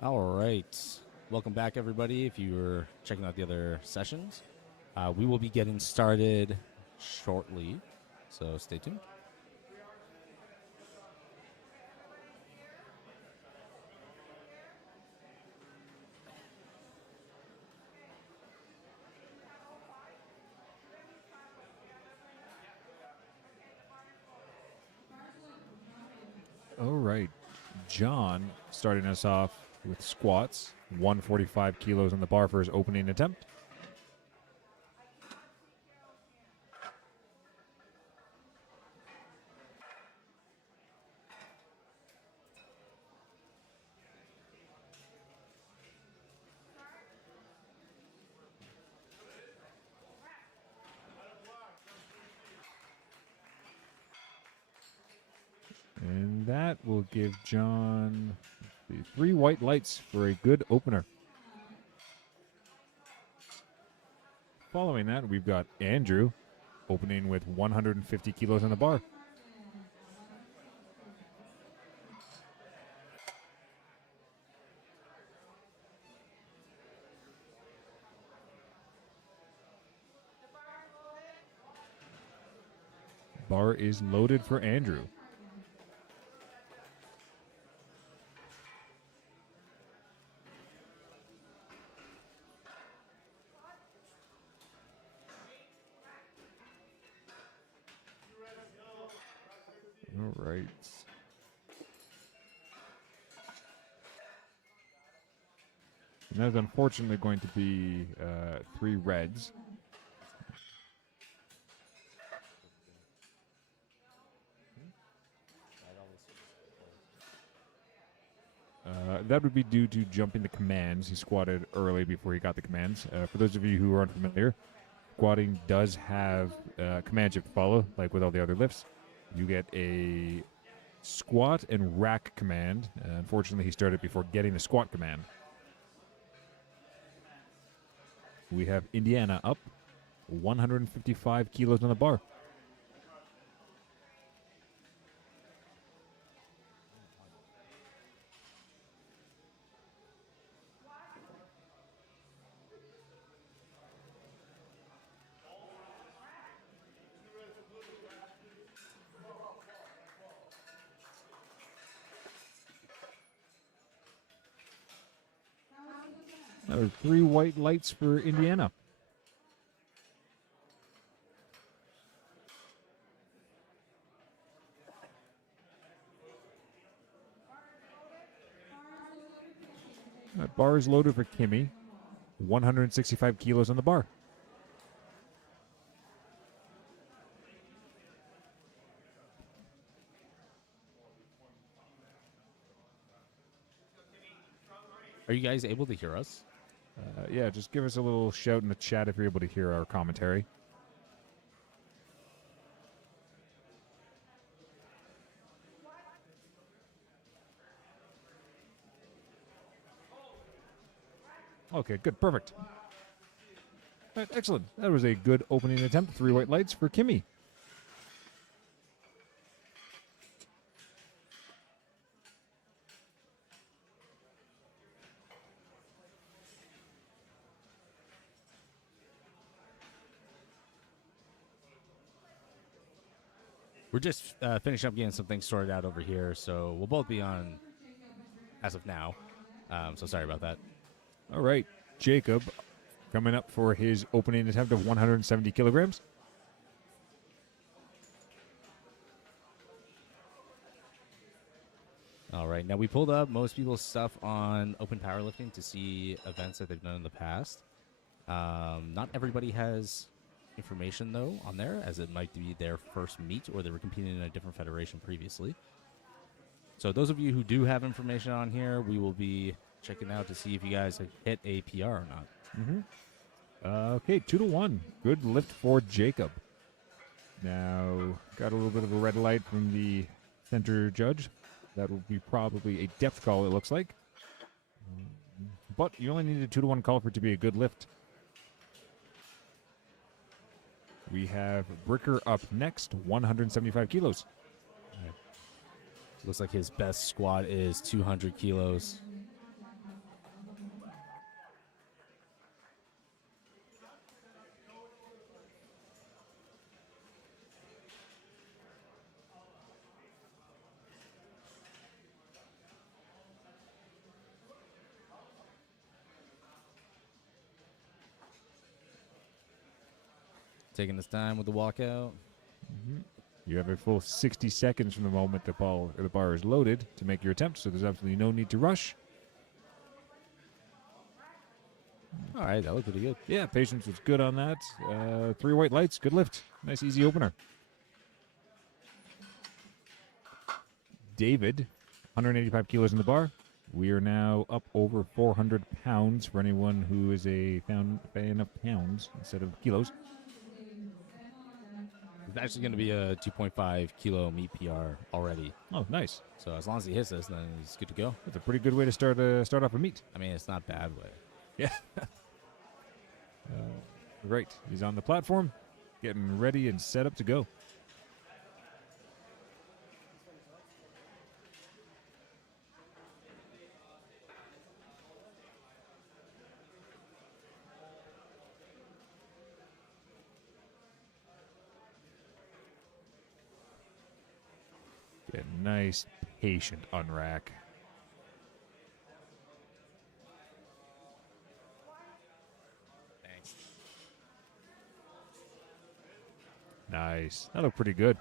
All right. Welcome back, everybody. If you were checking out the other sessions, we will be getting started shortly, so stay tuned. All right. John starting us off with squats, 145 kilos on the bar for his opening attempt. And that will give John the 3 white lights for a good opener. Following that, we've got Andrew opening with 150 kilos on the bar. Bar is loaded for Andrew. All right. And that's unfortunately going to be 3 reds. That would be due to jumping the commands. He squatted early before he got the commands. For those of you who are unfamiliar, squatting does have commands you have to follow, like with all the other lifts. You get a squat and rack command. Unfortunately, he started before getting the squat command. We have Indiana up, 155 kilos on the bar. That was 3 white lights for Indiana. That bar is loaded for Kimmy. 165 kilos on the bar. Are you guys able to hear us? Yeah, just give us a little shout in the chat if you're able to hear our commentary. Okay, good, perfect. Right, excellent. That was a good opening attempt. 3 white lights for Kimmy. We're just finishing up getting some things sorted out over here, so we'll both be on as of now. So sorry about that. All right, Jacob coming up for his opening attempt of 170 kilograms. All right. Now, we pulled up most people's stuff on Open Powerlifting to see events that they've done in the past. Not everybody has information, though, on there, as it might be their first meet or they were competing in a different federation previously. So those of you who do have information on here, we will be checking out to see if you guys have hit a PR or not. Okay, 2-1. Good lift for Jacob. Now, got a little bit of a red light from the center judge. That will be probably a depth call, it looks like. But you only need a 2-1 call for it to be a good lift. We have Bricker up next, 175 kilos. Looks like his best squat is 200 kilos. taking his time with the walkout. You have a full 60 seconds from the moment the bar is loaded to make your attempt, so there's absolutely no need to rush. All right, that looked pretty good. Yeah, patience was good on that. 3 white lights, good lift. Nice, easy opener. David, 185 kilos in the bar. We are now up over 400 pounds for anyone who is a fan of pounds instead of kilos. It's actually going to be a 2.5 kilo meat PR already. Oh, nice. So as long as he hits this, then he's good to go. That's a pretty good way to start off a meet. I mean, it's not a bad way. Yeah. Right. He's on the platform, getting ready and set up to go. Get a nice, patient unrack. Thanks. Nice. That looked pretty good.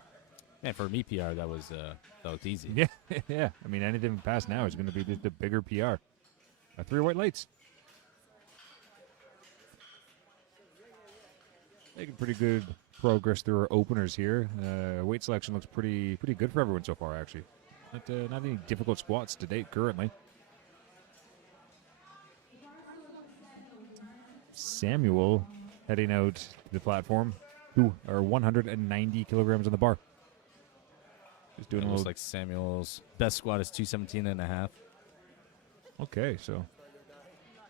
And for a meat PR, that looked easy. Yeah, yeah. I mean, anything past now is going to be the bigger PR. 3 white lights. Making pretty good progress through our openers here. Weight selection looks pretty good for everyone so far, actually. Not any difficult squats to date currently. Samuel heading out to the platform, who are 190 kilograms on the bar. Just doing It a looks little. like Samuel's best squat is 217 and a half. Okay, so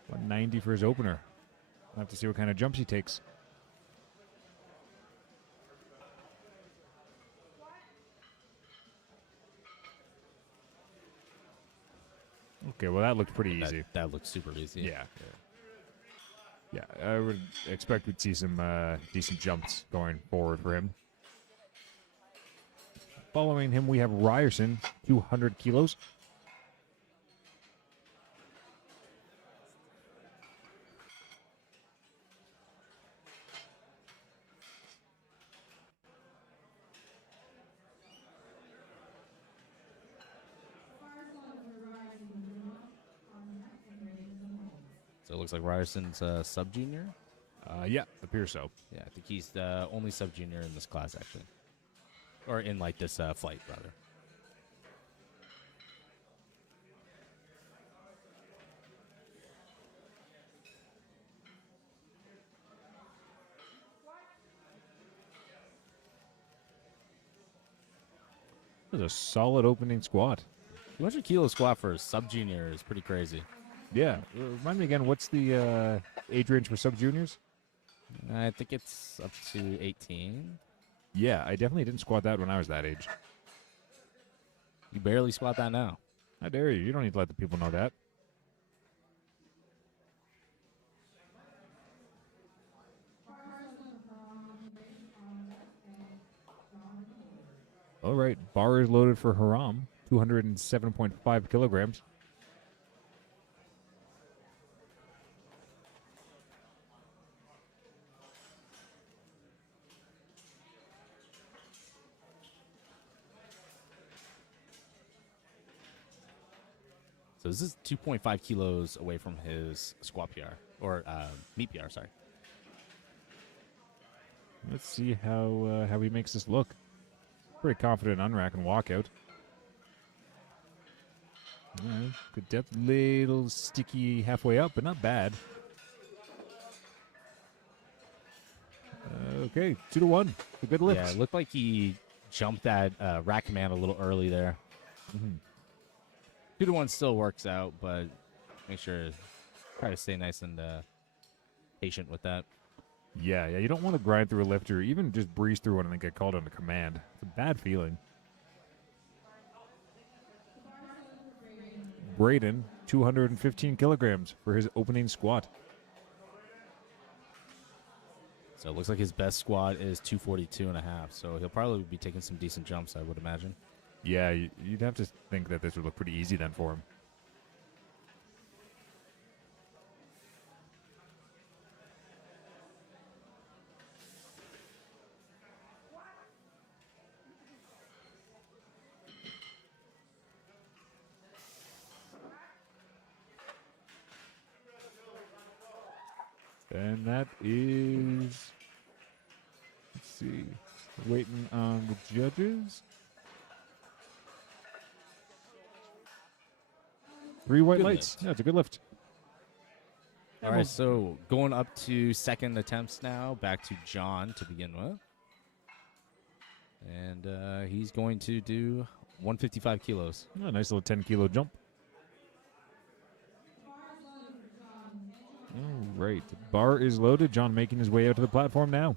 190 for his opener. We'll have to see what kind of jumps he takes. Okay, well, that looked pretty easy. That looks super easy. Yeah, I would expect we'd see some decent jumps going forward for him. Following him, we have Ryerson, 200 kilos. So it looks like Ryerson's sub-junior. Yeah, appears so. Yeah, I think he's the only sub-junior in this class, actually. Or in, like, this flight, rather. This is a solid opening squat. 200 kilo squat for a sub-junior is pretty crazy. Yeah. Remind me again, what's the age range for sub-juniors? I think it's up to 18. Yeah, I definitely didn't squat that when I was that age. You barely squat that now. How dare you? You don't need to let the people know that. All right, bar is loaded for Haram, 207.5 kilograms. So this is 2.5 kilos away from his squat PR. Or meat PR, sorry. Let's see how he makes this look. Pretty confident unrack and walkout. Good depth, little sticky halfway up, but not bad. Okay, 2-1. A good lift. Yeah, it looked like he jumped that rack command a little early there. 2-1 still works out, but make sure try to stay nice and patient with that. Yeah, you don't want to grind through a lift or even just breeze through one and then get called on a command. It's a bad feeling. Braden, 215 kilograms for his opening squat. So it looks like his best squat is 242 and a half. So he'll probably be taking some decent jumps, I would imagine. Yeah, you'd have to think that this would look pretty easy then for him. And that is, let's see, waiting on the judges. 3 white Good lights. lift. Yeah, it's a good lift. All right, so going up to second attempts now. Back to John to begin with. And he's going to do 155 kilos. A nice little 10-kilo jump. All right. Bar is loaded. John making his way out to the platform now.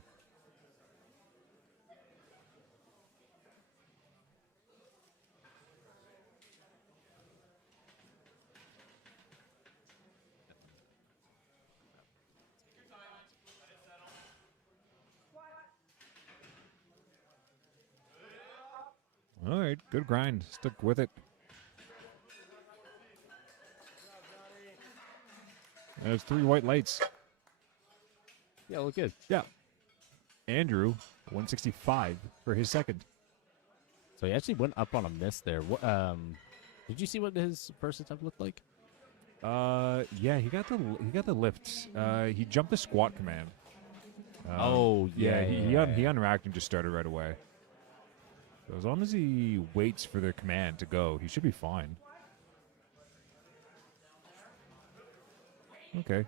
All right. Good grind. Stuck with it. There's 3 white lights. Yeah, look good. Yeah. Andrew, 165 for his second. So he actually went up on a miss there. What? Did you see what his first attempt looked like? Yeah, he got the lift. He jumped the squat command. He unracked and just started right away. So as long as he waits for the command to go, he should be fine. Okay.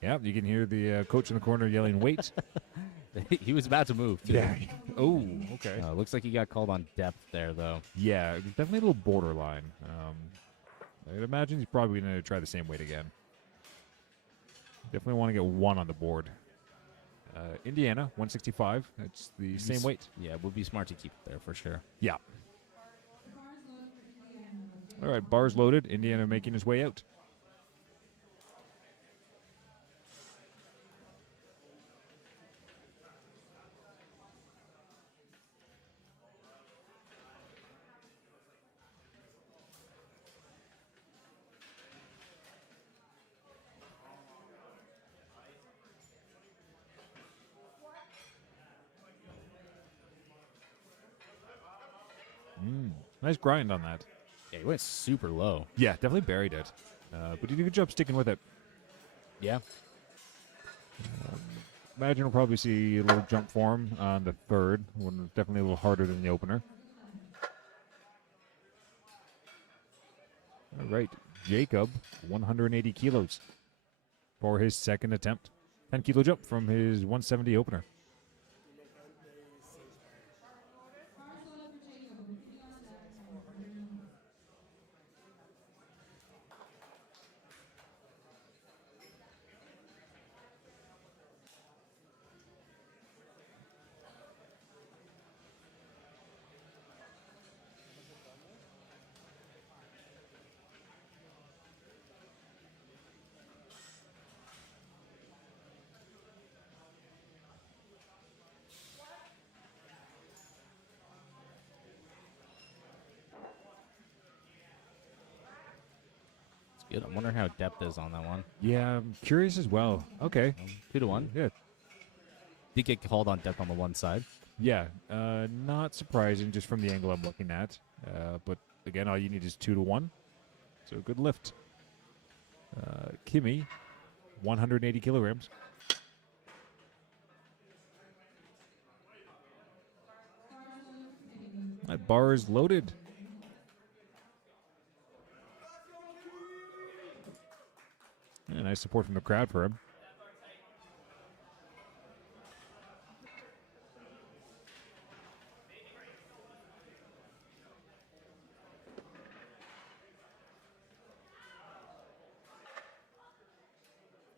Yeah, you can hear the coach in the corner yelling, "Wait!" He was about to move, too. Yeah. Oh, okay. Looks like he got called on depth there, though. Yeah, definitely a little borderline. I'd imagine he's probably going to try the same weight again. Definitely want to get 1 on the board. Indiana, 165. That's the same weight. Yeah, it would be smart to keep it there for sure. Yeah. All right, bars loaded. Indiana making his way out. Nice grind on that. Yeah, he went super low. Yeah, definitely buried it. But he did a good job sticking with it. Yeah. Imagine we'll probably see a little jump for him on the third. One definitely a little harder than the opener. All right, Jacob, 180 kilos for his second attempt. 10-kilo jump from his 170 opener. It's good. I'm wondering how depth is on that one. Yeah, I'm curious as well. Okay. 2-1. Yeah. Did get called on depth on the one side. Yeah, not surprising just from the angle I'm looking at. But again, all you need is 2-1. So good lift. Kimmy, 180 kilograms. That bar is loaded. Yeah, nice support from the crowd for him.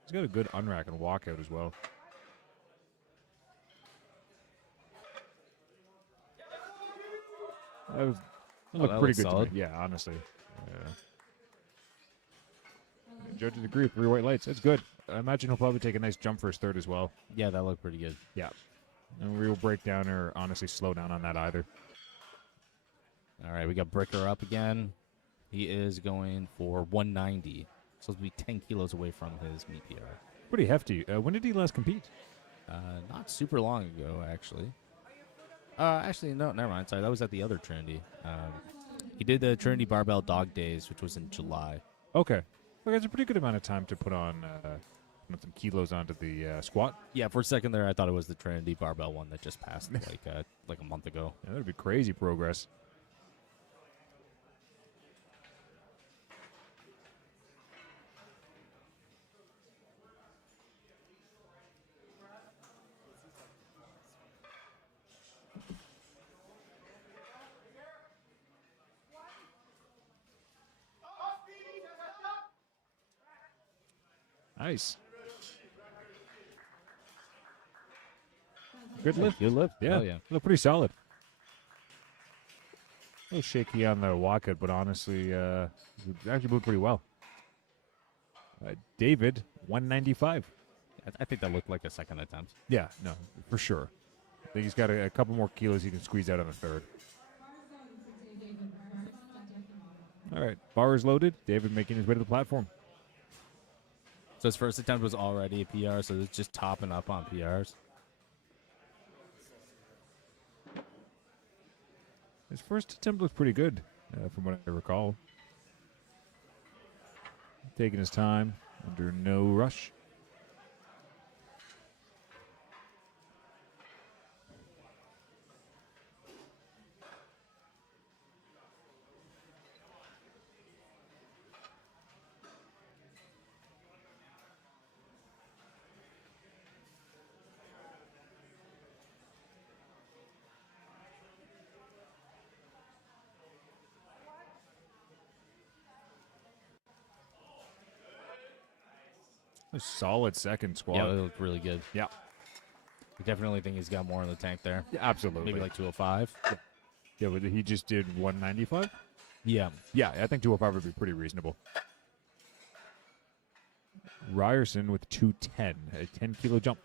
He's got a good unrack and walkout as well. That looked that pretty looks good solid. to me. Yeah, honestly. Judges agree. 3 white lights. That's good. I imagine he'll probably take a nice jump for his third as well. Yeah, that looked pretty good. Yeah. And we will break down or honestly slow down on that either. All right, we got Bricker up again. He is going for 190. Supposed to be 10 kilos away from his meet PR. Pretty hefty. When did he last compete? Not super long ago, actually. Actually, no, never mind. Sorry, that was at the other Trinity. He did the Trinity Barbell Dog Days, which was in July. Okay. Well, that's a pretty good amount of time to put some kilos onto the squat. Yeah, for a second there, I thought it was the Trinity barbell one that just passed like a month ago. Yeah, that'd be crazy progress. Nice. Good lift. Good lift. Yeah, Hell yeah. look pretty solid. A little shaky on the walkout, but honestly, actually moved pretty well. David, 195. I think that looked like a second attempt. Yeah, no, for sure. I think he's got a couple more kilos he can squeeze out on the third. All right, bar is loaded. David making his way to the platform. So his first attempt was already a PR, so it's just topping up on PRs. His first attempt was pretty good, from what I recall. Taking his time, under no rush. A solid second squat. Yeah, it looked really good. Yeah. I definitely think he's got more in the tank there. Yeah, absolutely. Maybe like 205. Yeah, but he just did 195? Yeah. Yeah, I think 205 would be pretty reasonable. Ryerson with 210, a 10-kilo jump.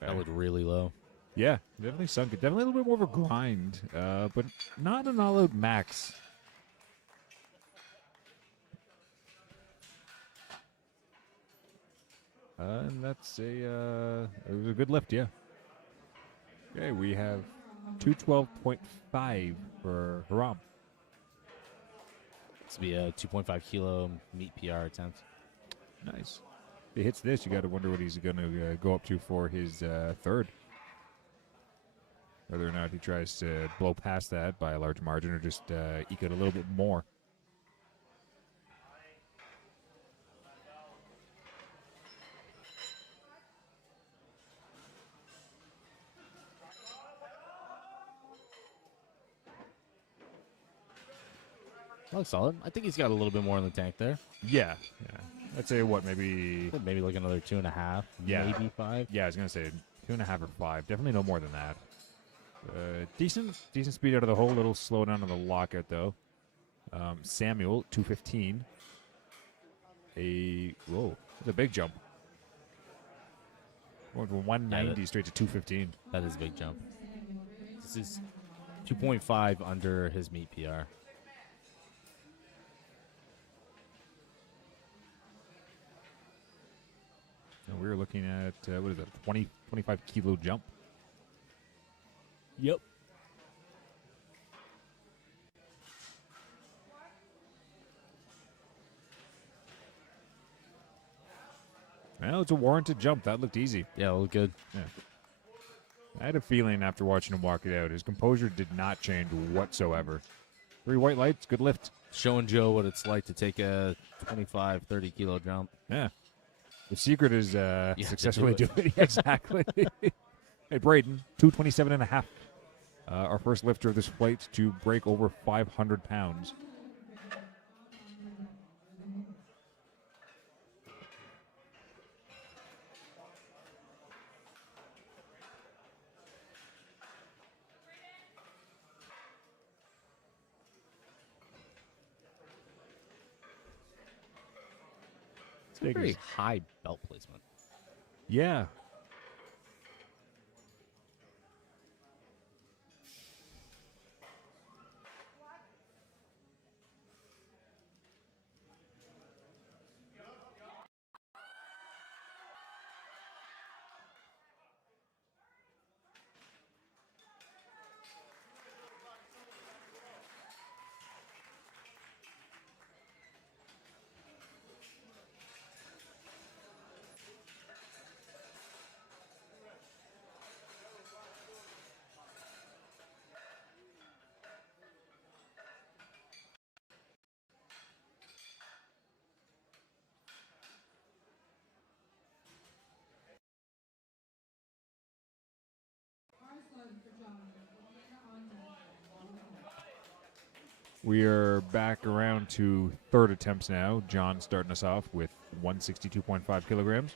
That looked really low. Yeah, definitely sunk it. Definitely a little bit more of a grind, but not an all-out max. And that's it was a good lift, yeah. Okay, we have 212.5 for Haram. This will be a 2.5 kilo meat PR attempt. Nice. If he hits this, you got to wonder what he's going to go up to for his third. Whether or not he tries to blow past that by a large margin or just eke it a little bit more. That looks solid. I think he's got a little bit more in the tank there. Yeah. I'd say what, maybe Maybe like another 2.5. Yeah. Maybe 5. Yeah, I was gonna say 2.5 or 5. Definitely no more than that. Decent speed out of the hole. A little slow down on the lockout though. Samuel 215. That's a big jump. Going from 190 straight to 215. That is a big jump. This is 2.5 under his meat PR. And we're looking at what is that? 25 kilo jump. Yep. Well, it's a warranted jump. That looked easy. Yeah, it looked good. Yeah. I had a feeling after watching him walk it out, his composure did not change whatsoever. 3 white lights, good lift. Showing Joe what it's like to take a 25, 30 kilo jump. Yeah. The secret is successfully do doing it. Exactly. Hey, Braden, 227.5. Our first lifter of this flight to break over 500 pounds. Take Very his- high belt placement. Yeah. We are back around to third attempts now. John starting us off with 162.5 kilograms.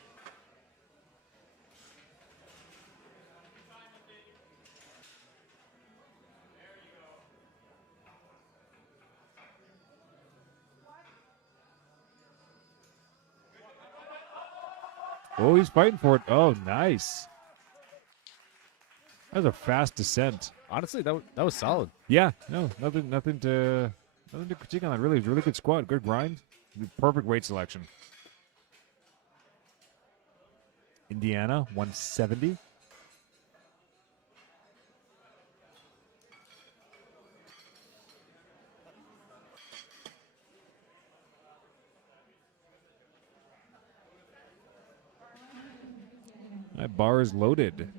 Oh, he's fighting for it. Oh, nice. That was a fast descent. Honestly, that was solid. Yeah, no, nothing to critique on that. Really good squat, good grind, perfect weight selection. Indiana 170. That bar is loaded.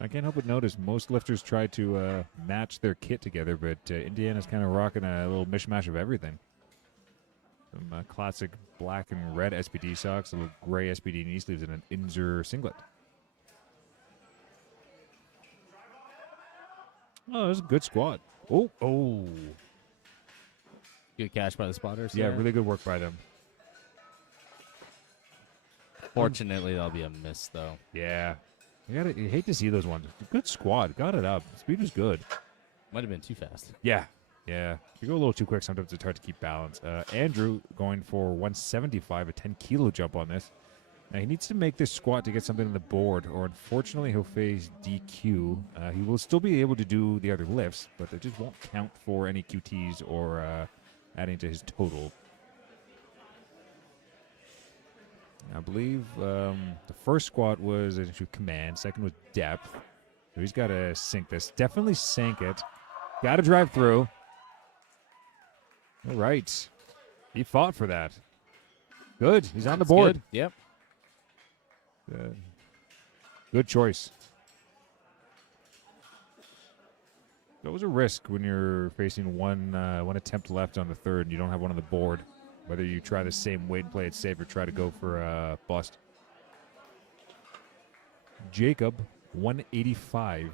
I can't help but notice most lifters try to match their kit together, but Indiana's kind of rocking a little mishmash of everything. Some classic black and red SPD socks, a little gray SPD knee sleeves, and an Inzer singlet. Oh, that's a good squat. Oh. Good catch by the spotters. Yeah, there. really good work by them. Fortunately, that'll be a miss, though. Yeah. You hate to see those ones. Good squat. Got it up. Speed was good. Might have been too fast. Yeah. Yeah. If you go a little too quick, sometimes it's hard to keep balance. Andrew going for 175, a 10-kilo jump on this. Now, he needs to make this squat to get something on the board, or unfortunately, he'll face DQ. He will still be able to do the other lifts, but it just won't count for any QTs or adding to his total. I believe the first squat was an issue of command. Second was depth. So he's got to sink this. Definitely sink it. Got to drive through. All right. He fought for that. Good. He's on the That's board. good. Yep. Good choice. That was a risk when you're facing one attempt left on the third and you don't have one on the board. Whether you try the same weight and play it safe or try to go for a bust. Jacob, 185.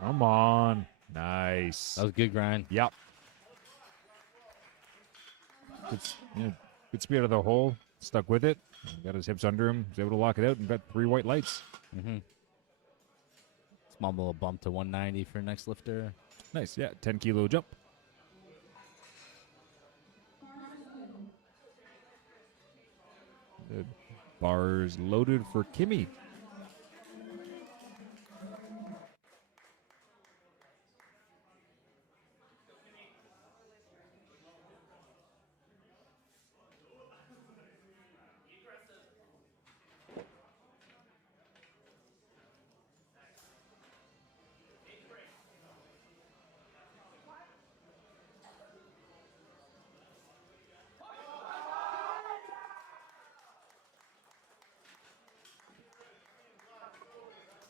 Come on. Nice. That was a good grind. Yep. Good speed out of the hole. Stuck with it. Got his hips under him. Was able to lock it out and got 3 white lights. Mm-hmm. Small little bump to 190 for next lifter. Nice. Yeah, 10-kilo jump. The bars loaded for Kimmy.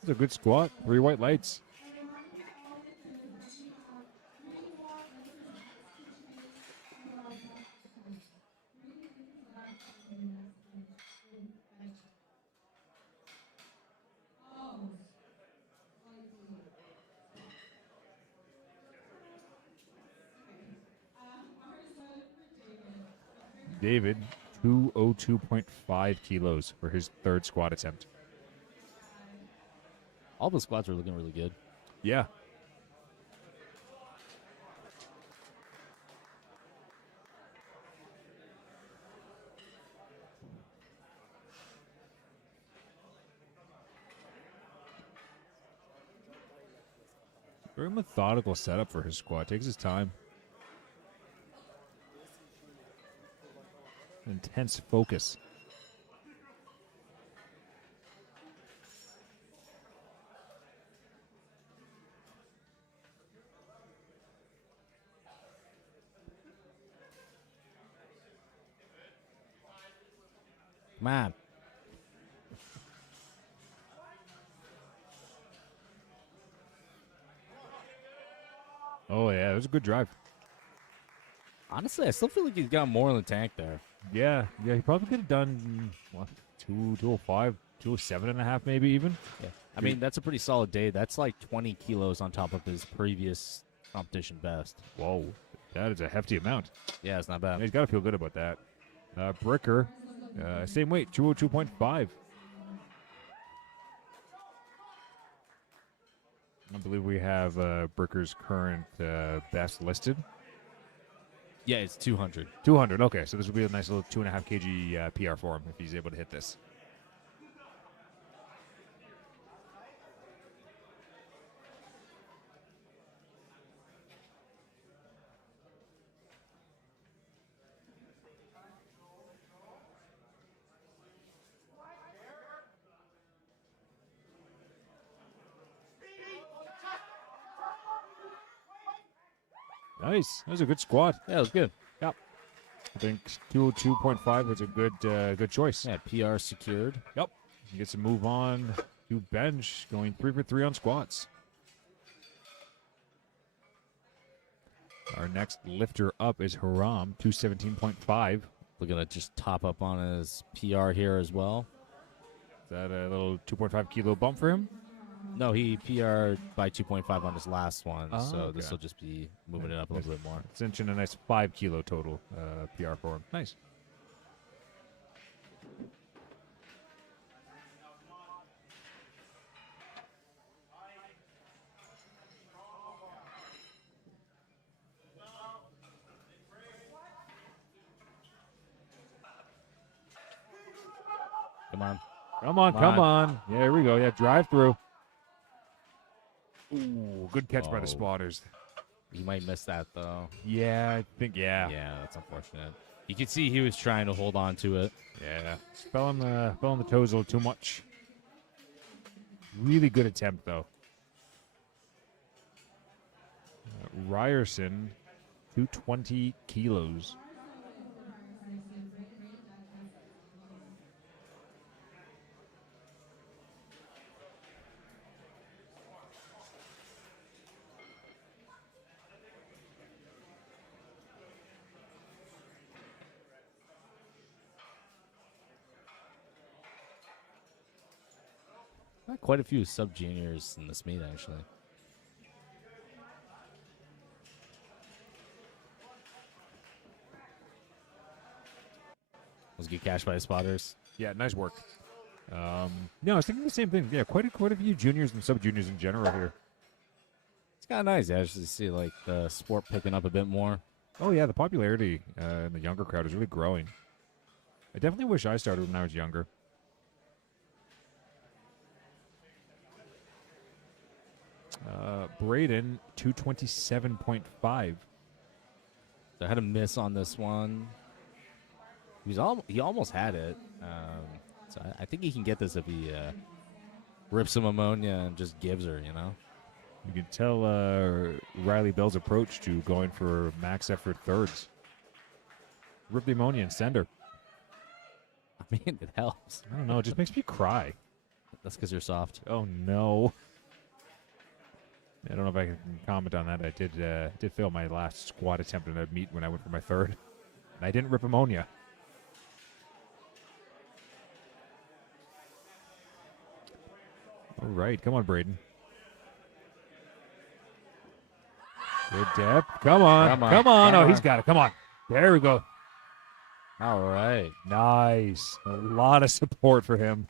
That's a good squat. 3 white lights. David, 202.5 kilos for his 3rd squat attempt. All the squats are looking really good. Yeah. Very methodical setup for his squat. Takes his time. Intense focus. Come on. Oh, yeah. It was a good drive. Honestly, I still feel like he's got more in the tank there. Yeah. Yeah, he probably could have done, what, 205, 207 and a half maybe even. Yeah. I mean, that's a pretty solid day. That's like 20 kilos on top of his previous competition best. Whoa. That is a hefty amount. Yeah, it's not bad. He's got to feel good about that. Bricker, same weight, 202.5. I believe we have Bricker's current best listed. Yeah, it's 200. 200. Okay, so this will be a nice little 2.5 kg PR for him if he's able to hit this. Nice. That was a good squat. Yeah, it was good. Yep. I think 202.5 was a good choice. Yeah, PR secured. Yep. He gets to move on to bench, going 3 for 3 on squats. Our next lifter up is Haram, 217.5. Looking to just top up on his PR here as well. Is that a little 2.5 kilo bump for him? No, he PR'd by 2.5 on his last one, Oh, so okay. this will just be moving it up a little bit more. Cinching a nice 5 kilo total PR for him. Nice. Come on. Come on, come on. Yeah, here we go. Yeah, drive through. Ooh, good catch by the Oh. spotters. He might miss that, though. Yeah, I think, yeah. Yeah, that's unfortunate. You could see he was trying to hold on to it. Yeah. Fell on the toes a little too much. Really good attempt, though. Ryerson, 220 kilos. Got quite a few sub-juniors in this meet, actually. Was good catch by the spotters. Yeah, nice work. No, I was thinking the same thing. Yeah, quite a few juniors and sub-juniors in general here. It's kind of nice to actually see like the sport picking up a bit more. Oh, yeah, the popularity in the younger crowd is really growing. I definitely wish I started when I was younger. Braden, 227.5. So I had a miss on this one. He almost had it. So I think he can get this if he rips some ammonia and just gives her, you know? You can tell Riley Bell's approach to going for max effort thirds. Rip the ammonia and send her. I mean, it helps. I don't know. It just makes me cry. That's because you're soft. Oh no. I don't know if I can comment on that. I did fail my last squat attempt in a meet when I went for my third. And I didn't rip ammonia. All right, come on, Braden. Good depth. Come on. Come on. Come on. Come Oh, he's on. got it. Come on. There we go. All right. Nice. A lot of support for him.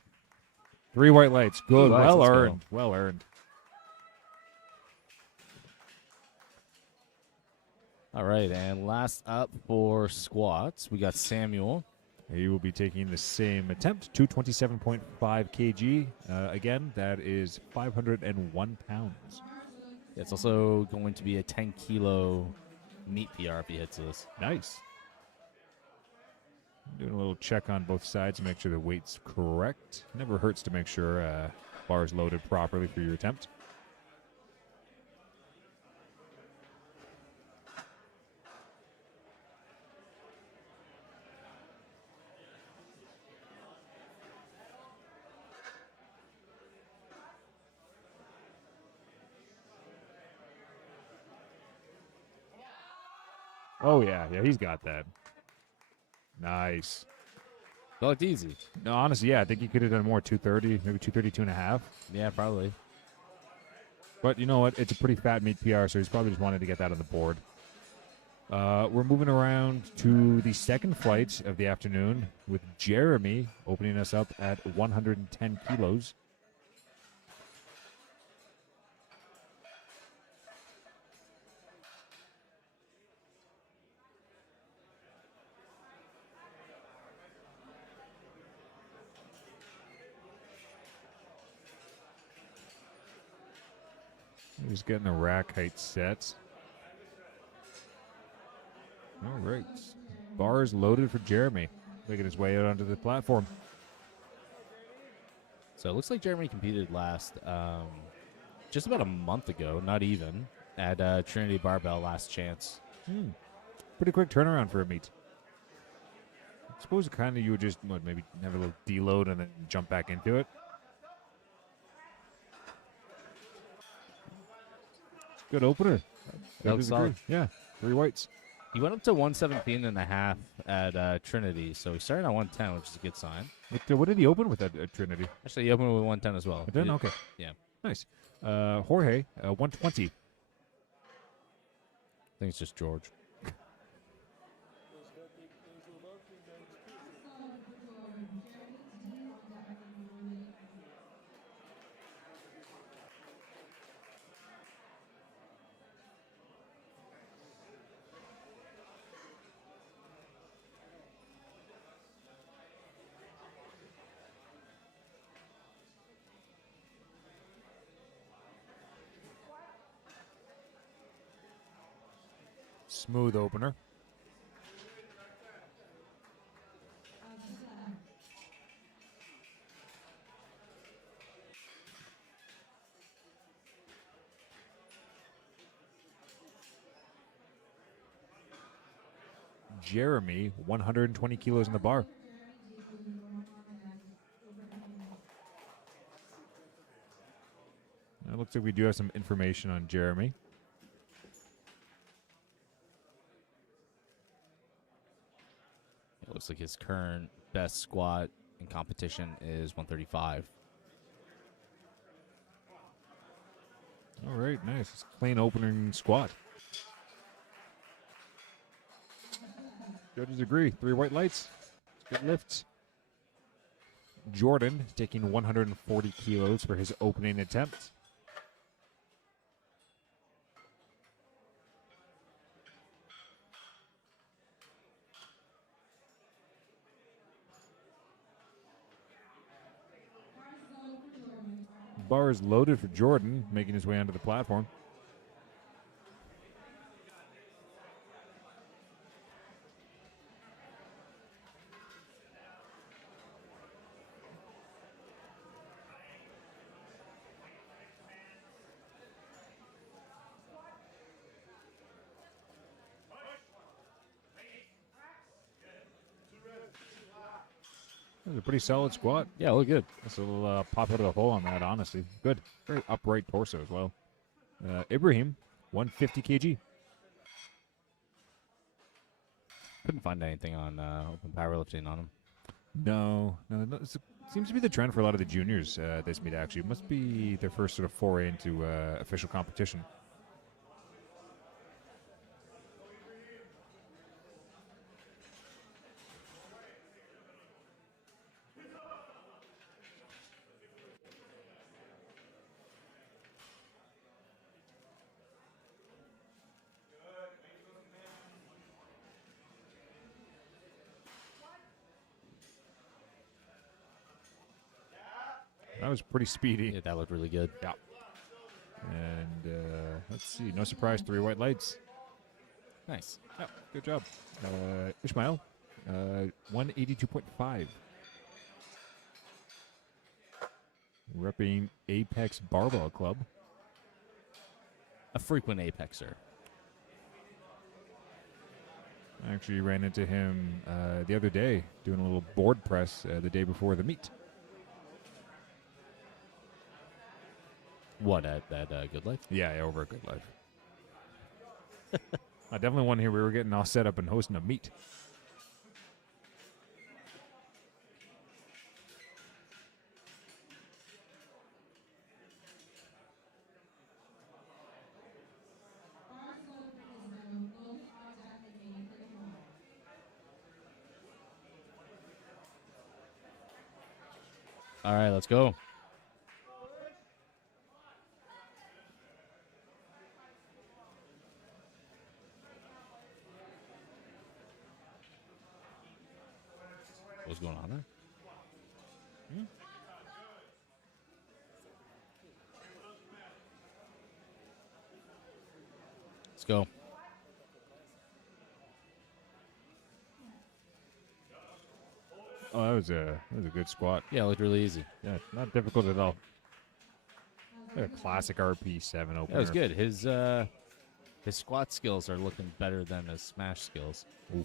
3 white lights. Good. Ooh, nice. Well Let's go. earned. Well earned. All right, and last up for squats, we got Samuel. He will be taking the same attempt, 227.5 kg. Again, that is 501 pounds. It's also going to be a 10-kilo meat PR if he hits this. Nice. Doing a little check on both sides to make sure the weight's correct. Never hurts to make sure bar is loaded properly for your attempt. Oh, yeah. Yeah, he's got that. Nice. That looked easy. No, honestly, yeah, I think he could have done more. 230, maybe 232 and a half. Yeah, probably. But you know what? It's a pretty fat meat PR, so he's probably just wanted to get that on the board. We're moving around to the second flight of the afternoon with Jeremy opening us up at 110 kilos. He's getting a rack height set. All right. Bars loaded for Jeremy. Making his way out onto the platform. So it looks like Jeremy competed last, just about a month ago, not even, at Trinity Barbell Last Chance. Pretty quick turnaround for a meet. I suppose kind of you would just maybe have a little deload and then jump back into it. Good opener. That looks solid. Yeah, 3 whites. He went up to 117 and a half at Trinity, so he started at 110, which is a good sign. What did he open with at Trinity? Actually, he opened with 110 as well. Then okay. Yeah. Nice. Jorge, 120. I think it's just George. Smooth opener. Jeremy, 120 kilos in the bar. It looks like we do have some information on Jeremy. It looks like his current best squat in competition is 135. All right, nice. Clean opening squat. Judges agree. 3 white lights. Good lifts. Jordan taking 140 kilos for his opening attempt. Bar is loaded for Jordan, making his way onto the platform. There's a a pretty solid squat. Yeah, look good. That's a little pop out of the hole on that, honestly. Good. Very upright torso as well. Ibrahim, 150 kg. Couldn't find anything on open powerlifting on him. No. It seems to be the trend for a lot of the juniors this meet, actually. It must be their first sort of foray into official competition. That was pretty speedy. Yeah, that looked really good. Yeah. And let's see. No surprise, 3 white lights. Nice. Yeah, good job. Ishmael, 182.5. Repping Apex Barbell Club. A frequent apexer. I actually ran into him the other day doing a little board press the day before the meet. What, at Good Life? Yeah, over at Good Life. I definitely want to hear we were getting all set up and hosting a meet. All right, let's go. What's going on there? Let's go. Oh, that was a good squat. Yeah, it looked really easy. Yeah, not difficult at all. A classic RP7 opener. That was good. His squat skills are looking better than his smash skills. Ooh,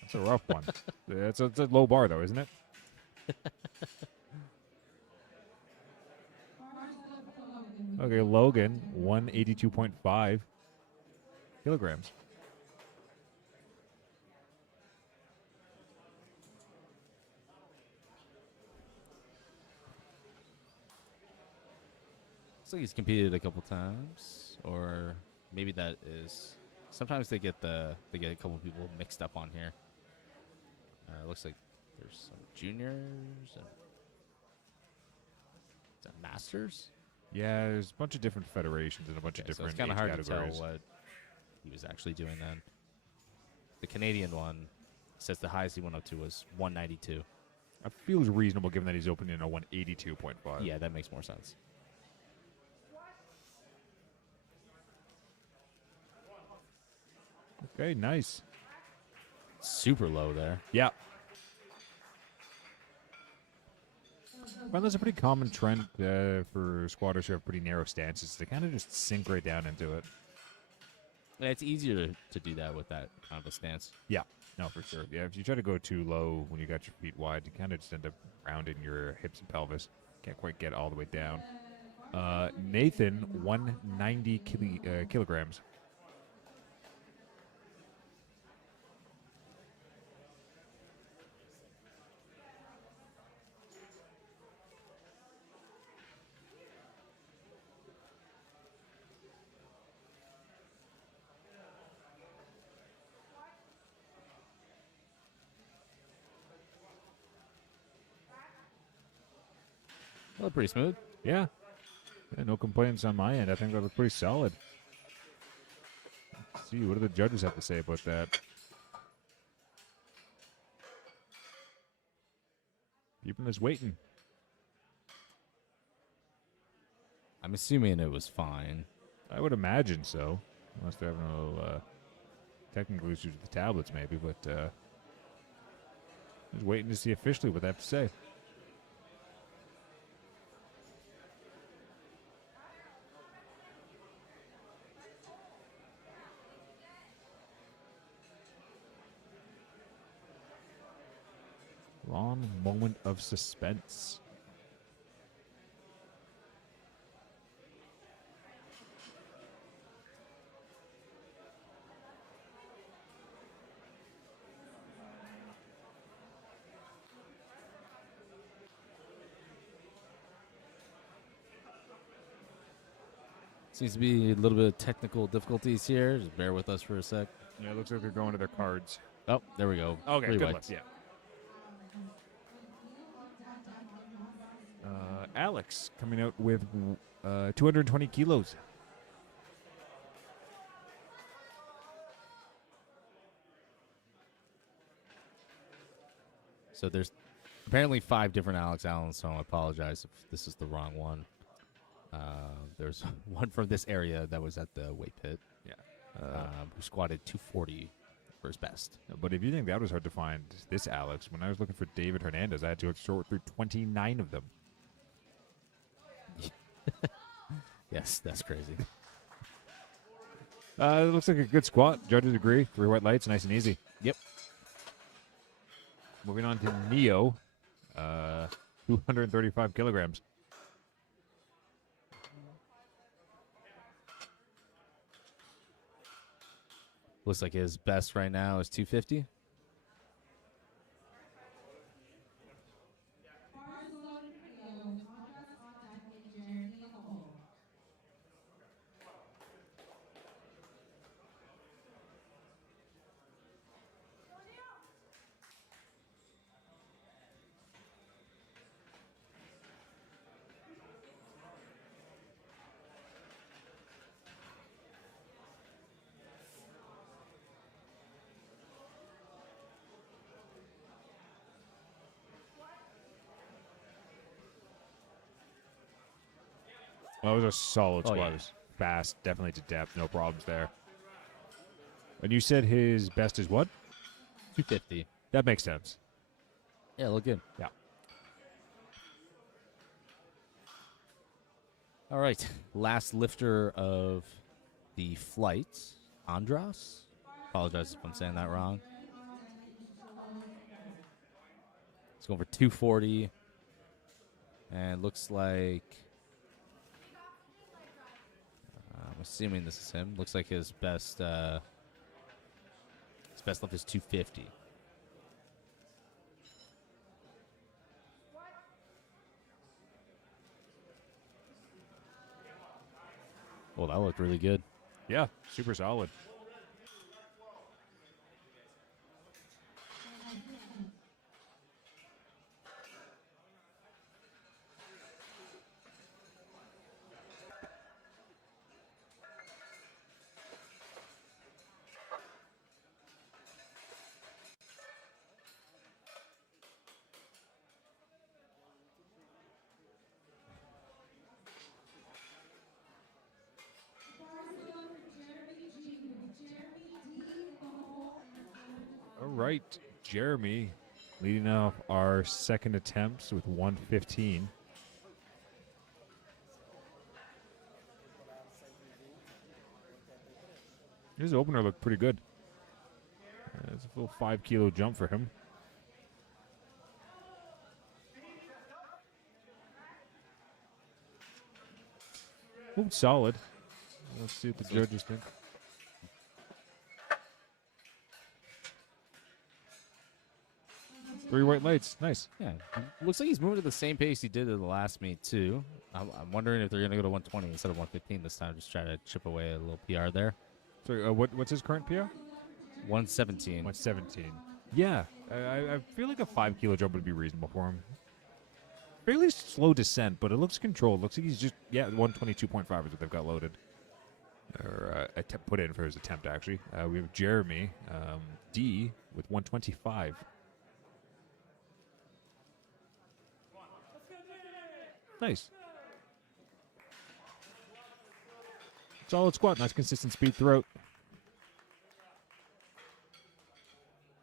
that's a rough one. It's a low bar, though, isn't it? Okay, Logan, 182.5 kilograms. Looks like he's competed a couple times, or maybe that is. Sometimes they get a couple people mixed up on here. Looks like there's some juniors and is that masters. Yeah, there's a bunch of different federations and a bunch of So different it's kind of age hard to tell categories. what he was actually doing then. The Canadian one says the highest he went up to was 192. That feels reasonable given that he's opening a 182.5. Yeah, that makes more sense. Okay, nice. Super low there. Yeah. Well, that's a pretty common trend for squatters who have pretty narrow stances. They kind of just sink right down into it. And it's easier to do that with that kind of a stance. Yeah, no, for sure. Yeah, if you try to go too low when you got your feet wide, you kind of just end up rounding your hips and pelvis. Can't quite get all the way down. Nathan, 190 kilograms. Well, pretty smooth. Yeah. Yeah, no complaints on my end. I think that was pretty solid. Let's see, what do the judges have to say about that? Keeping us waiting. I'm assuming it was fine. I would imagine so. Unless they're having a little technical issues with the tablets, maybe. But just waiting to see officially what they have to say. long moment of suspense. Seems to be a little bit of technical difficulties here. Just bear with us for a sec. Yeah, it looks like they're going to their cards. Oh, there we go. Okay, Three good whites. luck. Yeah. Alex coming out with 220 kilos. So there's apparently 5 different Alex Allens, so I apologize if this is the wrong one. There's one from this area that was at the weight pit. Yeah. Who squatted 240 for his best. But if you think that was hard to find, this Alex, when I was looking for David Hernandez, I had to sort through 29 of them. Yes, that's crazy. It looks like a good squat. Judges agree. 3 white lights, nice and easy. Yep. Moving on to Neo, 235 kilograms. Looks like his best right now is 250. That was a solid Oh, squat. yeah. It was fast, definitely to depth, no problems there. And you said his best is what? 250. That makes sense. Yeah, look good. Yeah. All right. Last lifter of the flight, Andras. Apologize if I'm saying that wrong. It's going for 240. And looks like... I'm assuming this is him. Looks like his best lift is 250. Well, that looked really good. Yeah, super solid. All right, Jeremy leading off our second attempts with 115. His opener looked pretty good. It's a full 5 kilo jump for him. Moved solid. Let's see what the judges think. Three white lights. Nice. Yeah, looks like he's moving at the same pace he did at the last meet, too. I'm wondering if they're going to go to 120 instead of 115 this time. Just try to chip away a little PR there. So what's his current PR? 117. 117. Yeah, I feel like a 5 kilo jump would be reasonable for him. Fairly slow descent, but it looks controlled. Looks like he's just, 122.5 is what they've got loaded. Or put in for his attempt, actually. We have Jeremy D with 125. Nice. Solid squat. Nice consistent speed throughout.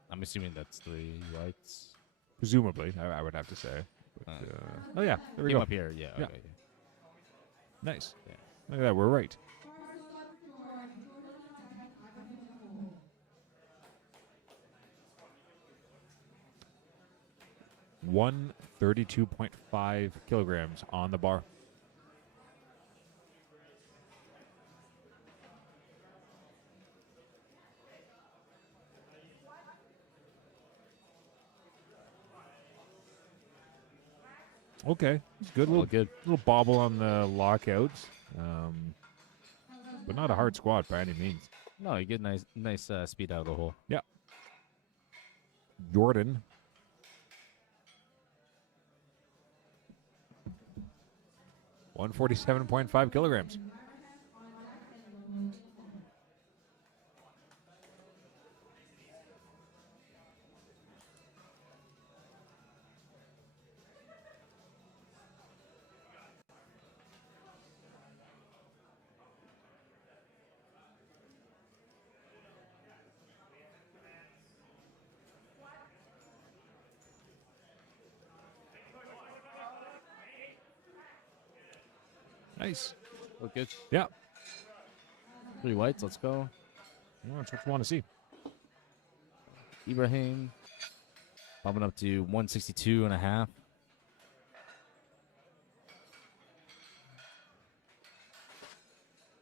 I'm assuming that's 3 whites. Presumably, I would have to say. But, oh, yeah. There we Came go. up here, yeah. Yeah. Okay. Nice. Yeah. Look at that. We're right. 132.5 kilograms on the bar. Okay, it's good. Well, good. Little bobble on the lockouts, but not a hard squat by any means. No, you get nice speed out of the hole. Yeah. Jordan. $147.5 kilograms. Nice. Look good. Yeah. 3 whites. Let's go. Well, that's what you want to see. Ibrahim bumping up to 162.5.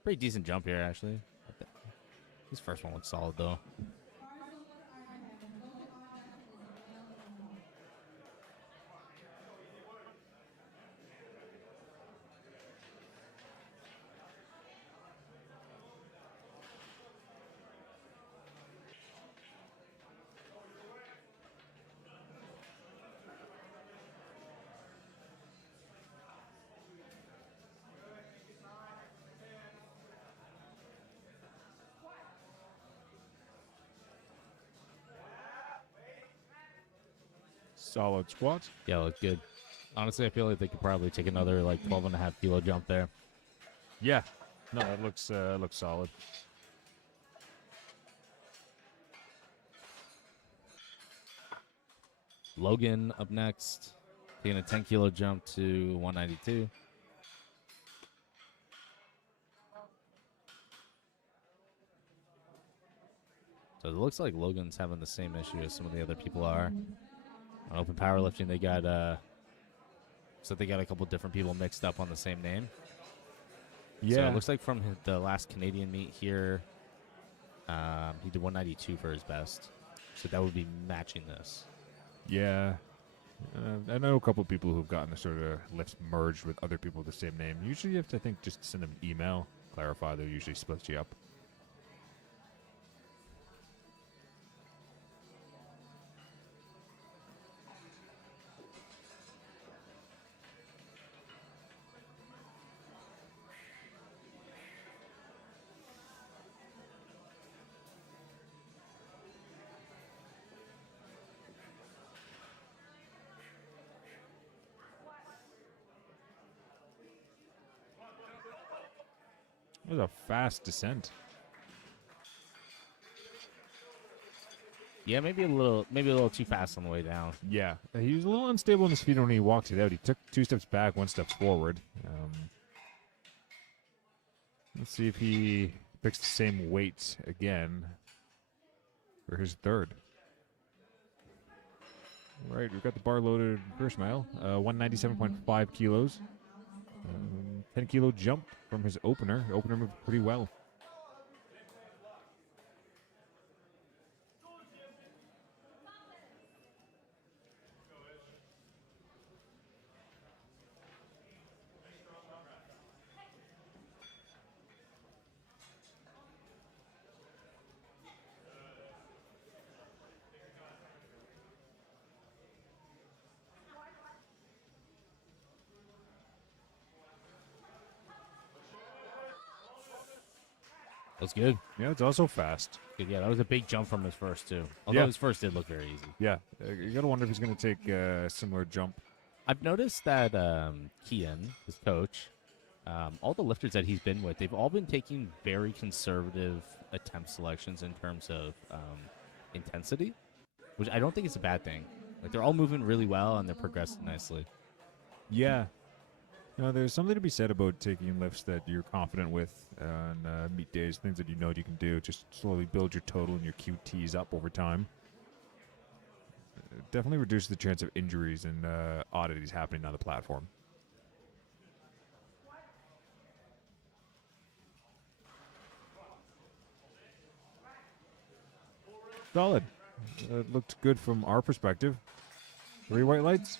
Pretty decent jump here, actually. His first one looks solid, though. Solid squats. Yeah, look good. Honestly, I feel like they could probably take another like 12.5 kilo jump there. Yeah. No, that looks solid. Logan up next, taking a 10 kilo jump to 192. So it looks like Logan's having the same issue as some of the other people are. On open powerlifting, they got they got a couple different people mixed up on the same name. Yeah. So it looks like from the last Canadian meet here, he did 192 for his best. So that would be matching this. Yeah. I know a couple of people who've gotten the sort of lifts merged with other people with the same name. Usually you have to, I think, just send them an email, clarify. They'll usually split you up. It was a fast descent. Yeah, maybe a little too fast on the way down. Yeah. He was a little unstable on his feet when he walked it out. He took 2 steps back, 1 step forward. Let's see if he picks the same weight again for his third. All right, we've got the bar loaded first mile, 197.5 kilos. 10 kilo jump from his opener. The opener moved pretty well. That's good. Yeah, it's also fast. Good. Yeah, that was a big jump from his first, too. Although Yeah. his first did look very easy. Yeah, you got to wonder if he's going to take a similar jump. I've noticed that Kian, his coach, all the lifters that he's been with, they've all been taking very conservative attempt selections in terms of intensity, which I don't think is a bad thing. Like, they're all moving really well and they're progressing nicely. Yeah. There's something to be said about taking lifts that you're confident with on meet days, things that you know you can do. Just slowly build your total and your QTs up over time. Definitely reduces the chance of injuries and oddities happening on the platform. Solid. It looked good from our perspective. 3 white lights.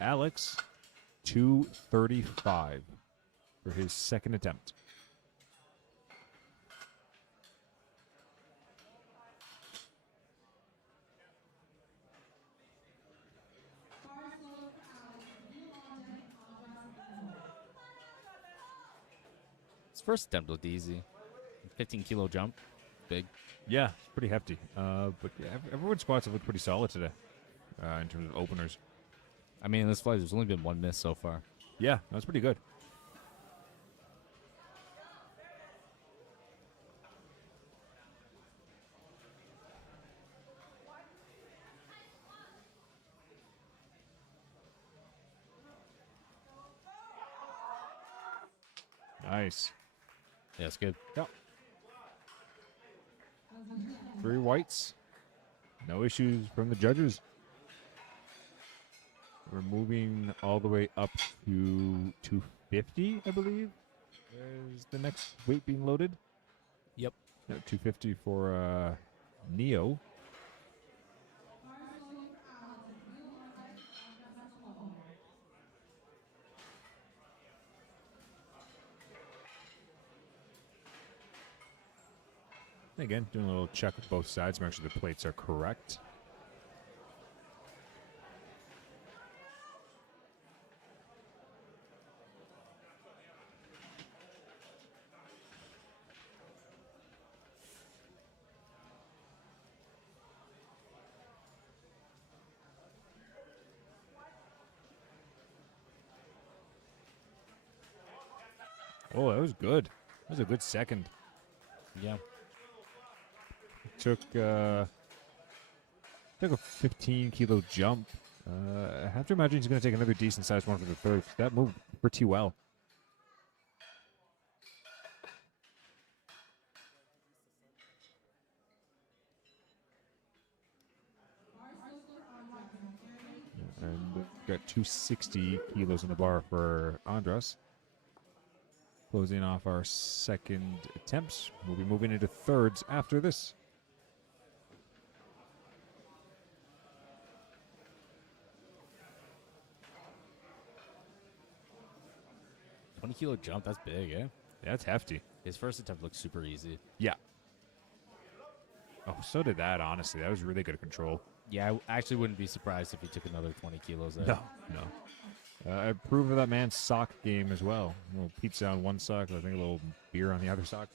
Alex, 235 for his second attempt. His first attempt looked easy. 15-kilo jump. Big. Yeah, it's pretty hefty. But yeah, everyone's squats have looked pretty solid today in terms of openers. I mean, in this flight, there's only been 1 miss so far. Yeah, that's pretty good. Nice. Yeah, it's good. Yep. 3 whites. No issues from the judges. We're moving all the way up to 250, I believe, is the next weight being loaded. Yep. No, 250 for Neo. Again, doing a little check with both sides, make sure the plates are correct. Oh, that was good. That was a good second. Yeah. Took a 15-kilo jump. I have to imagine he's going to take another decent-sized one for the third. That moved pretty well. And we've got 260 kilos in the bar for Andras. Closing off our second attempts. We'll be moving into thirds after this. $20-kilo jump, that's big, eh? That's hefty. His first attempt looked super easy. Yeah. Oh, so did that, honestly. That was really good control. Yeah, I actually wouldn't be surprised if he took another 20 kilos there. No. I approve of that man's sock game as well. A little pizza on one sock, I think a little beer on the other sock.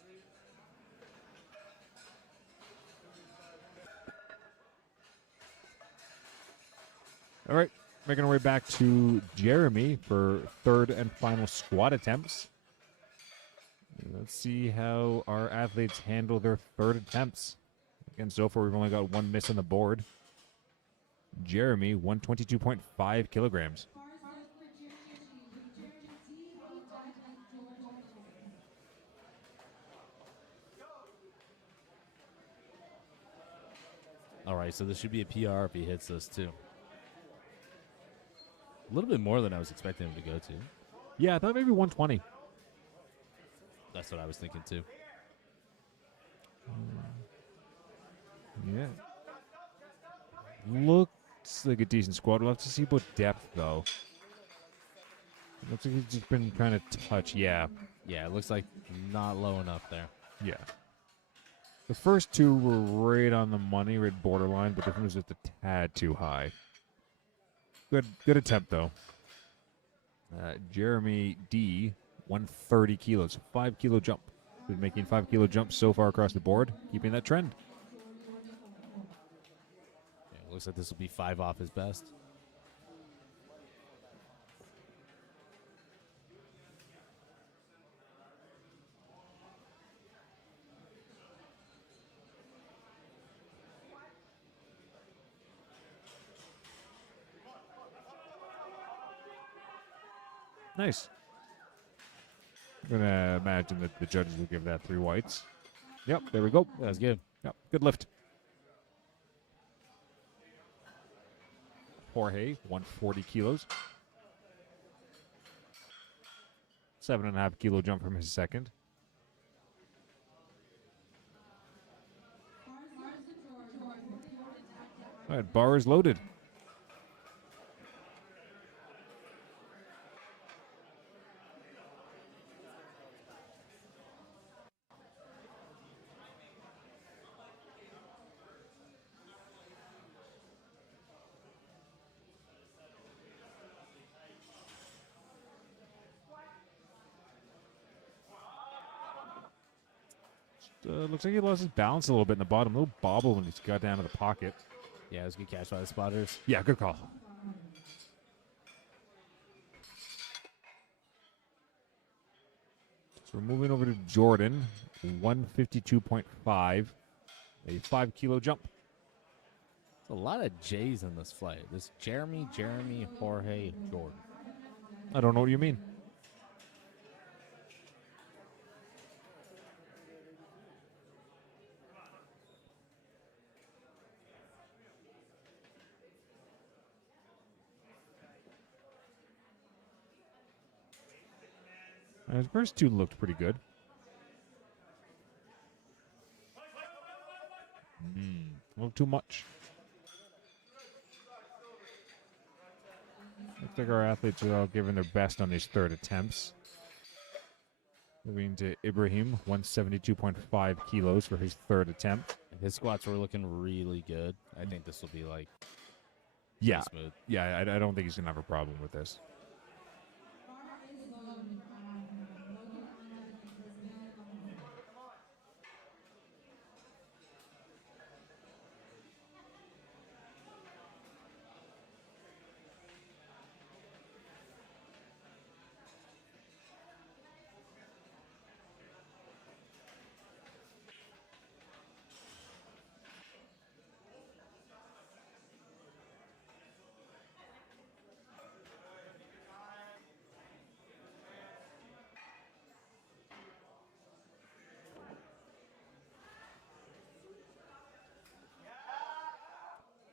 All right, making our way back to Jeremy for third and final squat attempts. Let's see how our athletes handle their third attempts. Again, so far we've only got 1 miss on the board. Jeremy, 122.5 kilograms. All right, so this should be a PR if he hits this, too. A little bit more than I was expecting him to go to. Yeah, I thought maybe 120. That's what I was thinking, too. Yeah. Looks like a decent squat. We'll have to see about depth, though. Looks like he's just been trying to touch. Yeah. Yeah, it looks like not low enough there. Yeah. The first 2 were right on the money, right borderline, but this one was just a tad too high. Good attempt, though. Jeremy D, 130 kilos, 5-kilo jump. Been making 5-kilo jumps so far across the board, keeping that trend. Yeah, it looks like this will be 5 off his best. Nice. I'm going to imagine that the judges will give that 3 whites. Yep, there we go. That's good. Yep, good lift. Jorge, 140 kilos. 7.5 kilo jump from his second. All right, bar is loaded. Looks like he lost his balance a little bit in the bottom. A little bobble when he's got down to the pocket. Yeah, it was a good catch by the spotters. Yeah, good call. So we're moving over to Jordan, 152.5, a 5 kilo jump. There's a lot of J's in this flight. This Jeremy, Jorge, Jordan. I don't know what you mean. His first two looked pretty good. A little too much. Looks like our athletes are all giving their best on these third attempts. Moving to Ibrahim, 172.5 kilos for his third attempt. His squats were looking really good. I think this will be like Yeah, smooth. yeah. I don't think he's gonna have a problem with this.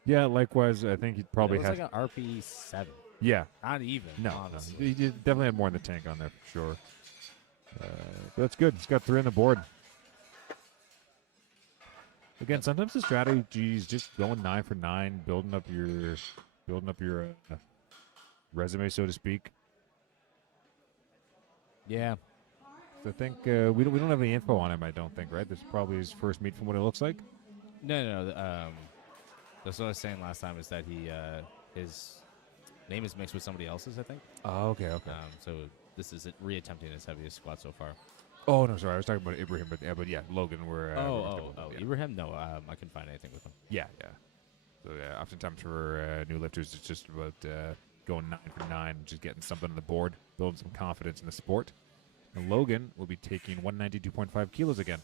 Yeah, likewise. I think he probably It was has. like an RP7. Yeah, Not even. no, honestly. he definitely had more in the tank on there for sure. But that's good. He's got 3 on the board. Again, sometimes the strategy is just going 9 for 9, building up your resume, so to speak. Yeah. So I think we don't have any info on him. I don't think, right? This is probably his first meet from what it looks like. No. That's what I was saying last time is that his name is mixed with somebody else's, I think. Oh, okay. So this is reattempting his heaviest squat so far. Oh no, sorry, I was talking about Ibrahim, but yeah, Logan. We're yeah. Ibrahim? No, I couldn't find anything with him. Yeah. So yeah, oftentimes for new lifters, it's just about going 9 for 9, just getting something on the board, building some confidence in the sport. And Logan will be taking 192.5 kilos again.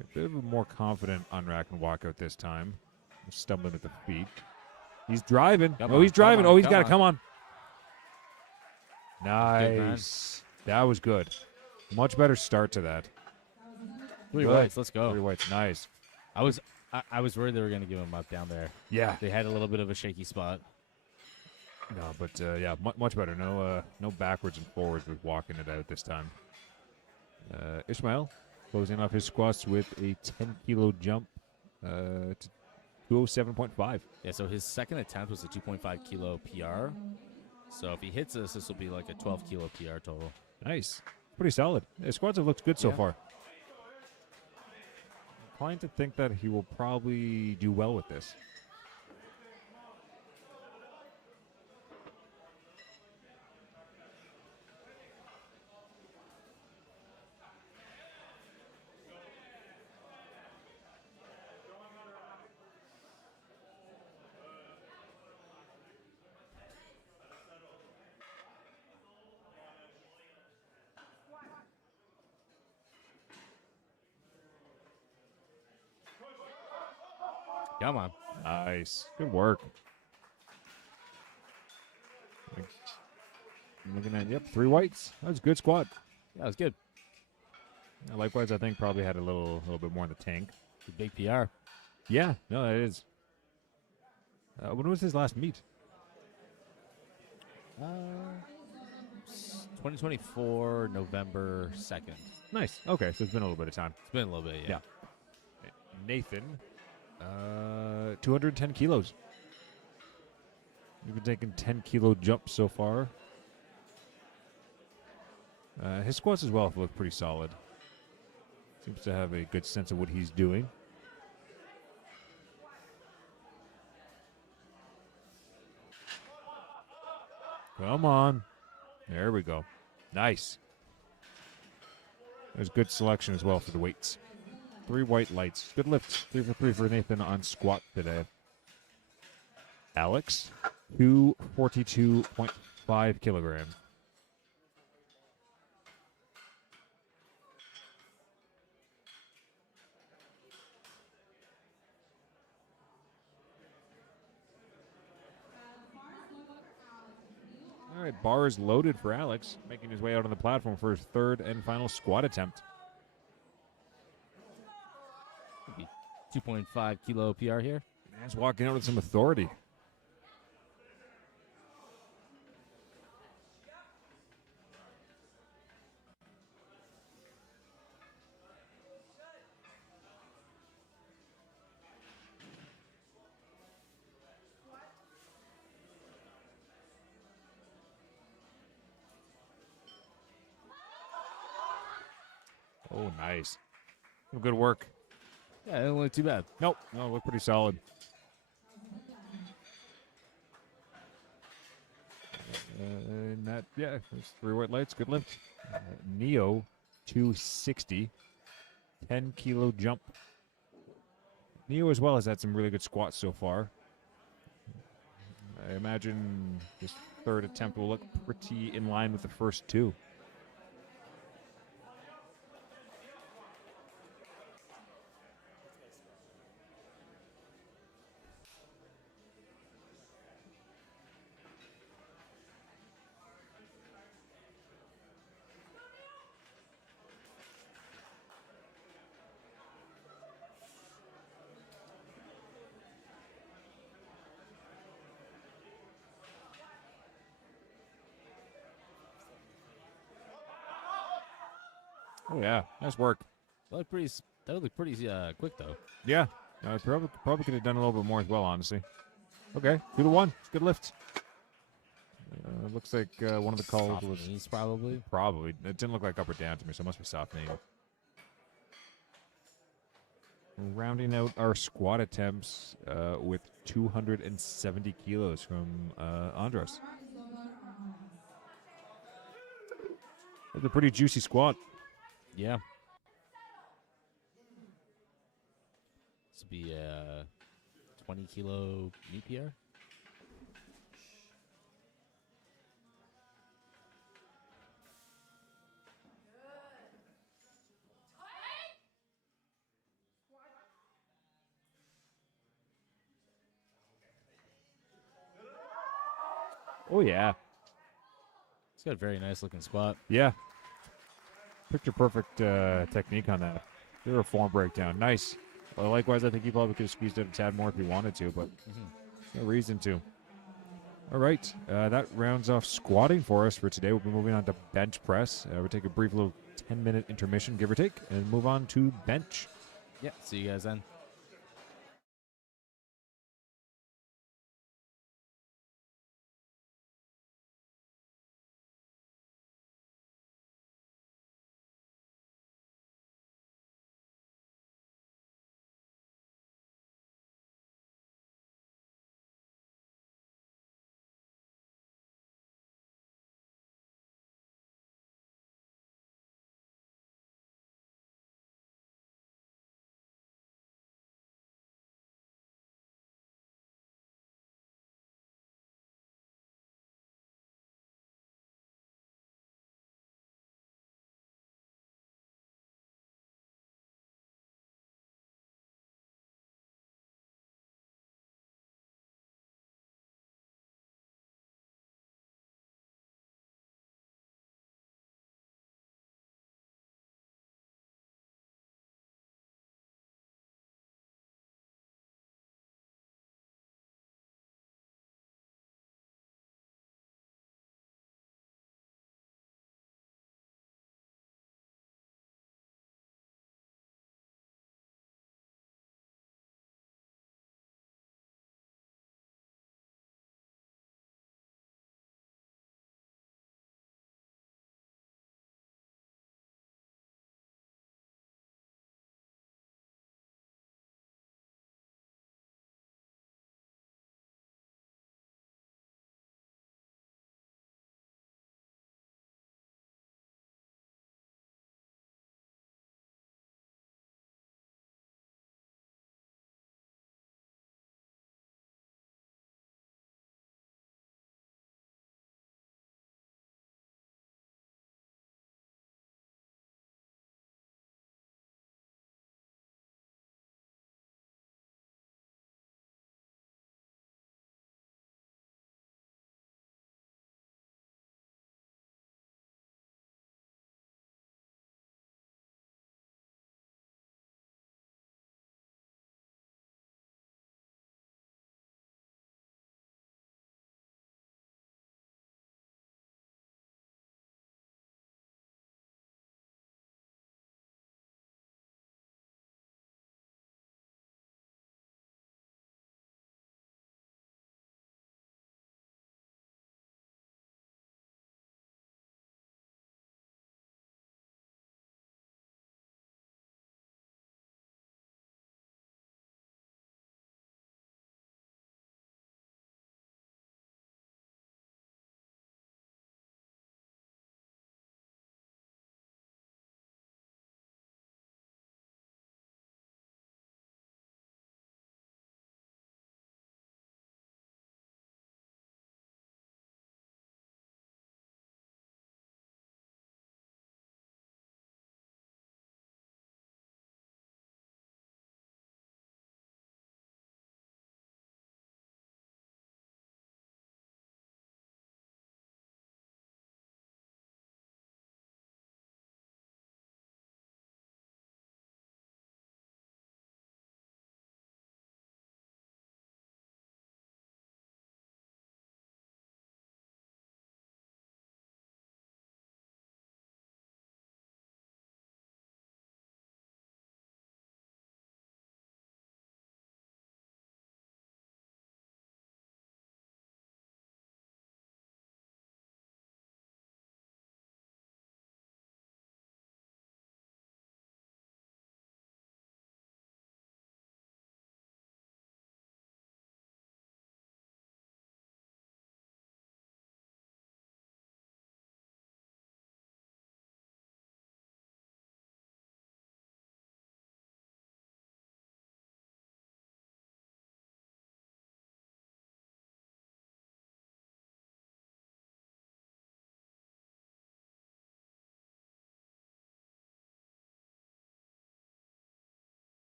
Okay, a bit of a more confident unrack and walkout this time. Stumbling at the feet. He's driving. He's driving. He's got it. Come on. Nice. That was good. Much better start to that. 3 whites. Let's go. 3 whites. Nice. I was worried they were going to give him up down there. Yeah. They had a little bit of a shaky spot. No, but yeah, much better. No backwards and forwards with walking it out this time. Ishmael closing off his squats with a 10 kilo jump to 207.5. Yeah, so his second attempt was a 2.5 kilo PR. So if he hits this will be like a 12 kilo PR total. Nice. Pretty solid. His squats have looked good so far. Inclined to think that he will probably do well with this. Come on. Nice. Good work. I'm looking at, yep, 3 whites. That was a good squat. Yeah, it was good. Likewise, I think probably had a little bit more in the tank. The big PR. Yeah, no, that is. When was his last meet? 2024 November 2nd. Nice. Okay, so it's been a little bit of time. It's been a little bit, yeah. Nathan, 210 kilos. You've been taking 10-kilo jumps so far. His squats as well look pretty solid. Seems to have a good sense of what he's doing. Come on. There we go. Nice. There's good selection as well for the weights. 3 white lights. Good lift. 3 for 3 for Nathan on squat today. Alex, 242.5 kilograms. All right, bars loaded for Alex, making his way out on the platform for his 3rd and final squat attempt. 2.5 kilo PR here. He's walking out with some authority. Oh, nice. Good work. Yeah, it didn't look too bad. Nope. No, look pretty solid. And that, yeah, there's 3 white lights. Good lift. Neo, 260. 10-kilo jump. Neo as well has had some really good squats so far. I imagine this 3rd attempt will look pretty in line with the first 2. Oh, yeah. Nice work. That looked pretty quick, though. Yeah. Probably could have done a little bit more as well, honestly. Okay. 2 to 1. Good lift. Looks like one of the calls Soft was... knees, probably. Probably. It didn't look like up or down to me, so it must be soft knee. Rounding out our squat attempts with 270 kilos from Andros. That's a pretty juicy squat. Yeah. This would be a 20 kilo knee PR. Oh, yeah. It's got a very nice looking squat. Yeah. Picture perfect technique on that. Bit of a form breakdown. Nice. Well, likewise, I think he probably could have squeezed it a tad more if he wanted to, but no reason to. All right. That rounds off squatting for us for today. We'll be moving on to bench press. We'll take a brief little 10-minute intermission, give or take, and move on to bench. Yeah, see you guys then.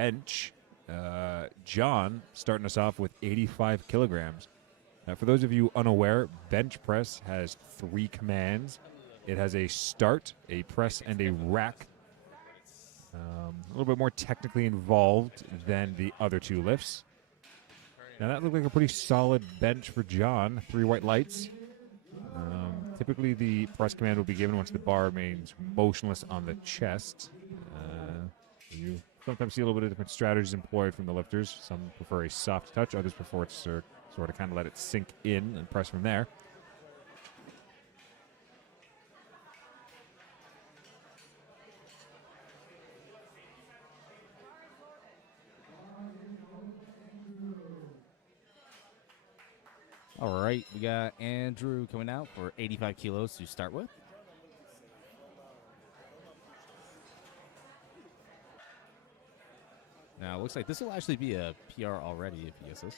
bench, John starting us off with 85 kilograms. For those of you unaware, bench press has 3 commands. It has a start, a press, and a rack. A little bit more technically involved than the other 2 lifts. Now that looked like a pretty solid bench for John. 3 white lights. Typically the press command will be given once the bar remains motionless on the chest. You sometimes see a little bit of different strategies employed from the lifters. Some prefer a soft touch, others prefer it sort of kind of let it sink in and press from there. All right, we got Andrew coming out for 85 kilos to start with. Now, it looks like this will actually be a PR already if he gets this.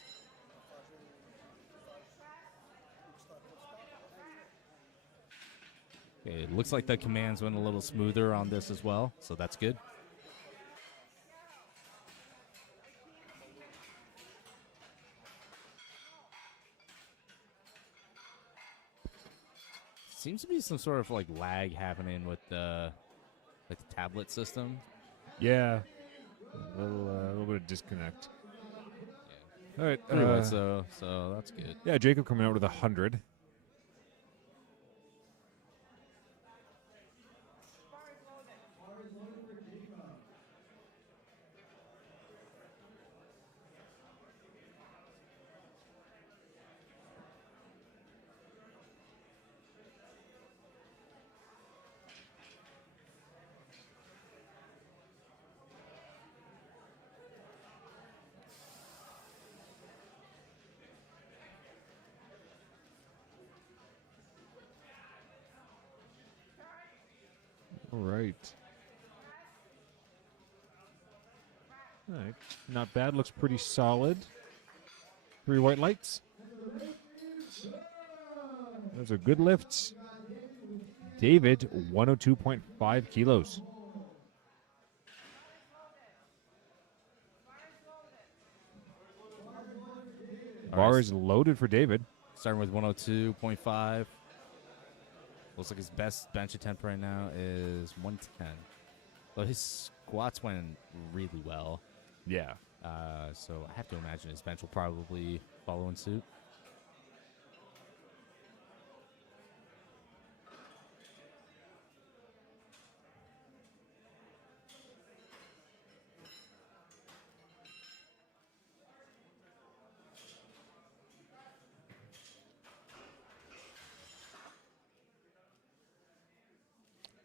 Okay, it looks like the commands went a little smoother on this as well, so that's good. Seems to be some sort of like lag happening with the tablet system. Yeah, a little bit of disconnect. Yeah. All right, Anyway, so that's good. Yeah, Jacob coming out with 100. All right. All right. Not bad. Looks pretty solid. 3 white lights. Those are good lifts. David, 102.5 kilos. Bar is loaded for David. Starting with 102.5. Looks like his best bench attempt right now is 110. But his squats went really well. Yeah. So I have to imagine his bench will probably follow in suit.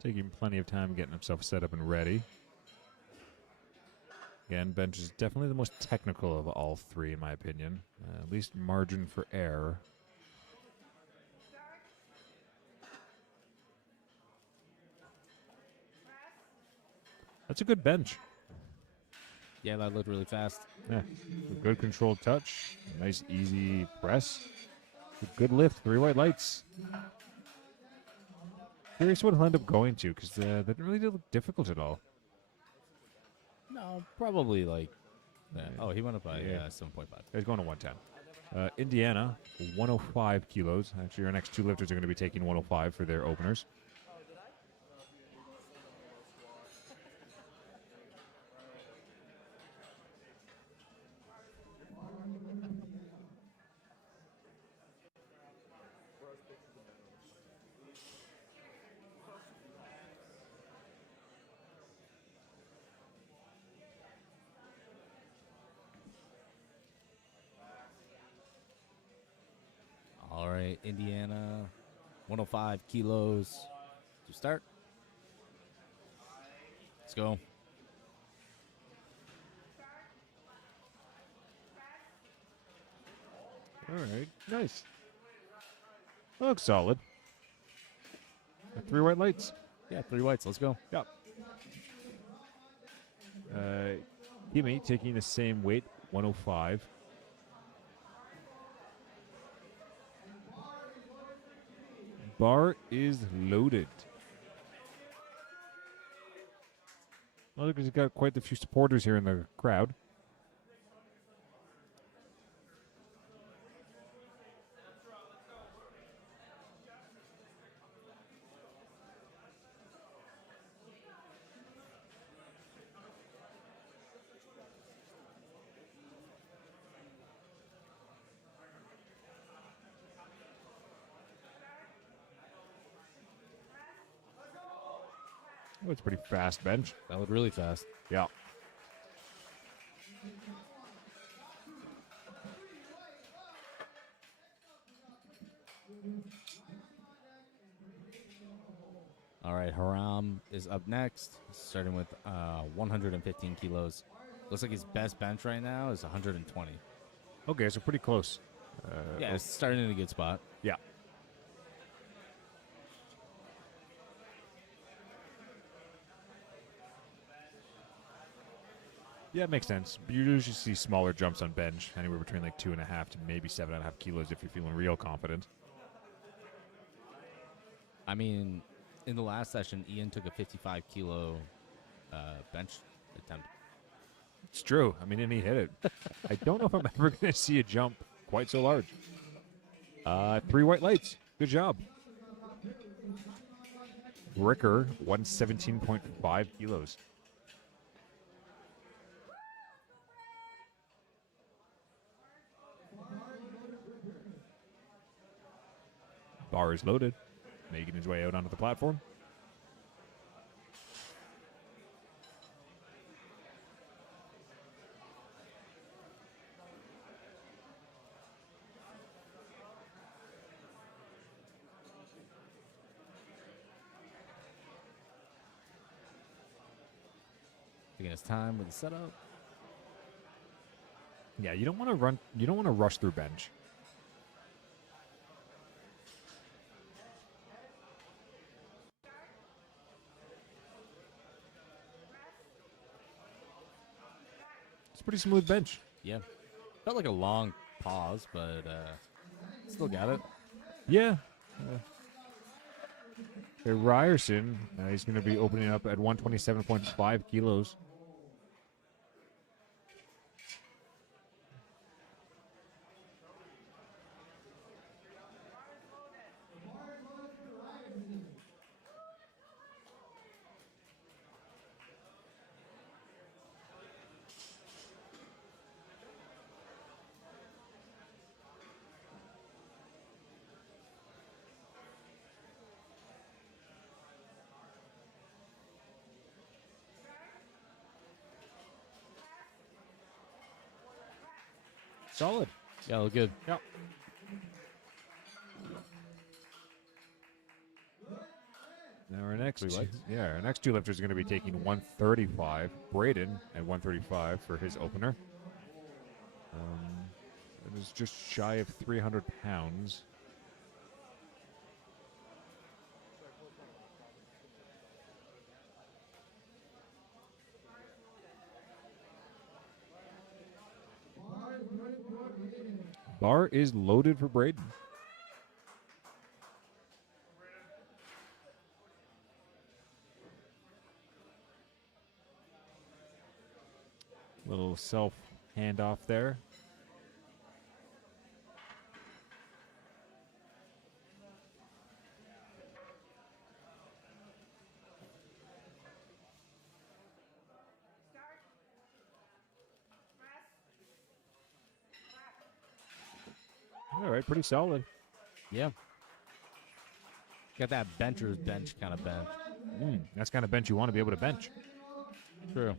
Taking plenty of time getting himself set up and ready. Again, bench is definitely the most technical of all 3, in my opinion. At least margin for error. That's a good bench. Yeah, that looked really fast. Yeah, good controlled touch. Nice, easy press. Good lift. 3 white lights. Curious what he'll end up going to, because that didn't really look difficult at all. No, probably like that. Oh, he went up by 7.5. He's going to 110. Indiana, 105 kilos. Actually, our next 2 lifters are going to be taking 105 for their openers. All right, Indiana, 105 kilos to start. Let's go. All right, nice. Looks solid. 3 white lights. Yeah, 3 whites. Let's go. Yep. Teammate taking the same weight, 105. Bar is loaded. Well, because he's got quite a few supporters here in the crowd. Oh, it's pretty fast bench. That looked really fast. Yeah. All right, Haram is up next, starting with 115 kilos. Looks like his best bench right now is 120. Okay, so pretty close. Yeah, it's starting in a good spot. Yeah. Yeah, it makes sense. You usually see smaller jumps on bench, anywhere between like 2.5 to maybe 7.5 kilos if you're feeling real confident. I mean, in the last session, Ian took a 55 kilo bench attempt. It's true. I mean, and he hit it. I don't know if I'm ever going to see a jump quite so large. 3 white lights. Good job. Ricker, 117.5 kilos. Bar is loaded, making his way out onto the platform. Taking his time with the setup. Yeah, you don't want to run. You don't want to rush through bench. It's a pretty smooth bench. Yeah. Felt like a long pause, but still got it. Yeah. Ryerson, he's going to be opening up at 127.5 kilos. Solid. Yeah, look good. Yep. Now our next, our next 2 lifters are going to be taking 135. Braden at 135 for his opener. It is just shy of 300 pounds. Bar is loaded for Braden. Little self handoff there. All right, pretty solid. Yeah. Got that bencher's bench kind of bench. That's kind of bench you want to be able to bench. True.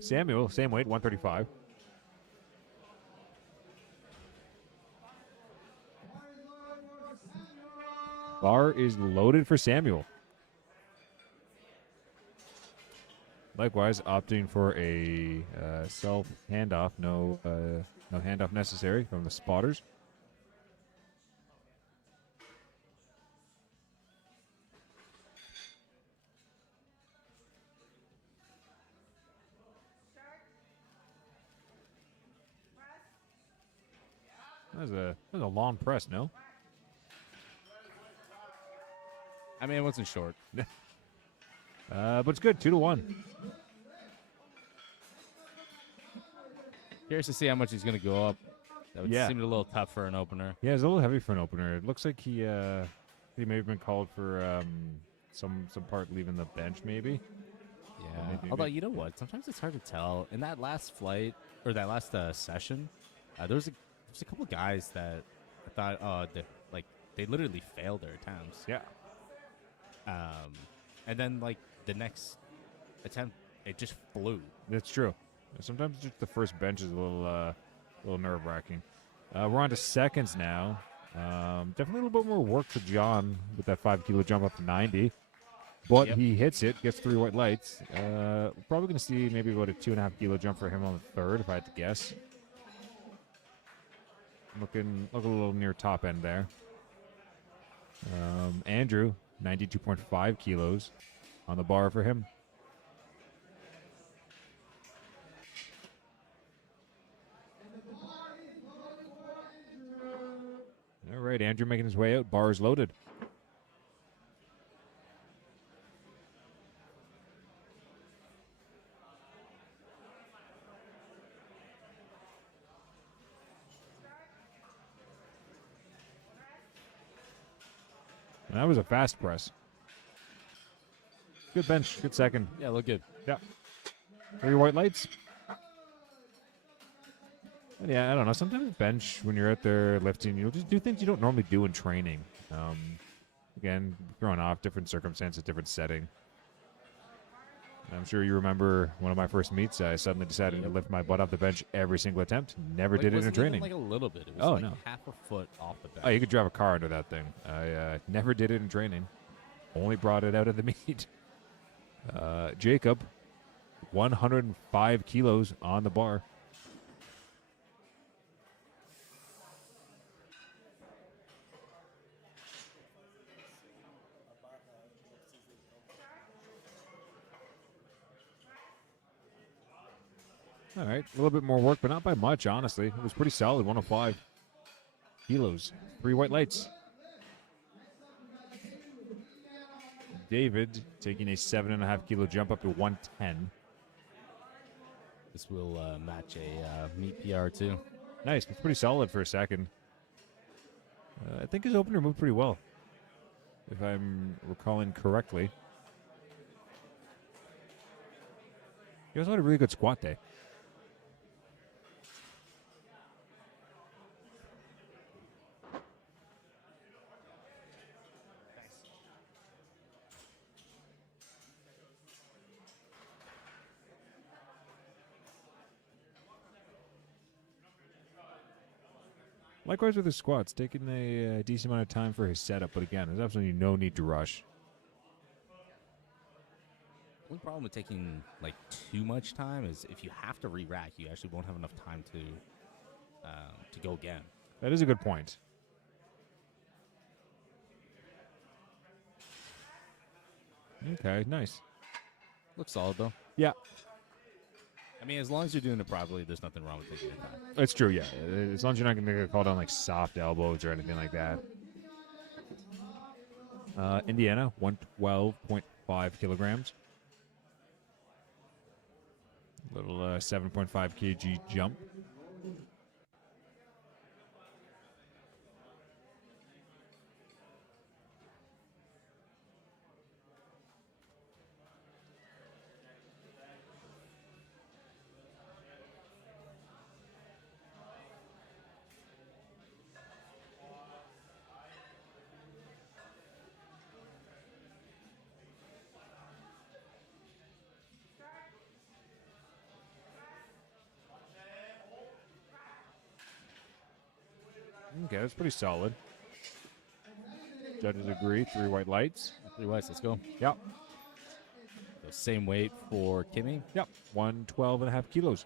Samuel, same weight, 135. Bar is loaded for Samuel. Likewise, opting for a self handoff. No handoff necessary from the spotters. That was a long press, no? I mean, it wasn't short. But it's good, 2-1. Curious to see how much he's going to go up. That would Yeah. seem a little tough for an opener. Yeah, it's a little heavy for an opener. It looks like he may have been called for some part leaving the bench, maybe. Yeah. Maybe- Although, you know what? Sometimes it's hard to tell. In that last flight, or that last session, there was a couple guys that I thought, they literally failed their attempts. Yeah. And then, like, the next attempt, it just flew. That's true. Sometimes just the first bench is a little nerve-wracking. We're on to seconds now. Definitely a little bit more work for John with that 5-kilo jump up to 90. But Yep. he hits it, gets 3 white lights. We're probably going to see maybe about a 2.5-kilo jump for him on the third, if I had to guess. Looking a little near top end there. Andrew, 92.5 kilos on the bar for him. All right, Andrew making his way out. Bar is loaded. And that was a fast press. Good bench, good second. Yeah, look good. Yeah. 3 white lights. And yeah, I don't know. Sometimes bench, when you're out there lifting, you'll just do things you don't normally do in training. Again, thrown off, different circumstances, different setting. I'm sure you remember one of my first meets. I suddenly decided to lift my butt off the bench every single attempt. Never did it in wasn't training. Even like a little bit. It was Oh, like no. half a foot off the bench. Oh, you could drive a car under that thing. I never did it in training. Only brought it out of the meet. Jacob, 105 kilos on the bar. All right, a little bit more work, but not by much, honestly. It was pretty solid, 105 kilos. 3 white lights. David taking a 7.5-kilo jump up to 110. This will match a meet PR too. Nice. It's pretty solid for a second. I think his opener moved pretty well, if I'm recalling correctly. He also had a really good squat day. Likewise with his squats, taking a decent amount of time for his setup, but again, there's absolutely no need to rush. The only problem with taking like too much time is if you have to re-rack, you actually won't have enough time to go again. That is a good point. Okay, nice. Looks solid though. Yeah, I mean, as long as you're doing it properly, there's nothing wrong with taking your time. that's true, yeah. As long as you're not going to get called on like soft elbows or anything like that. Indiana, 112.5 kilograms. Little 7.5 kg jump. Okay, that's pretty solid. Judges agree. 3 white lights. 3 whites, let's go. Yep. So same weight for Kimmy. Yep. 112.5 kilos.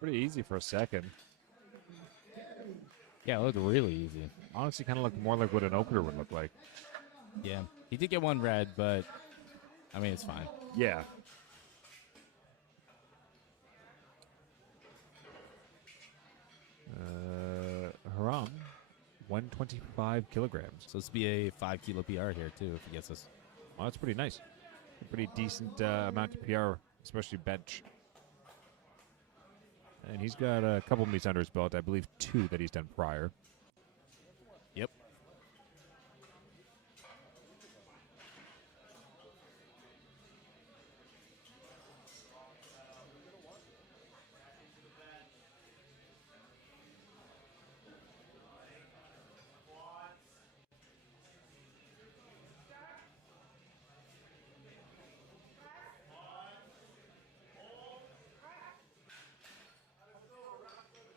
Pretty easy for a second. Yeah, it looked really easy. Honestly, kind of looked more like what an opener would look like. Yeah, he did get one red, but I mean, it's fine. Yeah. Haram, 125 kilograms. So this will be a 5 kilo PR here too if he gets this. Well, that's pretty nice. A pretty decent amount of PR, especially bench. And he's got a couple meets under his belt. I believe 2 that he's done prior. Yep.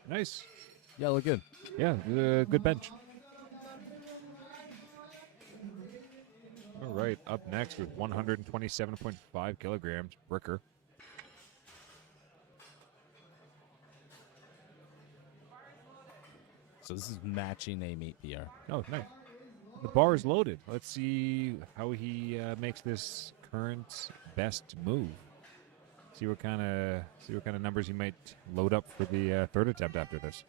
Nice. Yeah, look good. Yeah, good bench. All right, up next with 127.5 kilograms, Bricker. So this is matching a meet PR. Oh, nice. The bar is loaded. Let's see how he makes this current best move. See what kind of numbers he might load up for the third attempt after this.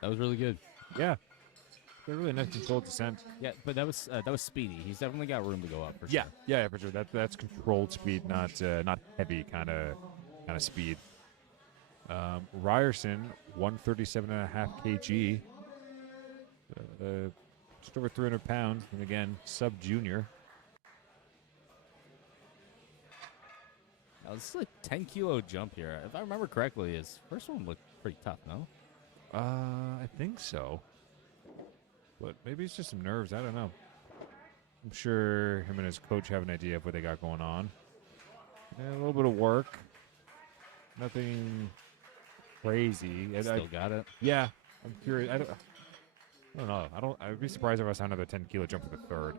That was really good. Yeah, they're really nice controlled descent. Yeah, but that was speedy. He's definitely got room to go up. For Yeah, sure. yeah, for sure. That's controlled speed, not heavy kind of speed. Ryerson, 137.5 kg, just over 300 pounds, and again, sub junior. Now, this is a 10 kilo jump here. If I remember correctly, his first one looked pretty tough. No. I think so, but maybe it's just some nerves. I don't know. I'm sure him and his coach have an idea of what they got going on. Yeah, a little bit of work, nothing crazy. Still got it. Yeah, I'm curious. I don't know. I'd be surprised if I saw another 10 kilo jump for the third.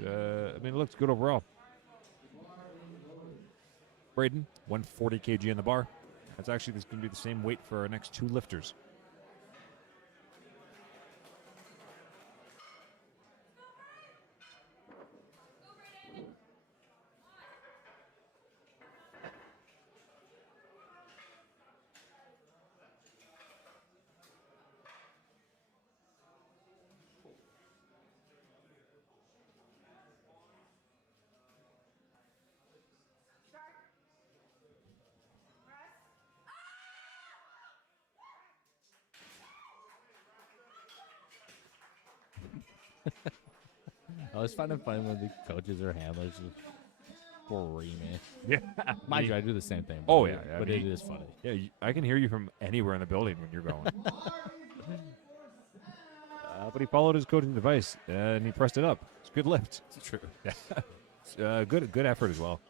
But, I mean, it looks good overall. Braden, 140 kg in the bar. That's actually going to be the same weight for our next 2 lifters. I always find it funny when the coaches or handlers just screaming. Yeah. Mind you, I do the same thing. Oh, but yeah, yeah, But I mean, it is funny. Yeah, I can hear you from anywhere in the building when you're going. But he followed his coaching advice, and he pressed it up. It's a good lift. It's true. Yeah. Good effort as well.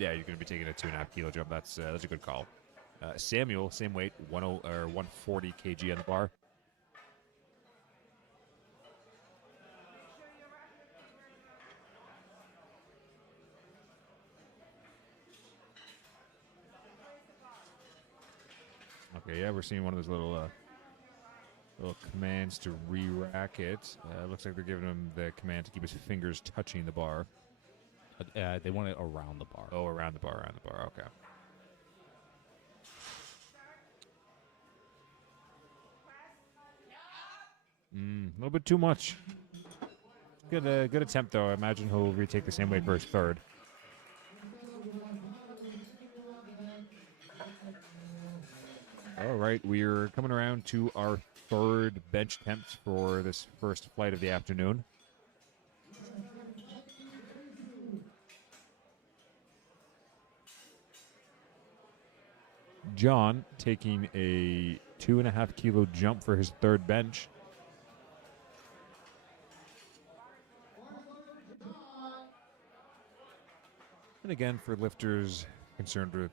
Yeah, you're going to be taking a 2.5 kilo jump. That's a good call. Samuel, same weight, 140 kg on the bar. Okay, yeah, we're seeing one of those little commands to re-rack it. Looks like they're giving him the command to keep his fingers touching the bar. They want it around the bar. Oh, around the bar, okay. A little bit too much. Good attempt, though. I imagine he'll retake the same weight for his third. All right, we're coming around to our third bench attempt for this first flight of the afternoon. John taking a 2.5 kilo jump for his third bench. And again, for lifters concerned with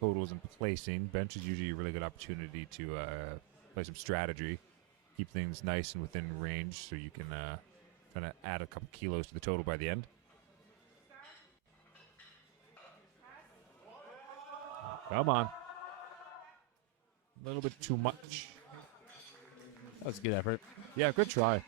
totals and placing, bench is usually a really good opportunity to play some strategy, keep things nice and within range so you can kind of add a couple kilos to the total by the end. Come on. A little bit too much. That was a good effort. Yeah, good try.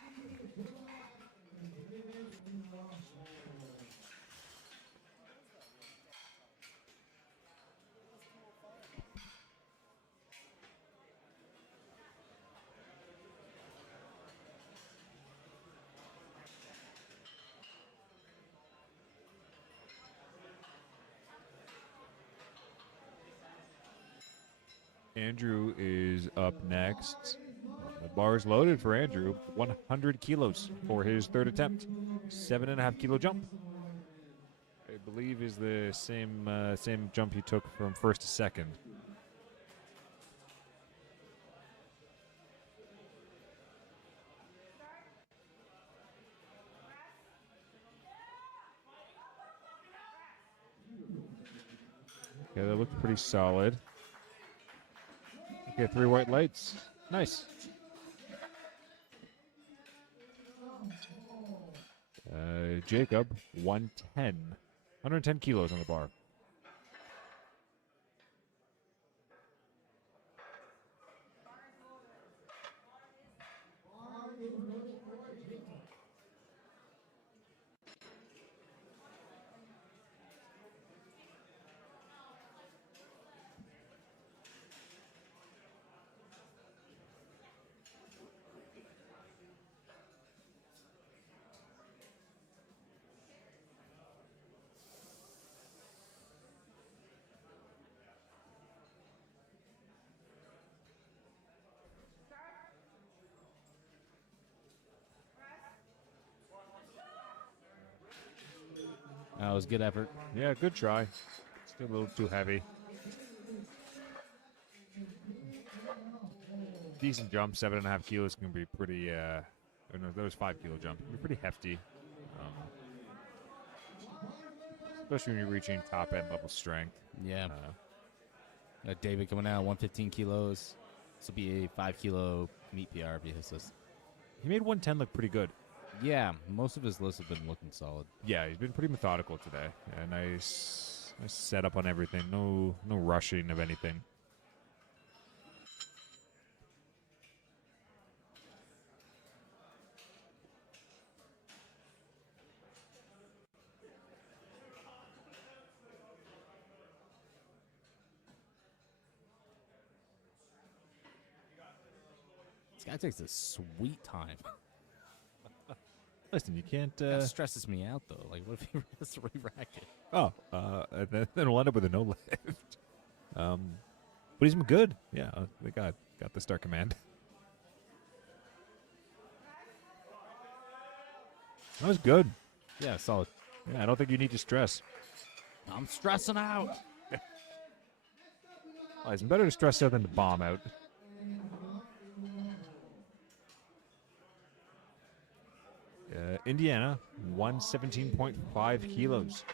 Andrew is up next. The bar is loaded for Andrew. 100 kilos for his third attempt. 7.5 kilo jump. I believe is the same jump he took from first to second. Okay, that looked pretty solid. Okay, 3 white lights. Nice. Jacob, 110. 110 kilos on the bar. That was a good effort. Yeah, good try. Still a little too heavy. Decent jump, 7.5 kilos can be pretty, or no, that was 5 kilo jump. Can be pretty hefty. Especially when you're reaching top end level strength. Yeah. David coming out 115 kilos. This will be a 5 kilo meat PR if he hits this. He made 110 look pretty good. Yeah, most of his lists have been looking solid. Yeah, he's been pretty methodical today. Yeah, nice setup on everything. No rushing of anything. This guy takes a sweet time. Listen, you can't. That stresses me out though. Like, what if he has to re-rack it? Oh, and then we'll end up with a no lift. But he's been good. Yeah, they got the start command. That was good. Yeah, solid. Yeah, I don't think you need to stress. I'm stressing out. Well, it's better to stress out than to bomb out. Indiana, 117.5 kilos.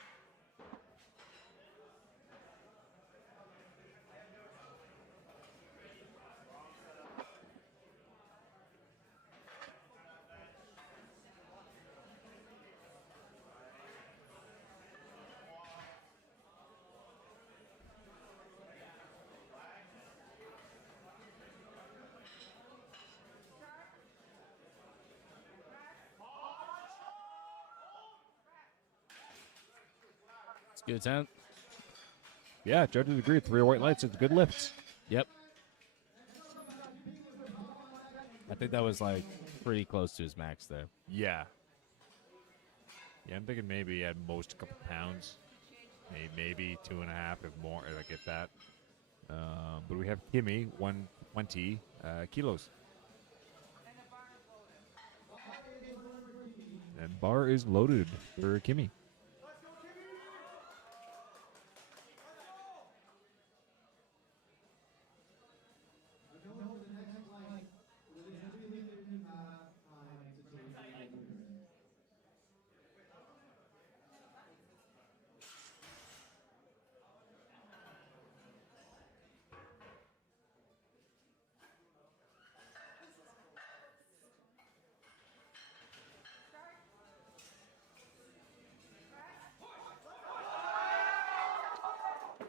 It's a good attempt. Yeah, judges agree. 3 white lights. It's a good lift. Yep. I think that was like pretty close to his max there. Yeah. Yeah, I'm thinking maybe at most a couple pounds. Maybe 2.5 if more, like if that. But we have Kimmy, 120 kilos. And bar is loaded for Kimmy.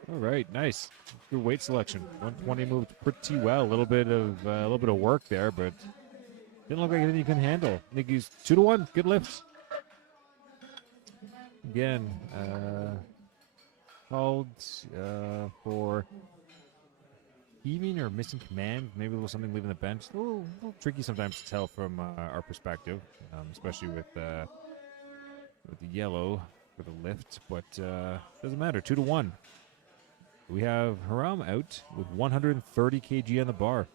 All right, nice. Good weight selection. 120 moved pretty well. A little bit of work there, but didn't look like anything you can handle. I think he's 2-1. Good lifts. Again, called for heaving or missing command. Maybe a little something leaving the bench. A little tricky sometimes to tell from our perspective, especially with the yellow for the lift. But doesn't matter. 2-1. We have Haram out with 130 kg on the bar.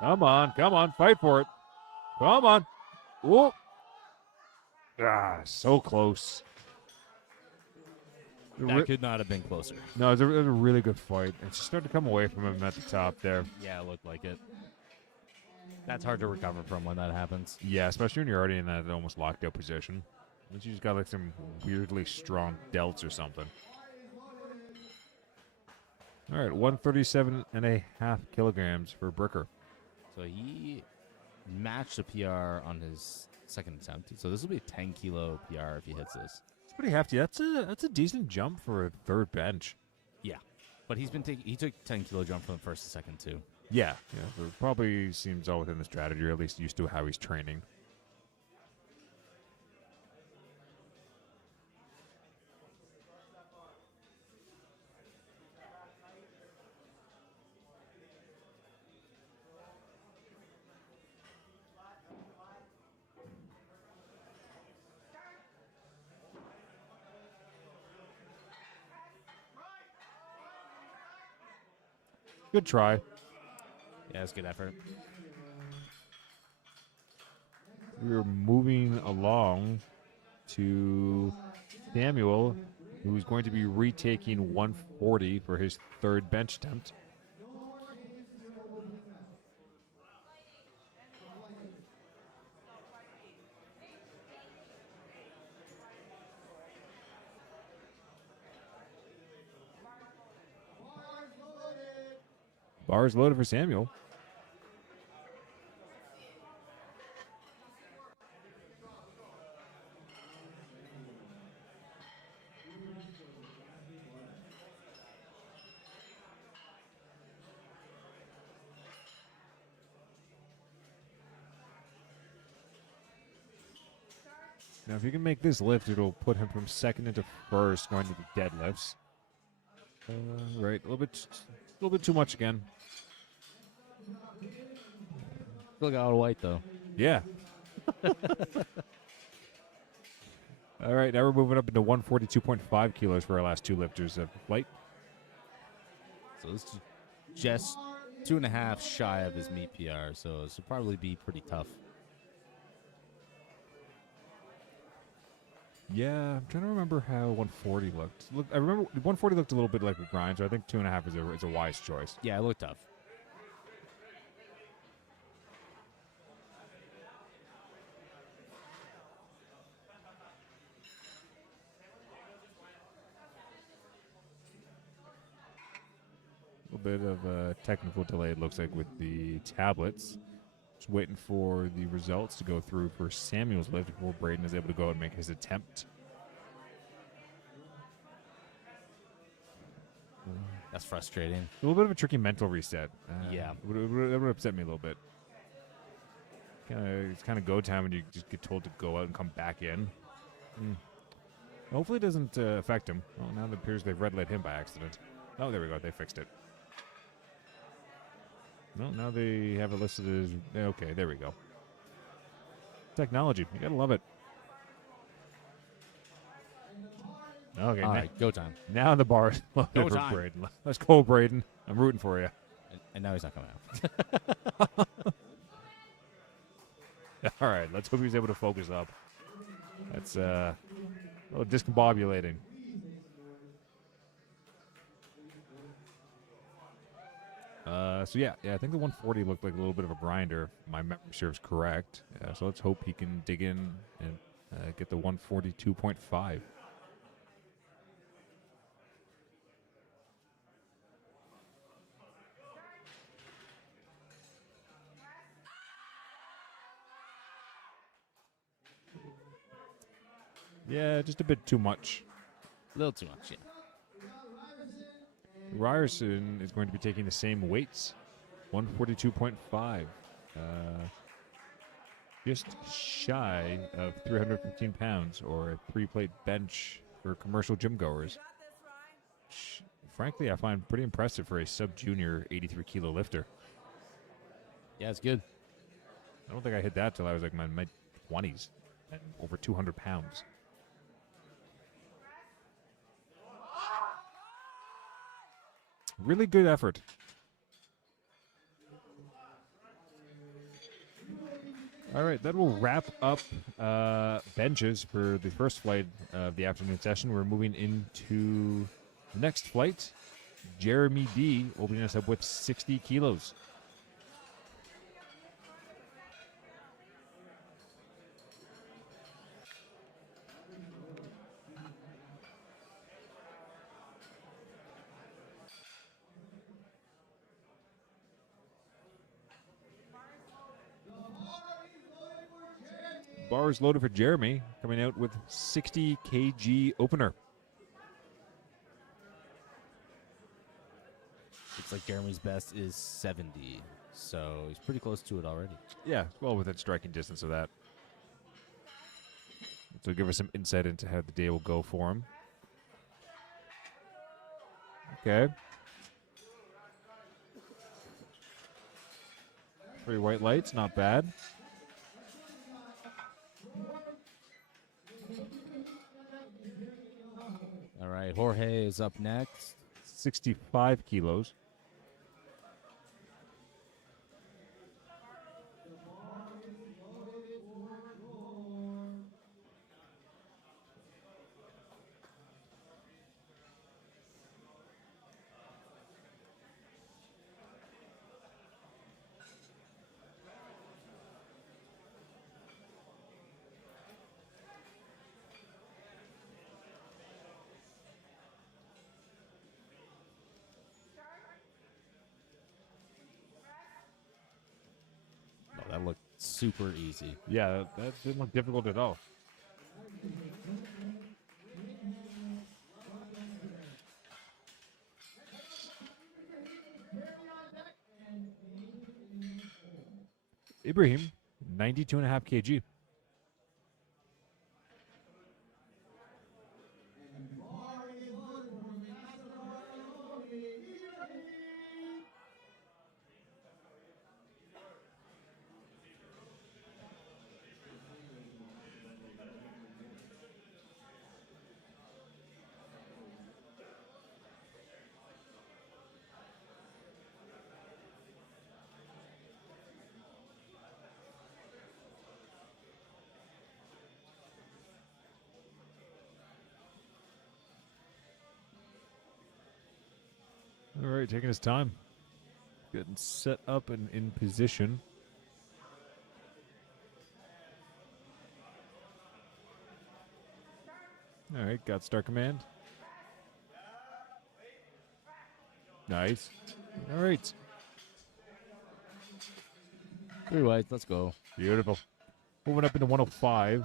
Come on, fight for it. Come on. Whoop. Ah, so close. That could not have been closer. No, it was a really good fight. It just started to come away from him at the top there. Yeah, it looked like it. That's hard to recover from when that happens. Yeah, especially when you're already in that almost locked out position. Unless you just got like some weirdly strong delts or something. All right, 137.5 kilograms for Bricker. So he matched the PR on his second attempt. So this will be a 10 kilo PR if he hits this. It's pretty hefty. That's a decent jump for a third bench. Yeah, but he took 10 kilo jump from the first to second too. Yeah, so it probably seems all within the strategy, or at least used to how he's training. Good try. Yeah, it's good effort. We're moving along to Samuel, who's going to be retaking 140 for his third bench attempt. Bars loaded for Samuel. Now, if you can make this lift, it'll put him from second into first, going to the deadlifts. Right, a little bit too much again. Still got all white though. Yeah. All right, now we're moving up into 142.5 kilos for our last two lifters of the flight. So this is just 2.5 shy of his meet PR. So this will probably be pretty tough. Yeah, I'm trying to remember how 140 looked. I remember 140 looked a little bit like a grind, so I think 2.5 is a wise choice. Yeah, it looked tough. A little bit of a technical delay, it looks like, with the tablets. Just waiting for the results to go through for Samuel's lift before Braden is able to go and make his attempt. That's frustrating. A little bit of a tricky mental reset. Yeah. That would upset me a little bit. It's kind of go time when you just get told to go out and come back in. Hopefully it doesn't affect him. Well, now it appears they've red lit him by accident. Oh, there we go. They fixed it. No, now they have it listed as... Okay, there we go. Technology. You gotta love it. Okay, All right, go time. now the bar is loaded Go for time. Braden. Let's go, Braden. I'm rooting for you. And now he's not coming out. All right, let's hope he's able to focus up. That's a little discombobulating. So yeah, I think the 140 looked like a little bit of a grinder, if my memory serves correct. So let's hope he can dig in and get the 142.5. Yeah, just a bit too much. A little too much, yeah. Ryerson is going to be taking the same weights, 142.5. Just shy of 315 pounds, or a 3-plate bench for commercial gym goers. Frankly, I find pretty impressive for a sub-junior 83-kilo lifter. Yeah, it's good. I don't think I hit that till I was like my mid-20s, and over 200 pounds. Really good effort. All right, that will wrap up benches for the first flight of the afternoon session. We're moving into the next flight. Jeremy D opening us up with 60 kilos. Bars loaded for Jeremy, coming out with 60 kg opener. Looks like Jeremy's best is 70, so he's pretty close to it already. Yeah, well within striking distance of that. So give us some insight into how the day will go for him. Okay. Pretty white lights, not bad. All right, Jorge is up next. 65 kilos. Oh, that looked super easy. Yeah, that didn't look difficult at all. Ibrahim, 92.5 kg. All right, taking his time. Getting set up and in position. All right, got start command. Nice. All right. 3 whites, let's go. Beautiful. Moving up into 105.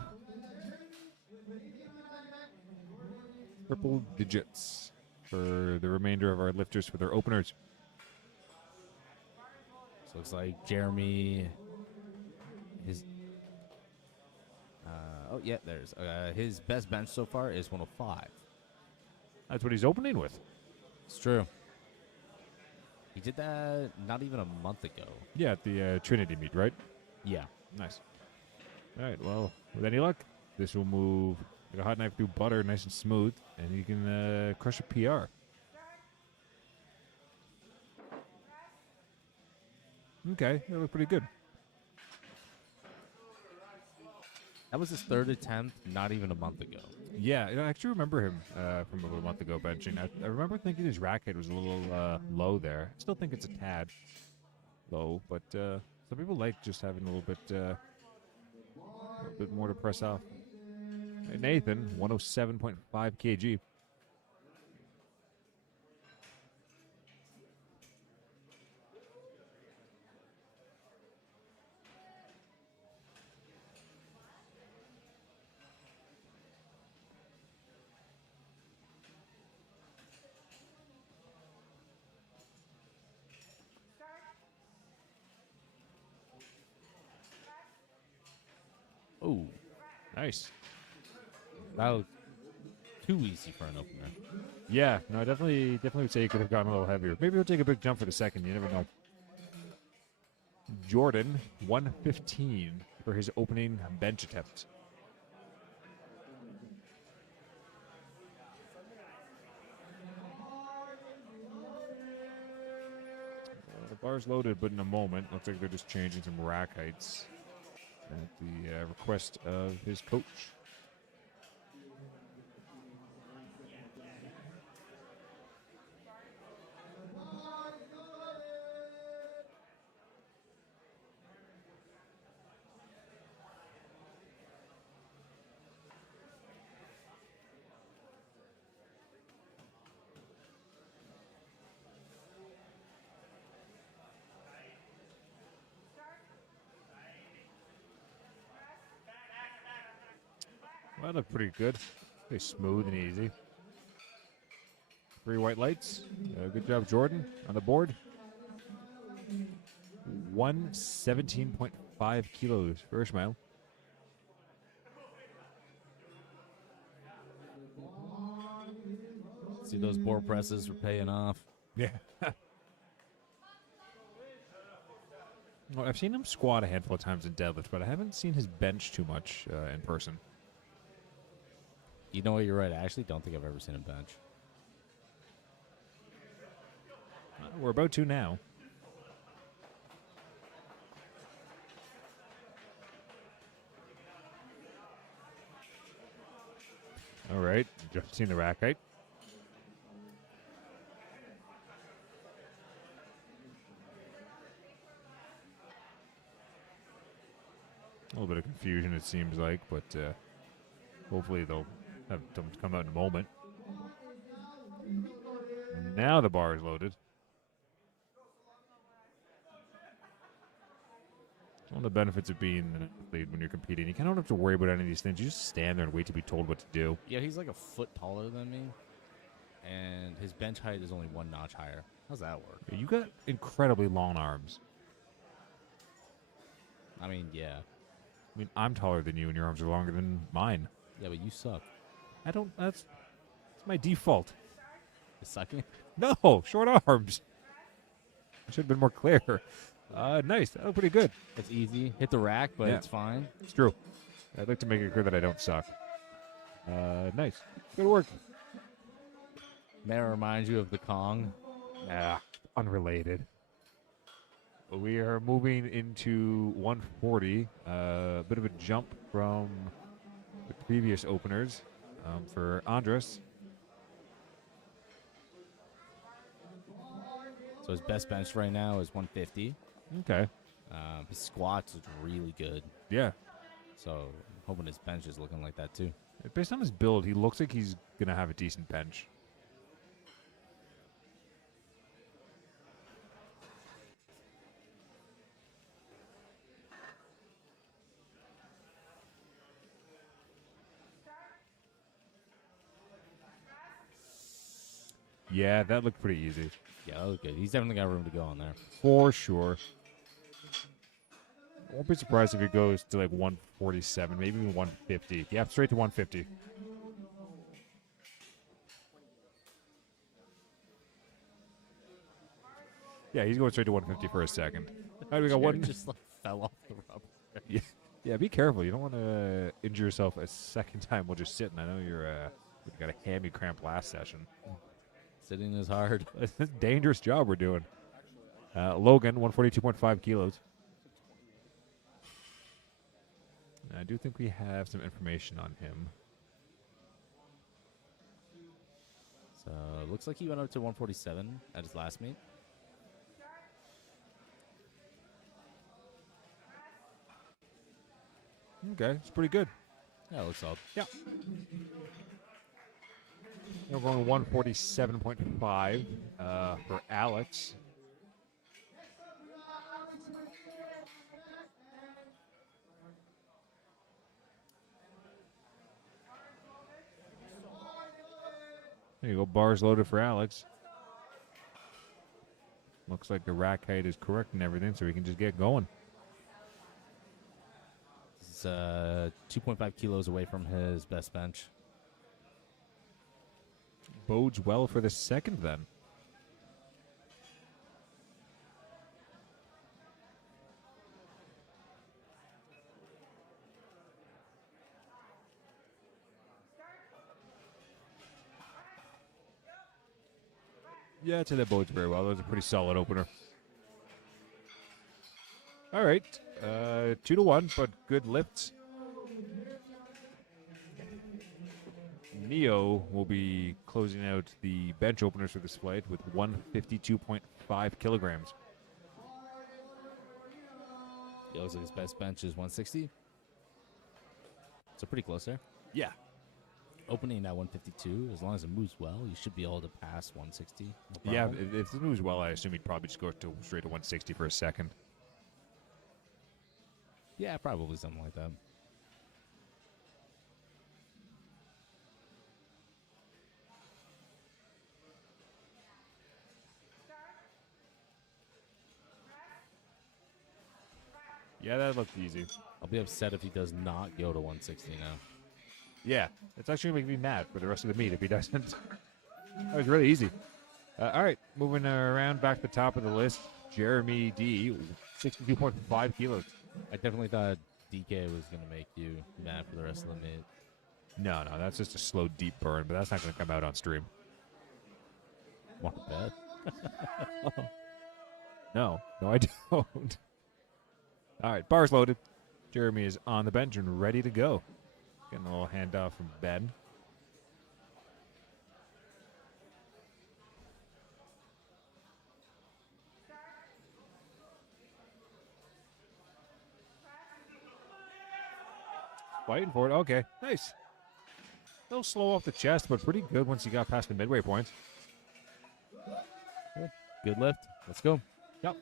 Triple digits for the remainder of our lifters for their openers. So looks like Jeremy His oh yeah, there's his best bench so far is 105. That's what he's opening with. It's true. He did that not even a month ago. Yeah, at the Trinity meet, right? Yeah. Nice. All right, well, with any luck, this will move like a hot knife through butter, nice and smooth, and you can crush a PR. Okay, that looked pretty good. That was his third attempt, not even a month ago. Yeah, I actually remember him from about a month ago benching. I remember thinking his rack height was a little low there. I still think it's a tad low, but some people like just having a little bit more to press off. Hey, Nathan, 107.5 kg. Oh, Nice. that was too easy for an opener. Yeah, no, I definitely would say he could have gotten a little heavier. Maybe he'll take a big jump for the second. You never know. Jordan, 115 for his opening bench attempt. The bar's loaded, but in a moment, looks like they're just changing some rack heights at the request of his coach. Well, that looked pretty good. Pretty smooth and easy. 3 white lights. Good job, Jordan, on the board. 117.5 kilos for Ishmael. See, those board presses were paying off. Yeah. Well, I've seen him squat a handful of times in deadlift, but I haven't seen his bench too much in person. You know what? You're right. I actually don't think I've ever seen him bench. We're about to now. All right. Just seen the rack height. A little bit of confusion, it seems like, but hopefully they'll have them come out in a moment. Now the bar is loaded. One of the benefits of being an athlete when you're competing, you kind of don't have to worry about any of these things. You just stand there and wait to be told what to do. Yeah, he's like a foot taller than me, and his bench height is only one notch higher. How's that work? You got incredibly long arms. I mean, yeah. I mean, I'm taller than you, and your arms are longer than mine. Yeah, but you suck. I don't. That's my default. You sucking? No, short arms. I should have been more clear. Nice. That was pretty good. It's easy. Hit the rack, but Yeah. it's fine. It's true. I'd like to make it clear that I don't suck. Nice. Good work. May I remind you of the Kong? Nah, unrelated. But we are moving into 140. A bit of a jump from the previous openers for Andres. So his best bench right now is 150. Okay. His squats is really good. Yeah. So I'm hoping his bench is looking like that too. Based on his build, he looks like he's going to have a decent bench. Yeah, that looked pretty easy. Yeah, that was good. He's definitely got room to go on there. For sure. Won't be surprised if he goes to like 147, maybe even 150. Yeah, straight to 150. Yeah, he's going straight to 150 for a second. All right, we got Chair one. just like fell off the rubber. Yeah, yeah. Be careful. You don't want to injure yourself a second time while just sitting. I know you got a hammy cramp last session. Sitting is hard. It's a dangerous job we're doing. Logan, 142.5 kilos. I do think we have some information on him. So it looks like he went up to 147 at his last meet. Okay, it's pretty good. Yeah, it looks solid. Yeah. We're going 147.5 for Alex. There you go, bars loaded for Alex. Looks like the rack height is correct and everything, so we can just get going. He's 2.5 kilos away from his best bench. Bodes well for the second then. Yeah, I'd say that bodes very well. That was a pretty solid opener. All right. 2-1, but good lifts. Neo will be closing out the bench openers for this flight with 152.5 kilograms. It looks like his best bench is 160. So pretty close there. Yeah. Opening at 152, as long as it moves well, you should be able to pass 160. No Yeah, problem. if it moves well, I assume he'd probably just go straight to 160 for a second. Yeah, probably something like that. Yeah, that looked easy. I'll be upset if he does not go to 160 now. Yeah, it's actually going to make me mad for the rest of the meet if he doesn't. That was really easy. All right, moving around back to the top of the list. Jeremy D, 62.5 kilos. I definitely thought DK was going to make you mad for the rest of the meet. No, that's just a slow, deep burn, but that's not going to come out on stream. Want to bet? No, I don't. All right, bars loaded. Jeremy is on the bench and ready to go. Getting a little handoff from Ben. Fighting for it. Okay, nice. A little slow off the chest, but pretty good once you got past the midway points. Good lift. Let's go. Yep.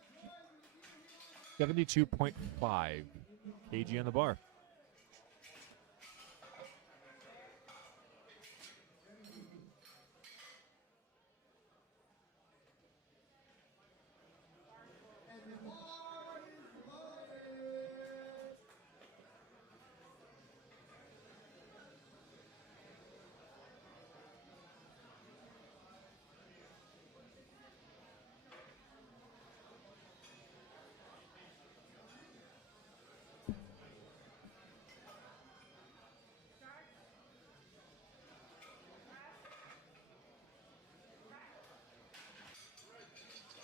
72.5 kg on the bar.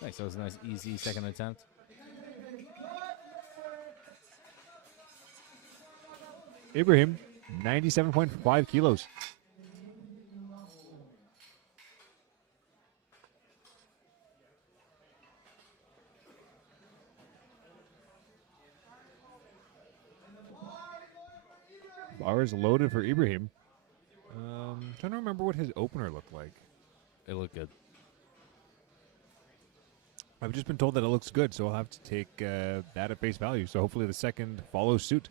Nice. That was a nice, easy second attempt. Ibrahim, 97.5 kilos. Bars loaded for Ibrahim. Trying to remember what his opener looked like. It looked good. I've just been told that it looks good, so I'll have to take that at face value. So hopefully the second follows suit.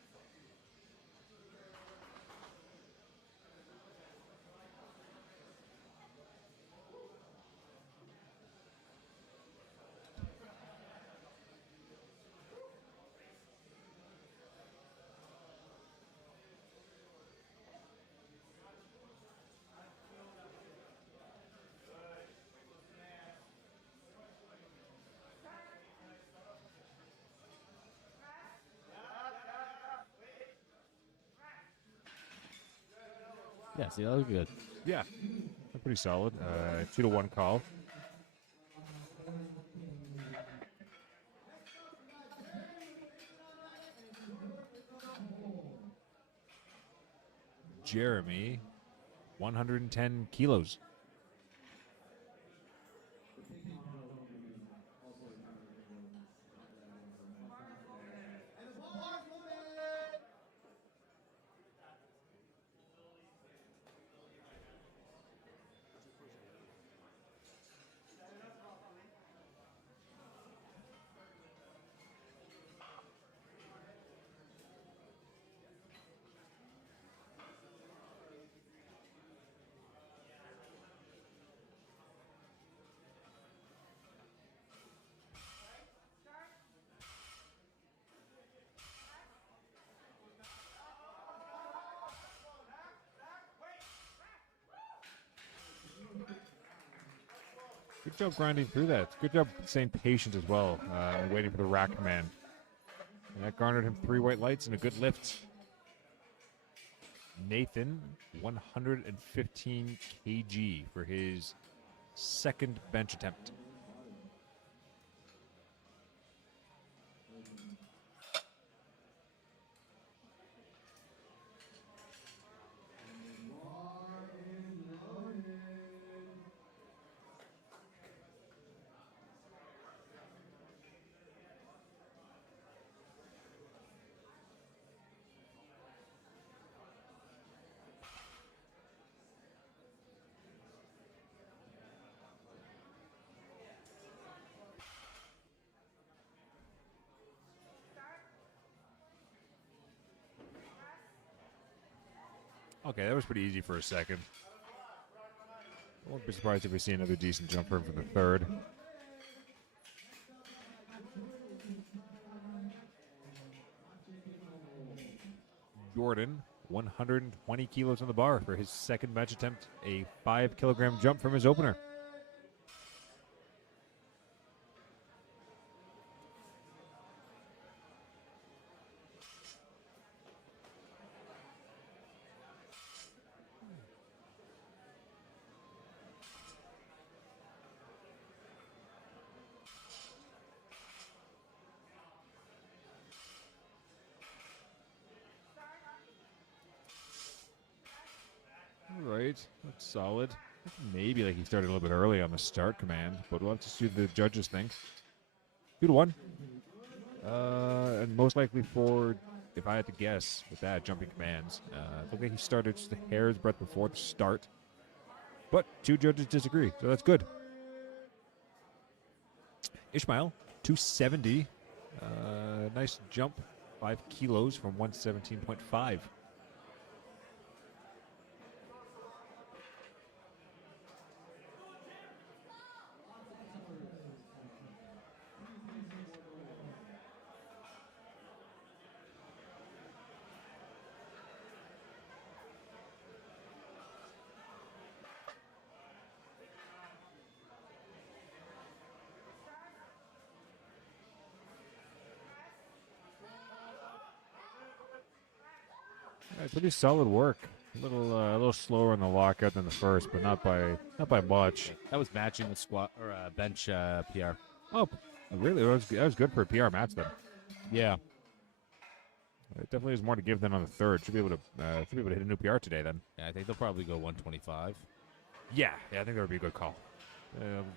Yeah, see, that was good. Yeah, pretty solid. 2-1 call. Jeremy, 110 kilos. Good job grinding through that. Good job staying patient as well, and waiting for the rack command. And that garnered him 3 white lights and a good lift. Nathan, 115 kg for his second bench attempt. Okay, that was pretty easy for a second. I won't be surprised if we see another decent jump from the third. Jordan, 120 kilos on the bar for his second bench attempt, a 5-kilogram jump from his opener. All right, that's solid. Maybe like he started a little bit early on the start command, but we'll have to see what the judges think. 2-1. And most likely for, if I had to guess, with that, jumping commands. I think he started just a hair's breadth before the start. But 2 judges disagree, so that's good. Ishmael, 270. Nice jump, 5 kilos from 117.5. Pretty solid work. A little slower in the lockout than the first, but not by much. That was matching the squat or bench PR. Oh, really? That was good for a PR match then. Yeah. It definitely has more to give than on the third. Should be able to hit a new PR today then. Yeah, I think they'll probably go 125. Yeah, I think that would be a good call.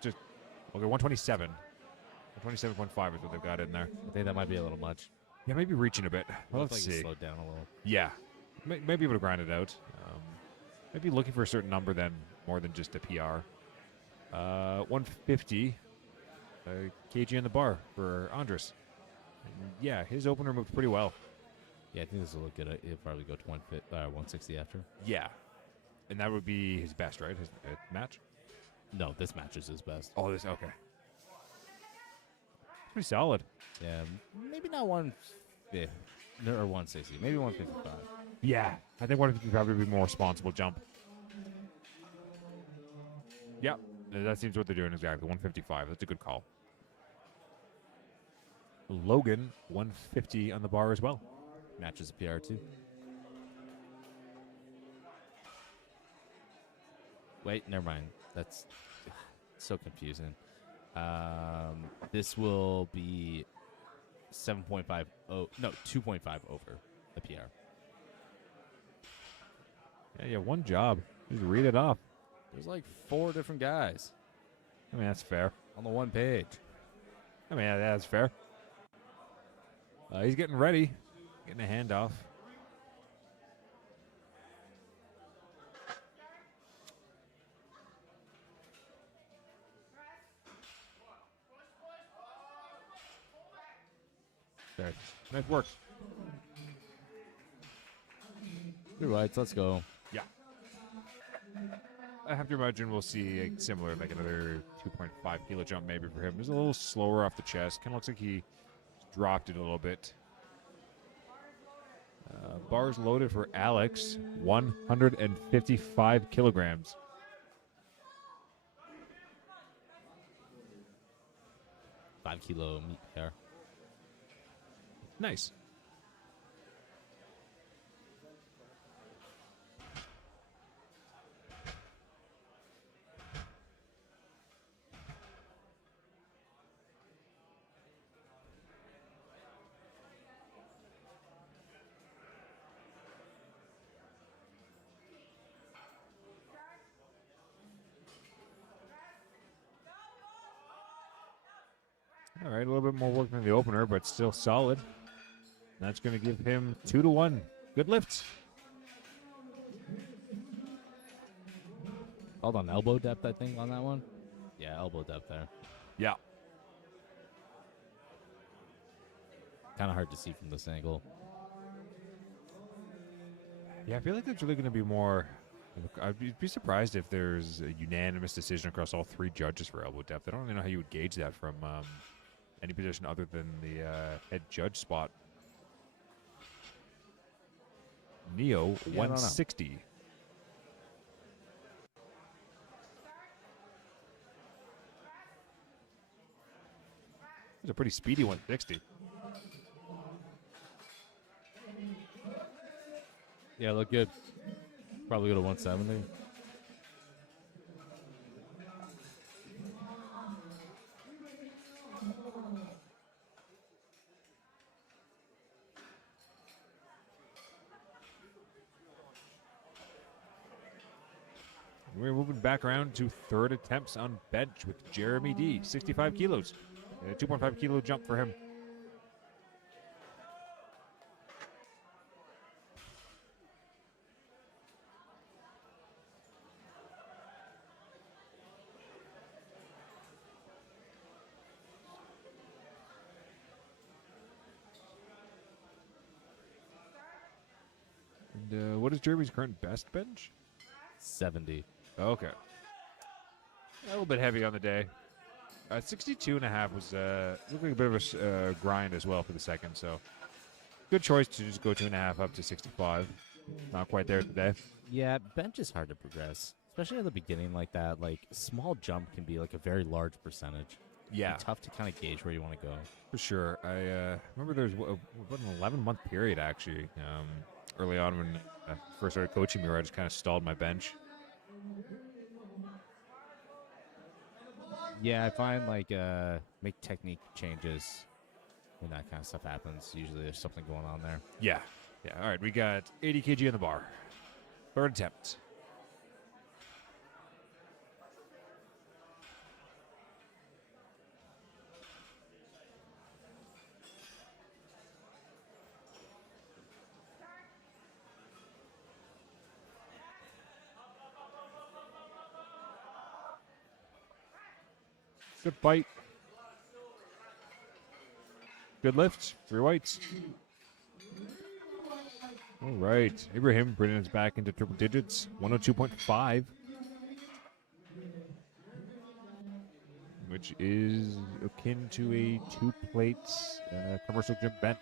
Just okay, 127. 127.5 is what they've got in there. I think that might be a little much. Yeah, maybe reaching a bit. Well, let's see. Slowed down a little. Yeah, maybe able to grind it out. Maybe looking for a certain number then, more than just a PR. 150 kg on the bar for Andres. And yeah, his opener moved pretty well. Yeah, I think this will look good. He'll probably go to 160 after. Yeah, and that would be his best, right? His match. No, this match is his best. Oh, this okay. Pretty solid. Yeah, maybe not 150 or 160. Maybe 155. Yeah, I think 150 would probably be a more responsible jump. Yeah, that seems what they're doing exactly. 155. That's a good call. Logan, 150 on the bar as well. Matches a PR too. Wait, never mind. That's so confusing. This will be 7.5. Oh, no, 2.5 over the PR. Yeah, one job. Just read it off. There's like 4 different guys I mean, that's fair. on the one page. I mean, that's fair. He's getting ready. Getting a handoff. There. Nice work. You're right. Let's go. Yeah. I have to imagine we'll see a similar, like another 2.5 kilo jump maybe for him. He's a little slower off the chest. Kind of looks like he dropped it a little bit. Bars loaded for Alex, 155 kilograms. $5 meat PR. Nice. All right, a little bit more work than the opener, but still solid. That's going to give him 2-1. Good lifts. Called on elbow depth, I think, on that one. Yeah, elbow depth there. Yeah. Kind of hard to see from this angle. Yeah, I feel like there's really going to be more. I'd be surprised if there's a unanimous decision across all 3 judges for elbow depth. I don't really know how you would gauge that from any position other than the head judge spot. Neo, Yeah, I don't know. 160. It's a pretty speedy 160. Yeah, look good. Probably go to 170. We're moving back around to third attempts on bench with Jeremy D, 65 kilos. A 2.5 kilo jump for him. And what is Jeremy's current best bench? 70. Okay. A little bit heavy on the day. 62.5 was looked like a bit of a grind as well for the second, so good choice to just go 2.5 up to 65. Not quite there today. Yeah, bench is hard to progress, especially at the beginning like that. Like, small jump can be like a very large percentage. Yeah, Tough to kind of gauge where you want to go. for sure. I remember there was about an 11-month period actually early on when I first started coaching me where I just kind of stalled my bench. Yeah, I find like make technique changes when that kind of stuff happens. Usually there's something going on there. Yeah. All right, we got 80 kg on the bar. Third attempt. Good bite. Good lift. 3 whites. All right. Ibrahim bringing us back into triple digits. 102.5. Which is akin to a 2-plate commercial gym bench.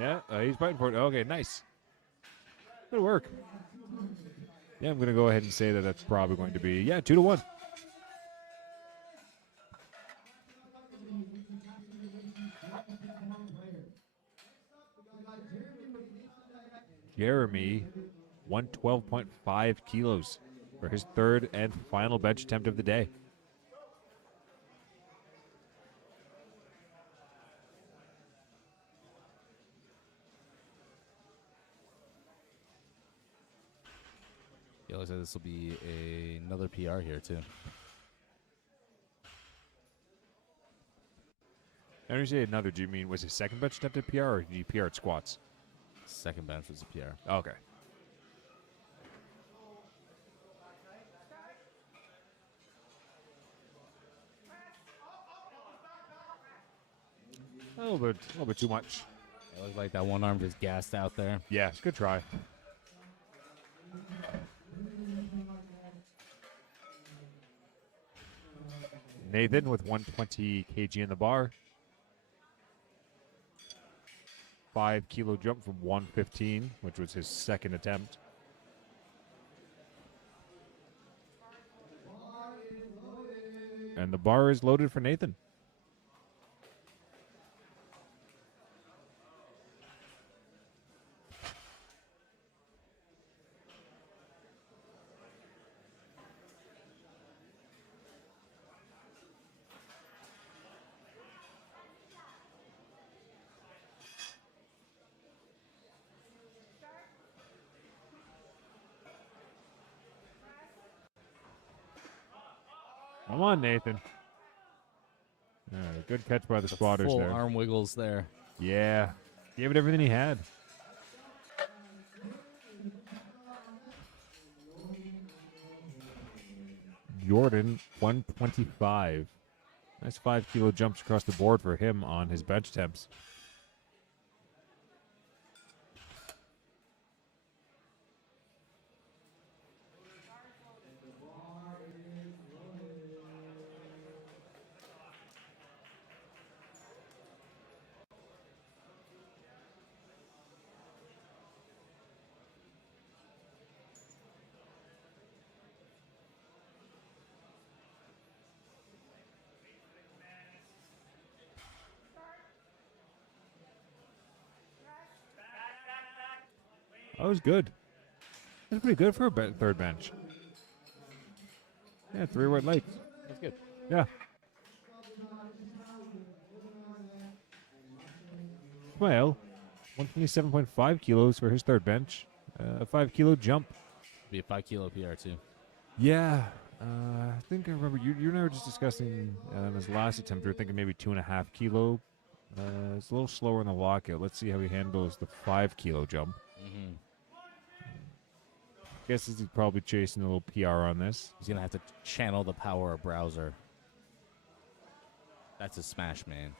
Yeah, he's fighting for it. Okay, nice. Good work. Yeah, I'm going to go ahead and say that that's probably going to be, 2-1. Jeremy, 112.5 kilos for his third and final bench attempt of the day. Yeah, looks like this will be another PR here too. And when you say another, do you mean was his second bench attempt at PR or did he PR at squats? Second bench was a PR. Okay. A little bit too much. It looked like that one arm just gassed out there. Yeah, it's a good try. Nathan with 120 kg in the bar. 5 kilo jump from 115, which was his second attempt. And the bar is loaded for Nathan. Come on, Nathan. Good catch by the spotters Full there. arm wiggles there. Yeah. Gave it everything he had. Jordan, 125. Nice 5 kilo jumps across the board for him on his bench attempts. That was good. That's pretty good for a third bench. Yeah, 3 wet legs. That's good. Yeah. Well, 127.5 kilos for his third bench. A 5 kilo jump. Be a 5 kilo PR too. Yeah. I think I remember you and I were just discussing his last attempt. We were thinking maybe 2.5 kilo. It's a little slower in the lockout. Let's see how he handles the 5 kilo jump. Mm-hmm. Guess he's probably chasing a little PR on this. He's gonna have to channel the power of browser. That's a smash, man.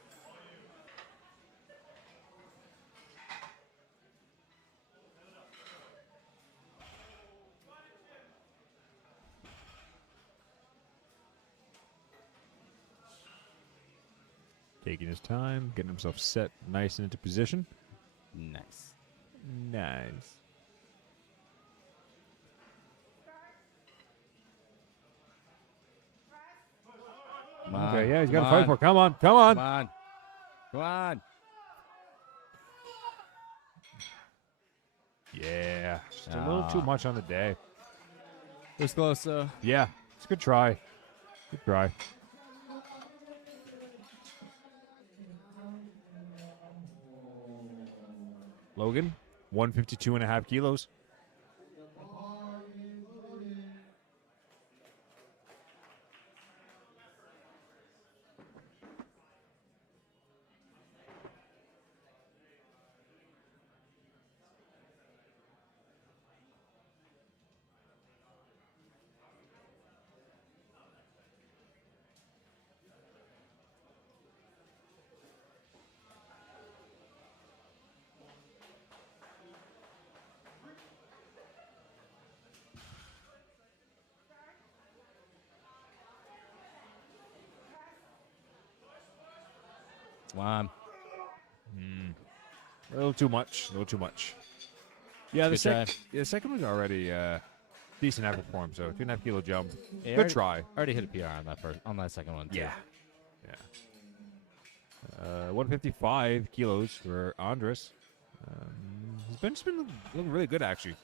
Taking his time, getting himself set nice and into position. Nice. Nice. Come on, Okay, yeah, he's got to come fight on, for it. Come on, come on. Come on. Come on. Yeah, just a little too much on the day. It was close, though. Yeah, it's a good try. Good try. Logan, 152.5 kilos. Come on. A little too much. A little too much. Yeah, Good try. The second one's already decent effort for him. So 2.5 kilo jump. Yeah, Good try. Already hit a PR on that on that second one too. Yeah. 155 kilos for Andres. His bench has been looking really good, actually.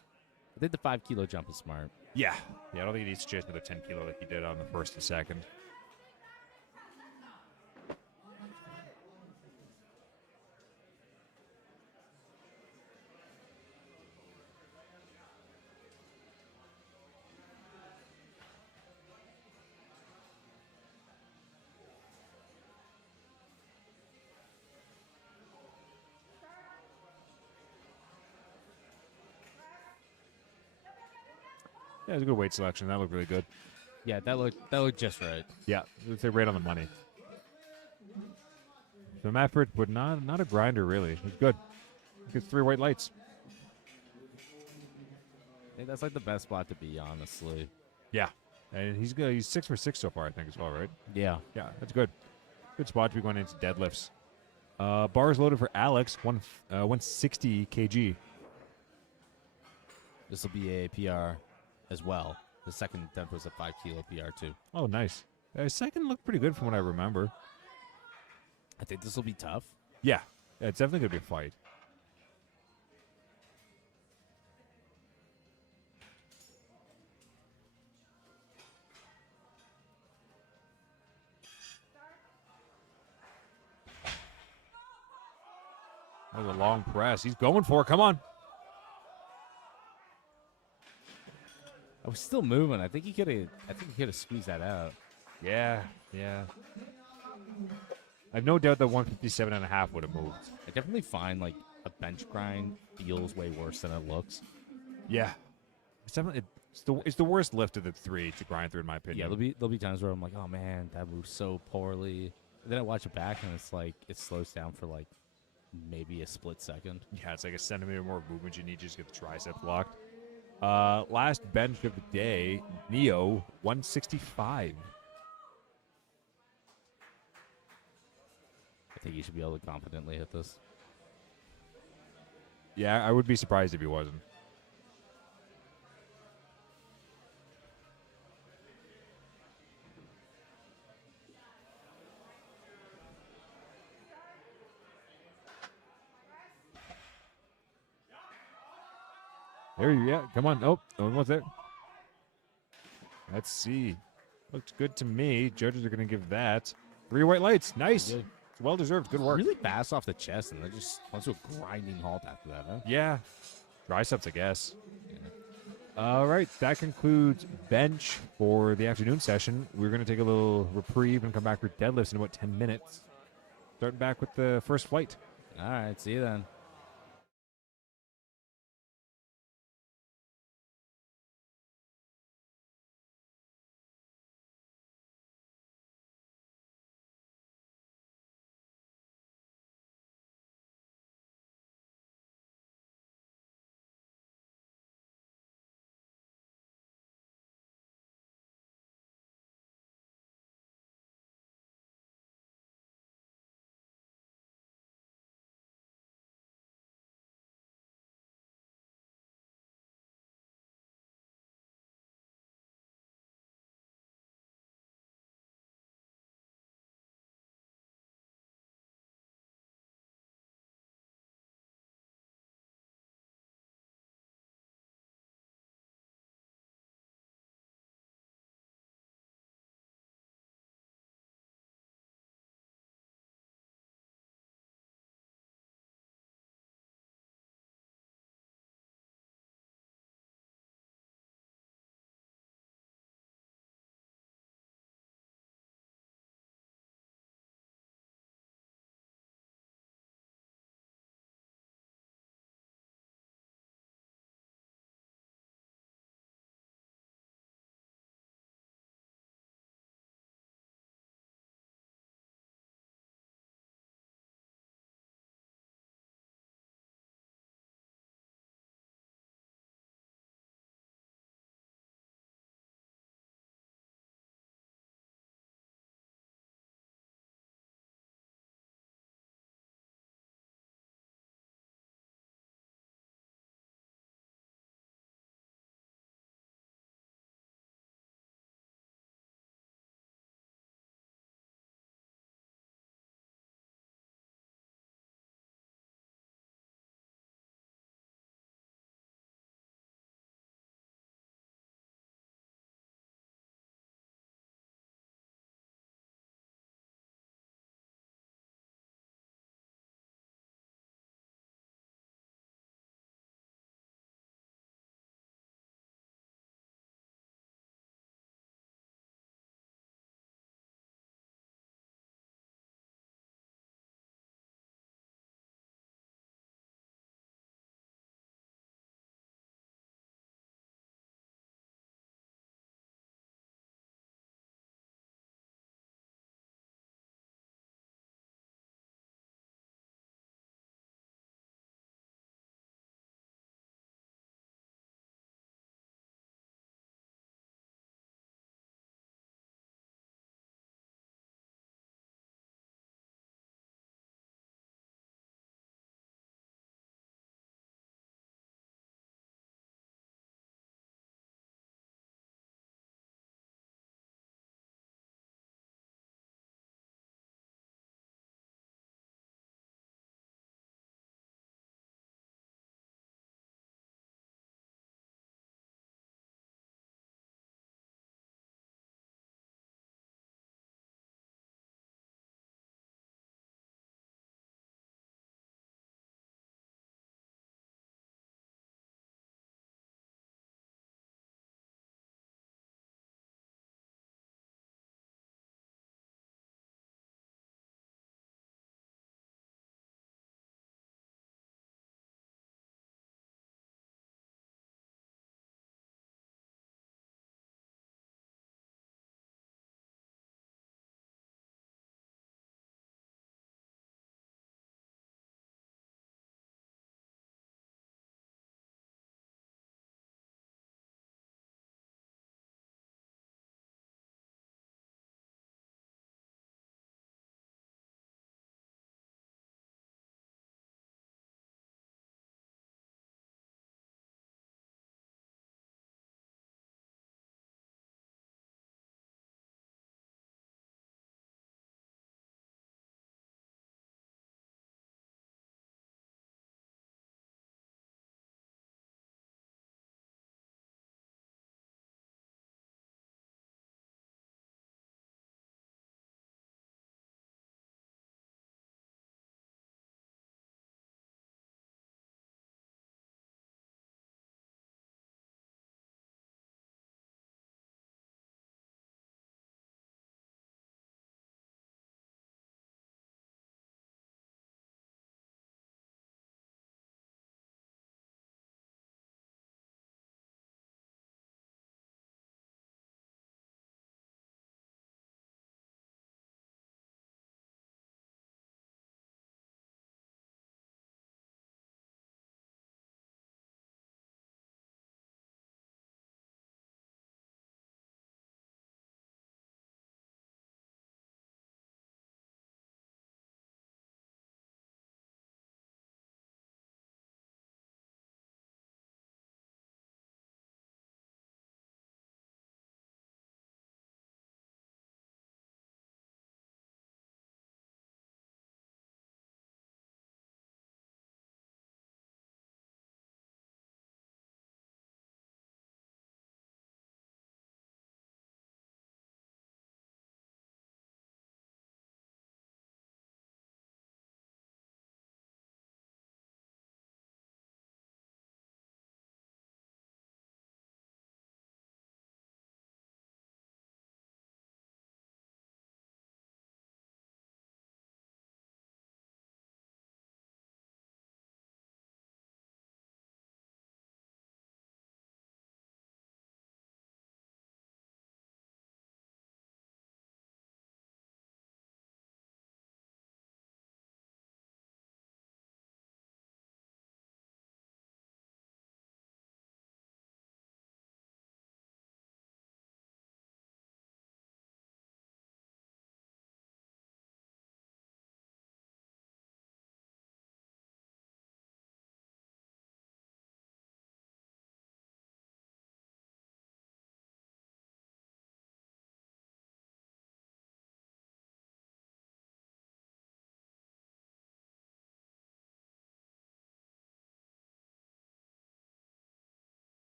I think the 5 kilo jump is smart. Yeah. I don't think he needs to chase another 10 kilo like he did on the first and second. Yeah, it was a good weight selection. That looked really good. Yeah, that looked just right. Yeah, let's say right on the money. Some effort, but not a grinder really. It's good. Gets 3 white lights. I think that's like the best spot to be, honestly. Yeah, and he's good. He's 6 for 6 so far, I think, as well, right? Yeah. Yeah, that's good. Good spot to be going into deadlifts. Bars loaded for Alex, 160 kg. This will be a PR as well. The second attempt was a 5 kilo PR too. Oh, nice. Second looked pretty good from what I remember. I think this will be tough. Yeah, it's definitely gonna be a fight. That was a long press. He's going for it. Come on. I was still moving. I think he could have squeezed that out. Yeah. I've no doubt that 157.5 would have moved. I definitely find like a bench grind feels way worse than it looks. Yeah. It's definitely it's the worst lift of the 3 to grind through, in my opinion. Yeah, there'll be times where I'm like, oh man, that moves so poorly. And then I watch it back and it's like it slows down for like maybe a split second. Yeah, it's like a centimeter more movement you need just to get the triceps locked. Last bench of the day, Neo, 165. I think he should be able to confidently hit this. Yeah, I would be surprised if he wasn't. There you go. Come on. Oh, almost there. Let's see. Looks good to me. Judges are going to give that 3 white lights. Nice. Really? It's well deserved. Good work. Really fast off the chest and then just went to a grinding halt after that, huh? Yeah. Triceps, I guess. All right. That concludes bench for the afternoon session. We're going to take a little reprieve and come back for deadlifts in about 10 minutes. Starting back with the first flight. All right, see you then.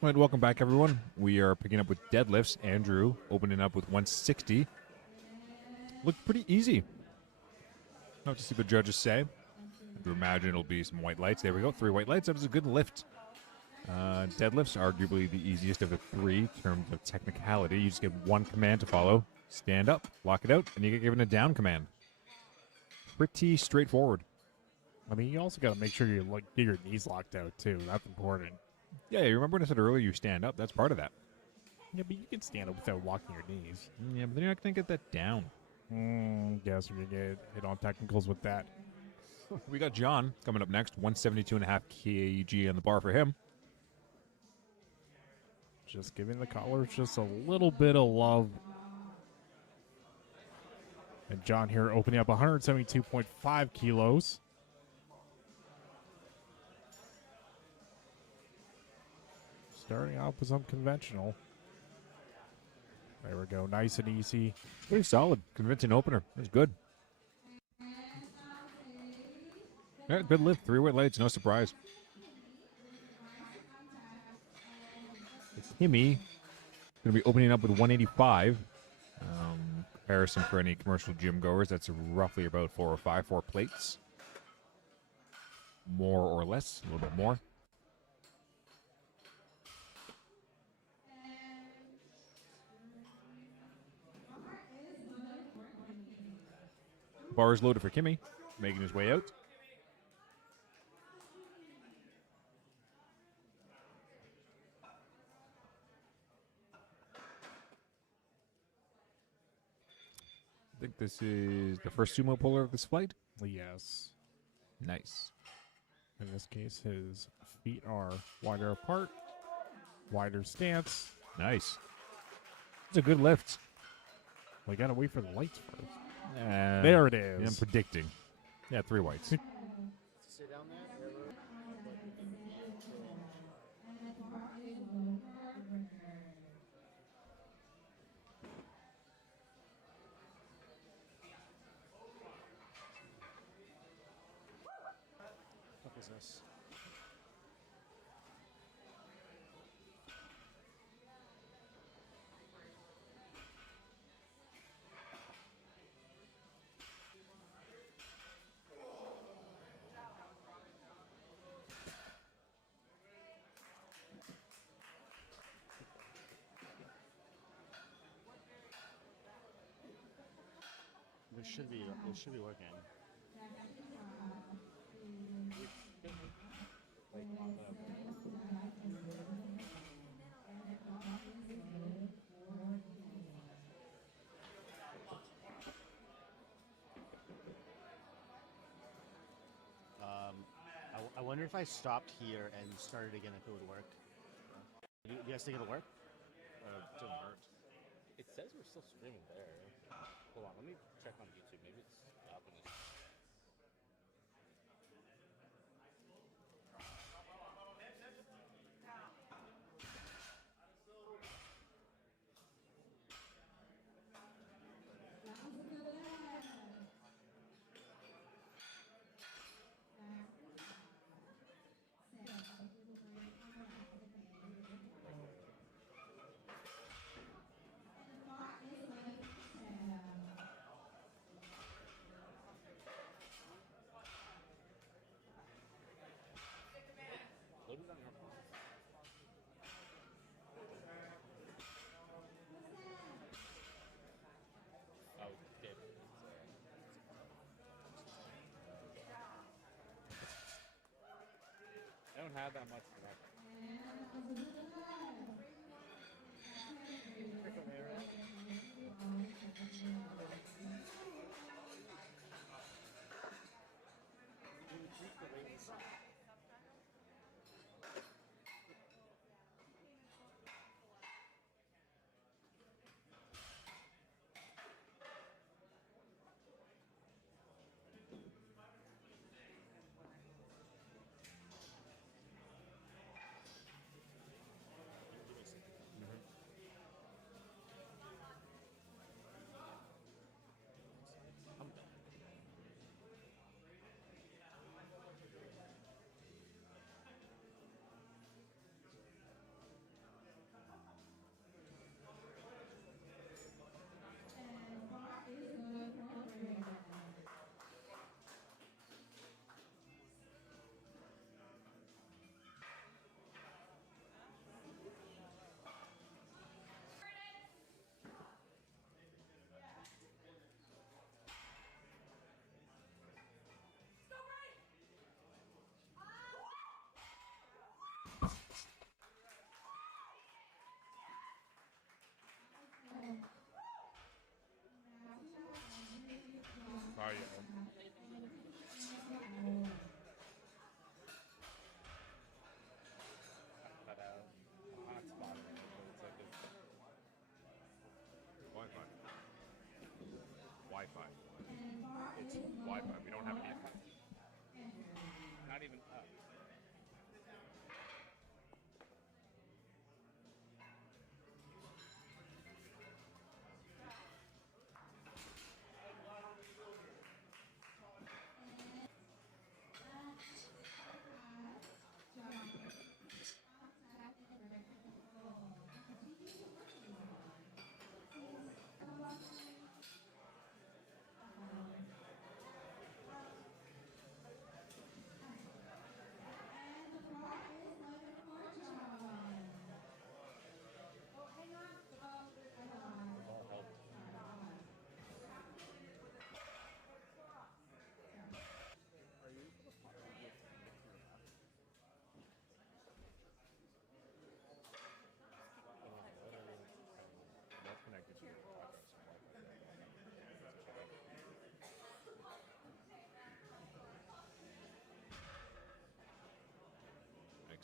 All right, welcome back, everyone. We are picking up with deadlifts. Andrew opening up with 160. Looked pretty easy. Not to see what judges say. I do imagine it'll be some white lights. There we go. 3 white lights. That was a good lift. Deadlifts, arguably the easiest of the 3 in terms of technicality. You just get one command to follow. Stand up, lock it out, and you get given a down command. Pretty straightforward. I mean, you also got to make sure you get your knees locked out too. That's important. Yeah, you remember when I said earlier you stand up? That's part of that. Yeah, but you can stand up without locking your knees. Yeah, but then you're not going to get that down. Guess we're gonna get hit on technicals with that. We got John coming up next. 172.5 kg on the bar for him. Just giving the collars just a little bit of love. And John here opening up 172.5 kilos. Starting off with some conventional. There we go. Nice and easy. Pretty solid. Convincing opener. That's good. Yeah, good lift. 3 white lights. No surprise. Timmy going to be opening up with 185. Comparison for any commercial gym goers, that's roughly about 4 or 5, 4 plates. More or less, a little bit more. Bar is loaded for Kimmy, making his way out. I think this is the first sumo puller of this flight. Yes. Nice. In this case, his feet are wider apart, wider stance. Nice. It's a good lift. We gotta wait for the lights first. There There it is. I'm predicting. Yeah, 3 whites. What is this? This should be working. I wonder if I stopped here and started again if it would work. Do you guys think it'll work? Or it didn't work? It says we're still streaming there. Hold on, let me check on YouTube. Maybe it's stopping us. Load it on your phone. Oh, okay. I don't have that much for that.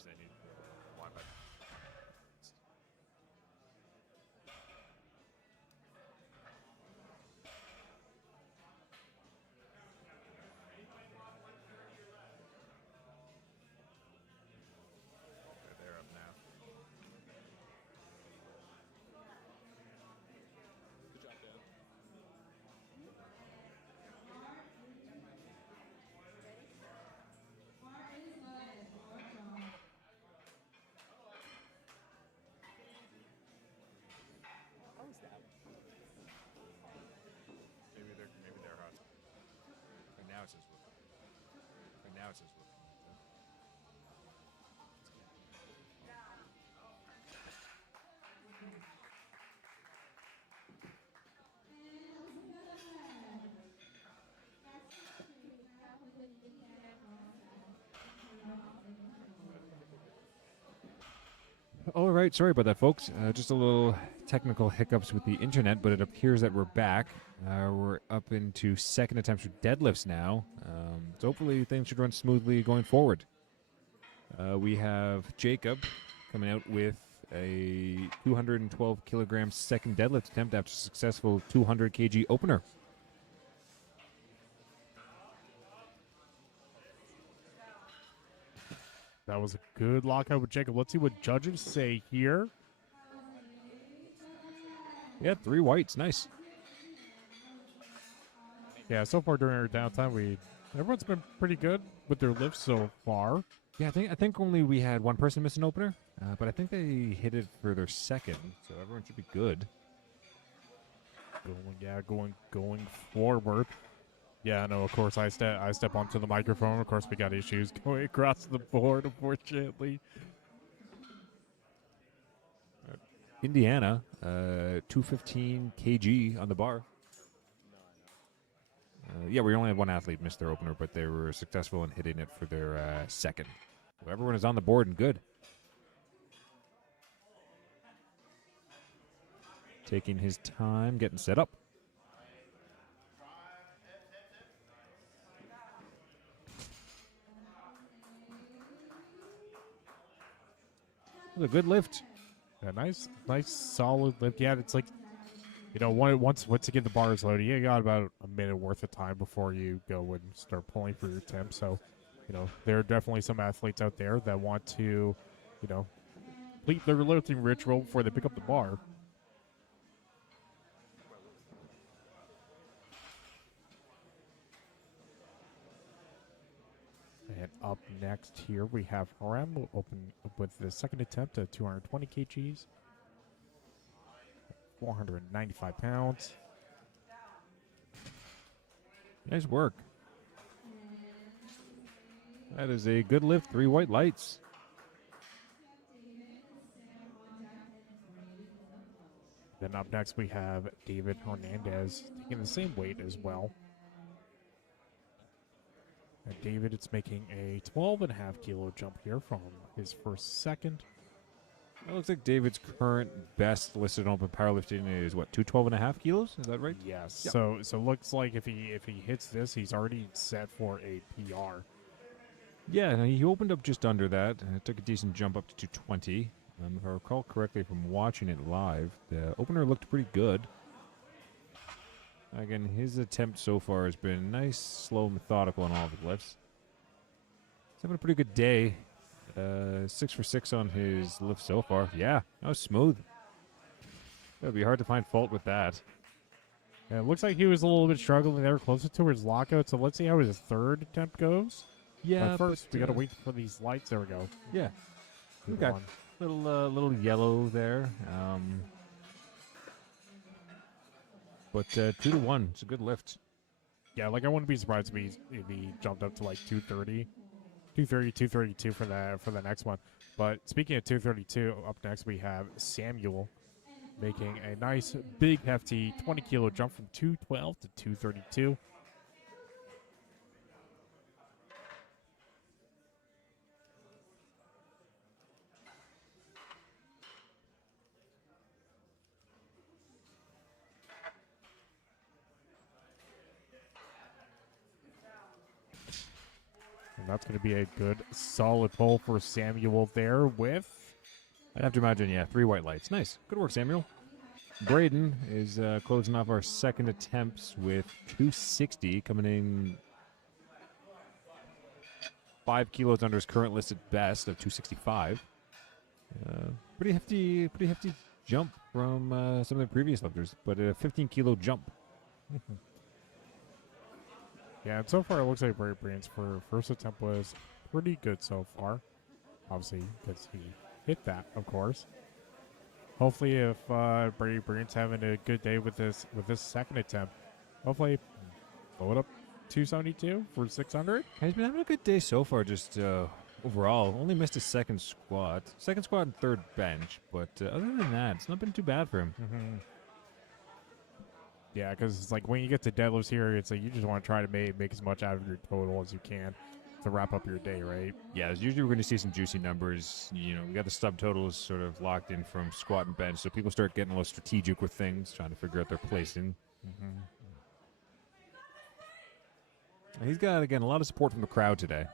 they need one, but they're up now. Maybe they're hot. And now it says whoop. And now it says whoop. All right, sorry about that, folks. Just a little technical hiccups with the internet, but it appears that we're back. We're up into second attempts for deadlifts now, so hopefully things should run smoothly going forward. We have Jacob coming out with a 212 kilogram second deadlift attempt after a successful 200 kg opener. That was a good lockout with Jacob. Let's see what judges say here. Yeah, 3 whites, nice. Yeah, so far during our downtime, everyone's been pretty good with their lifts so far. Yeah, I think only we had one person miss an opener, but I think they hit it for their second, so everyone should be good. Going forward. Yeah, no, of course, I step onto the microphone. Of course, we got issues going across the board, unfortunately. Indiana, 215 kg on the bar. Yeah, we only had one athlete miss their opener, but they were successful in hitting it for their second. So everyone is on the board and good. Taking his time, getting set up. It was a good lift. Yeah, nice, solid lift. Yeah, it's like, once you get the bars loaded, you got about a minute worth of time before you go and start pulling for your temp. So, there are definitely some athletes out there that want to, complete their lifting ritual before they pick up the bar. And up next here, we have Haram will open with the second attempt at 220 kgs, 495 pounds. Nice work. That is a good lift, 3 white lights. Then up next, we have David Hernandez taking the same weight as well. And David, it's making a 12.5 kilo jump here from his first second. It looks like David's current best listed open powerlifting is what, 212.5 kilos? Is that right? Yes. Yep. So looks like if he hits this, he's already set for a PR. Yeah, no, he opened up just under that. Took a decent jump up to 220. If I recall correctly from watching it live, the opener looked pretty good. Again, his attempt so far has been nice, slow, methodical on all the lifts. He's having a pretty good day. 6 for 6 on his lift so far. Yeah, that was smooth. It would be hard to find fault with that. And it looks like he was a little bit struggling there, closer to his lockout. So let's see how his third attempt goes. Yeah, but first we got to wait for these lights. There we go. Yeah. Move Okay. on. Little yellow there. But 2 to 1. It's a good lift. Yeah, like I wouldn't be surprised if he jumped up to like 230, 232 for the next one. But speaking of 232, up next we have Samuel making a nice big hefty 20 kilo jump from 212 to 232. And that's going to be a good, solid pull for Samuel there with... I'd have to imagine, yeah, 3 white lights. Nice. Good work, Samuel. Braden is closing off our second attempts with 260, coming in 5 kilos under his current listed best of 265. Pretty hefty jump from some of the previous lifters, but a 15-kilo jump. Yeah, and so far it looks like Braden's first attempt was pretty good so far. Obviously, because he hit that, of course. Hopefully, if Braden's having a good day with this second attempt, hopefully blow it up 272 for 600. He's been having a good day so far, just overall. Only missed his second squat and third bench, but other than that, it's not been too bad for him. Mm-hmm. Yeah, because it's like when you get to deadlifts here, it's like you just want to try to make as much out of your total as you can to wrap up your day, right? Yeah, usually we're going to see some juicy numbers. You know, we got the subtotals sort of locked in from squat and bench, so people start getting a little strategic with things, trying to figure out their placing. Mm-hmm. And he's got, again, a lot of support from the crowd today.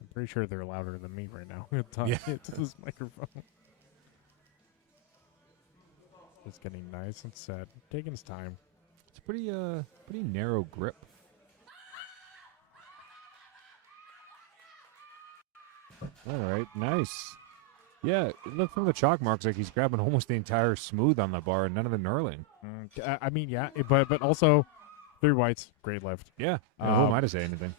I'm pretty sure they're louder than me right now. Yeah. To this microphone. It's getting nice and set, taking his time. It's a pretty narrow grip. All right, nice. Yeah, look from the chalk marks like he's grabbing almost the entire smooth on the bar and none of the knurling. I mean, yeah, but also 3 whites, great lift. Yeah, who am I to say anything?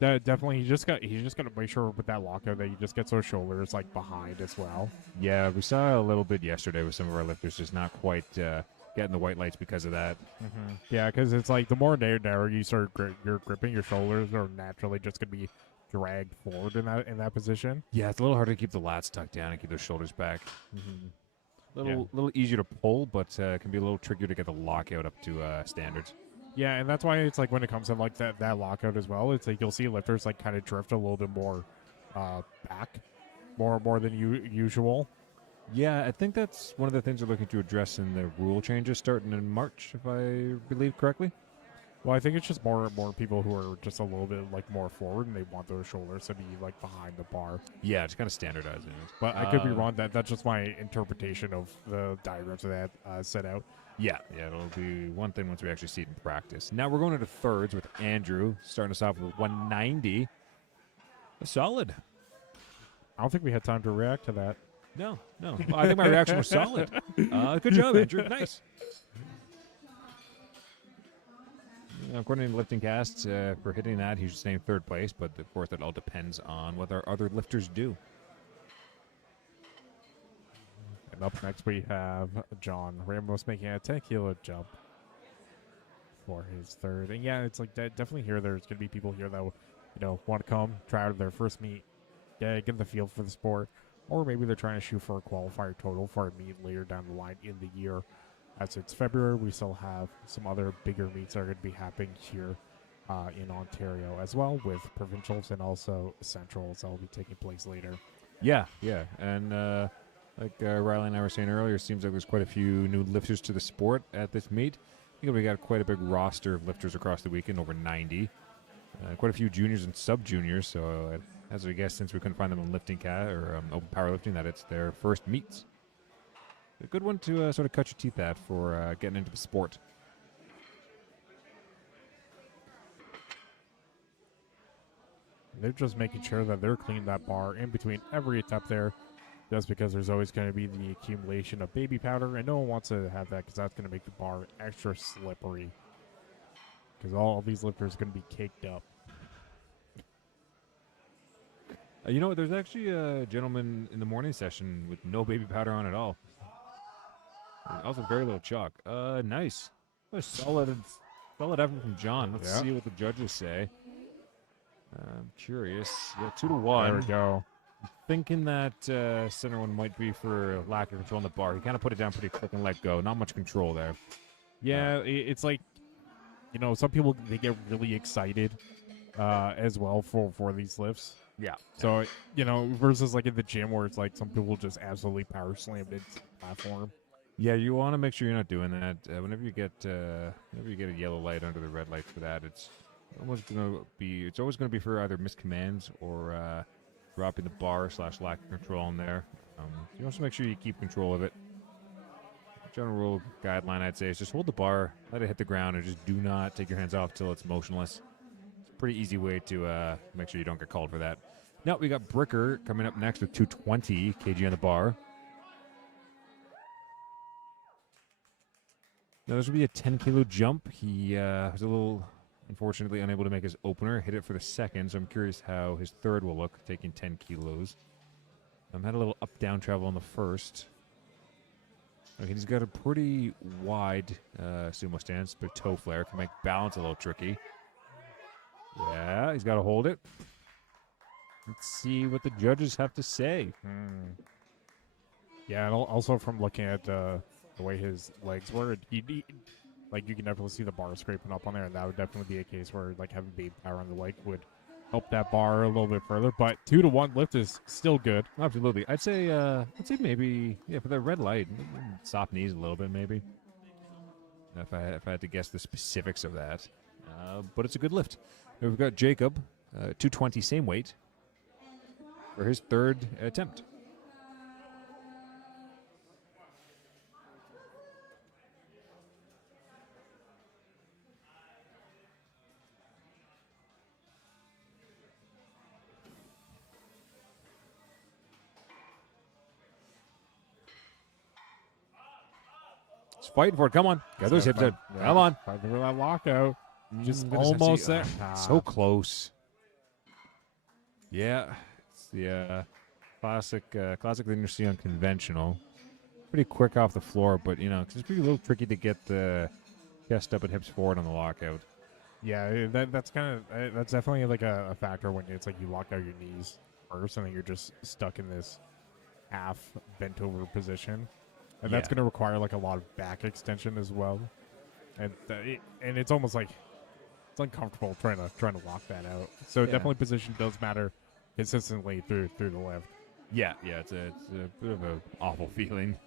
Definitely, he's just got to make sure with that lockout that he just gets those shoulders like behind as well. Yeah, we saw a little bit yesterday with some of our lifters just not quite getting the white lights because of that. Mm-hmm. Yeah, because it's like the more narrow you start you're gripping, your shoulders are naturally just gonna be dragged forward in that position. Yeah, it's a little hard to keep the lats tucked down and keep those shoulders back. Mm-hmm. Little easier to pull, but can be a little trickier to get the lockout up to standards. Yeah, and that's why it's like when it comes to like that lockout as well, it's like you'll see lifters like kind of drift a little bit more back, more than usual. Yeah, I think that's one of the things we're looking to address in the rule changes starting in March, if I believe correctly. Well, I think it's just more people who are just a little bit like more forward and they want those shoulders to be like behind the bar. Yeah, it's kind of standardizing it. But I could be wrong. That's just my interpretation of the diagrams that set out. Yeah, it'll be one thing once we actually see it in practice. Now we're going into thirds with Andrew, starting us off with 190. A solid. I don't think we had time to react to that. No. Well, I think my reaction was solid. Good job, Andrew. Nice. According to the lifting cast, for hitting that, he should stay in third place, but of course that all depends on what our other lifters do. And up next we have John Ramos making a 10-kilo jump for his third. And yeah, it's like definitely here there's going to be people here that want to come, try out their first meet, get the feel for the sport, or maybe they're trying to shoot for a qualifier total for a meet later down the line in the year. As it's February, we still have some other bigger meets that are going to be happening here in Ontario as well, with provincials and also centrals that will be taking place later. Yeah. And like Riley and I were saying earlier, it seems like there's quite a few new lifters to the sport at this meet. I think we got quite a big roster of lifters across the weekend, over 90. Quite a few juniors and sub-juniors, so as we guess, since we couldn't find them on lifting or open powerlifting, that it's their first meets. A good one to sort of cut your teeth at for getting into the sport. They're just making sure that they're cleaning that bar in between every attempt there, just because there's always going to be the accumulation of baby powder, and no one wants to have that because that's going to make the bar extra slippery. Because all of these lifters are going to be caked up. You know what? There's actually a gentleman in the morning session with no baby powder on at all. And also very little chalk. Nice. What a solid effort from John. Let's see what the judges say. I'm curious. Yeah, 2-1. There we go. Thinking that center one might be for lack of control on the bar. He kind of put it down pretty quick and let go. Not much control there. Yeah, it's like, some people, they get really excited as well for these lifts. Yeah. So, versus like in the gym where it's like some people just absolutely power slammed into the platform. Yeah, you want to make sure you're not doing that. Whenever you get a yellow light under the red light for that, it's It's always gonna be for either missed commands or dropping the bar / lack of control in there. You also make sure you keep control of it. General guideline I'd say is just hold the bar, let it hit the ground, and just do not take your hands off till it's motionless. It's a pretty easy way to make sure you don't get called for that. Now we got Bricker coming up next with 220 kg on the bar. Now this will be a 10 kilo jump. He was a little, unfortunately, unable to make his opener. Hit it for the second, so I'm curious how his third will look, taking 10 kilos. Had a little up-down travel on the first. Okay, he's got a pretty wide sumo stance, but toe flare can make balance a little tricky. Yeah, he's got to hold it. Let's see what the judges have to say. Yeah, and also from looking at the way his legs were, he like you can definitely see the bar scraping up on there, and that would definitely be a case where like having baby power on the leg would help that bar a little bit further. But 2-to-1 lift is still good. Absolutely, I'd say maybe for the red light, soft knees a little bit maybe. If I had to guess the specifics of that, but it's a good lift. Now we've got Jacob, 220, same weight, for his third attempt. He's fighting for it. Come on. Got those hips out. Yeah, Come on. fighting for that lockout. Just Goodness, almost see, there. So close. Yeah. It's the classic thing you see on conventional. Pretty quick off the floor, but, you know, 'cause it's pretty a little tricky to get the chest up and hips forward on the lockout. Yeah, that's kind of that's definitely like a factor when it's like you lock out your knees first, and then you're just stuck in this half bent over position, and that's Yeah. going to require like a lot of back extension as well, and it's almost like it's uncomfortable trying to lock that out. So Yeah. definitely position does matter consistently through the lift. Yeah, it's a bit of an awful feeling.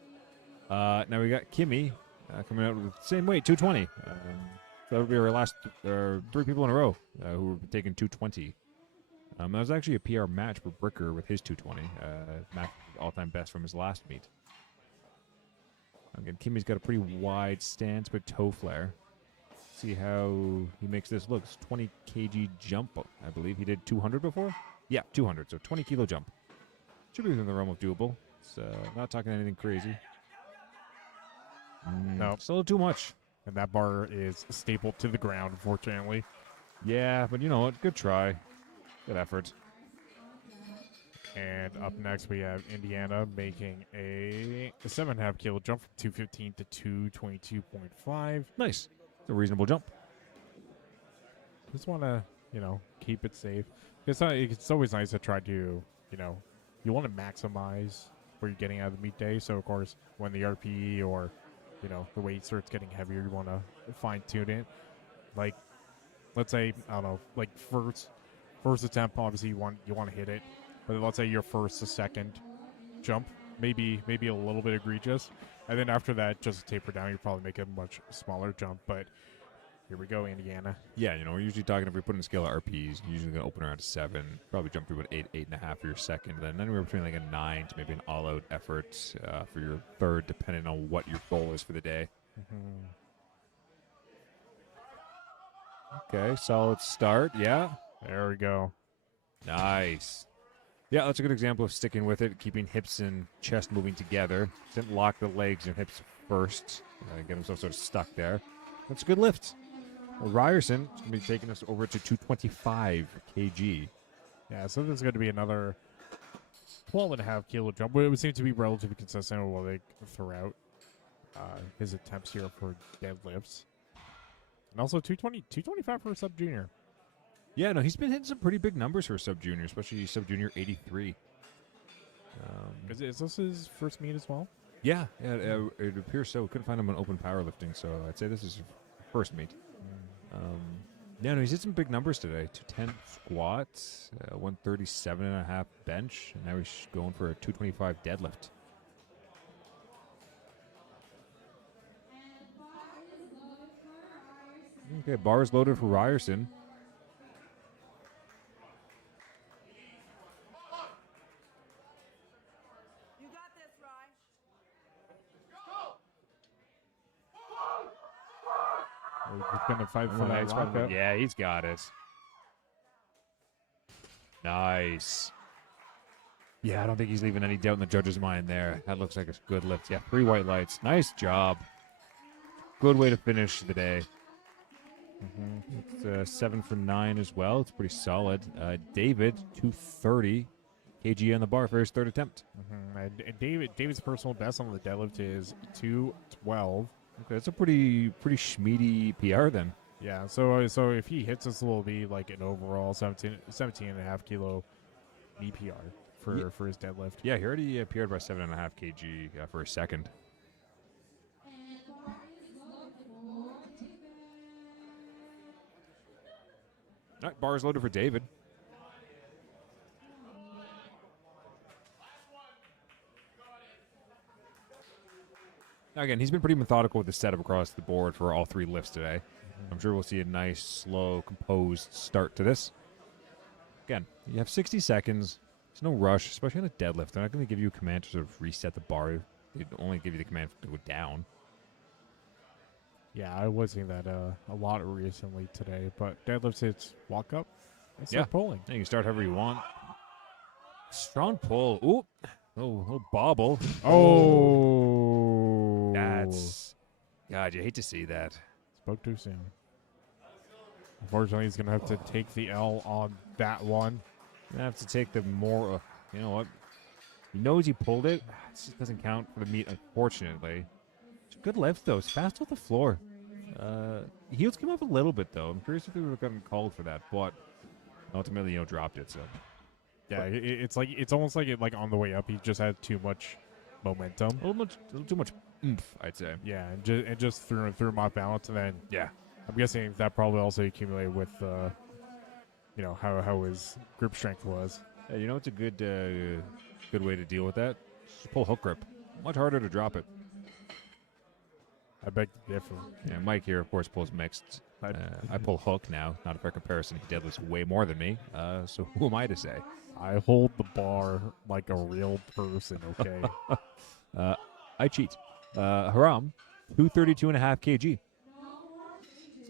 Now we got Kimmy coming out with the same weight, 220. So that would be our last three people in a row who were taking 220. That was actually a PR match for Bricker with his 220. Match all-time best from his last meet. Again, Kimmy's got a pretty wide stance, but toe flare. See how he makes this look. It's 20 kg jump, I believe. He did 200 before? Yeah, 200. So 20 kilo jump. Should be within the realm of doable. It's not talking anything crazy. No. It's a little too much. And that bar is stapled to the ground, unfortunately. Yeah, but you know what? Good try. Good effort. And up next, we have Indiana making a 7.5 kilo jump from 215 to 222.5. Nice. It's a reasonable jump. Just want to, keep it safe. It's always nice to try to, you want to maximize what you're getting out of the meet day. So, of course, when the RPE or, the weight starts getting heavier, you want to fine tune it. Like, let's say, I don't know, like first attempt, obviously you want to hit it. But let's say your first to second jump, maybe a little bit egregious. And then after that, just taper down, you probably make a much smaller jump. But here we go, Indiana. Yeah, we're usually talking, if we put in a scale of RPs, you're usually going to open around a 7, probably jump to about 8.5 for your second, then anywhere between like a 9 to maybe an all-out effort for your third, depending on what your goal is for the day. Okay, solid start, yeah. There we go. Nice. Yeah, that's a good example of sticking with it, keeping hips and chest moving together. Didn't lock the legs and hips first, get himself sort of stuck there. That's a good lift. Ryerson is going to be taking us over to 225 kg. Yeah, so this is going to be another 12.5 kilo jump. But it would seem to be relatively consistent throughout his attempts here for deadlifts. And also 225 for a sub-junior. Yeah, no, he's been hitting some pretty big numbers for a sub-junior, especially sub-junior 83. Is this his first meet as well? Yeah, it appears so. Couldn't find him on open powerlifting, so I'd say this is his first meet. Yeah, no, he's hit some big numbers today. 210 squats, 137.5 bench, and now he's going for a 225 deadlift. Okay, bars loaded for Ryerson. He's gonna fight for Oh, that next one. lockup. Yeah, he's got it. Nice. Yeah, I don't think he's leaving any doubt in the judge's mind there. That looks like a good lift. Yeah, 3 white lights. Nice job. Good way to finish the day. It's 7 for 9 as well. It's pretty solid. David, 230 kg on the bar for his third attempt. And David's personal best on the deadlift is 212. Okay, that's a pretty schmeedy PR then. Yeah, so if he hits this, will be like an overall 17 and a half kilo knee PR for his deadlift. Yeah, he already PR'd by 7.5 kg for a second. All right, bars loaded for David. Now again, he's been pretty methodical with the setup across the board for all 3 lifts today. I'm sure we'll see a nice, slow, composed start to this. Again, you have 60 seconds. There's no rush, especially on a deadlift. They're not going to give you a command to sort of reset the bar. They only give you the command to go down. Yeah, I was seeing that a lot recently today. But deadlifts, it's walk up and start pulling. Yeah, you can start however you want. Strong pull. Ooh, little bobble. Oh, That's... God, you hate to see that. spoke too soon. Unfortunately, he's gonna have to take the L on that one. You have to take the more... you know what? He knows he pulled it. It just doesn't count for the meat, unfortunately. It's a good lift, though. It's fast off the floor. Heels came up a little bit, though. I'm curious if they would have gotten called for that, but ultimately, dropped it. So Yeah, it's almost like it on the way up. He just had too much momentum. a little too much oomph, I'd say. Yeah, and just threw him off balance, and then Yeah. I'm guessing that probably also accumulated with how his grip strength was. You know, it's a good way to deal with that. Just pull hook grip. Much harder to drop it. I beg to differ. Yeah, Mike here, of course, pulls mixed. I pull hook now. Not a fair comparison. He deadlifts way more than me. So who am I to say? I hold the bar like a real person, okay? I cheat. Haram, 232.5 kg.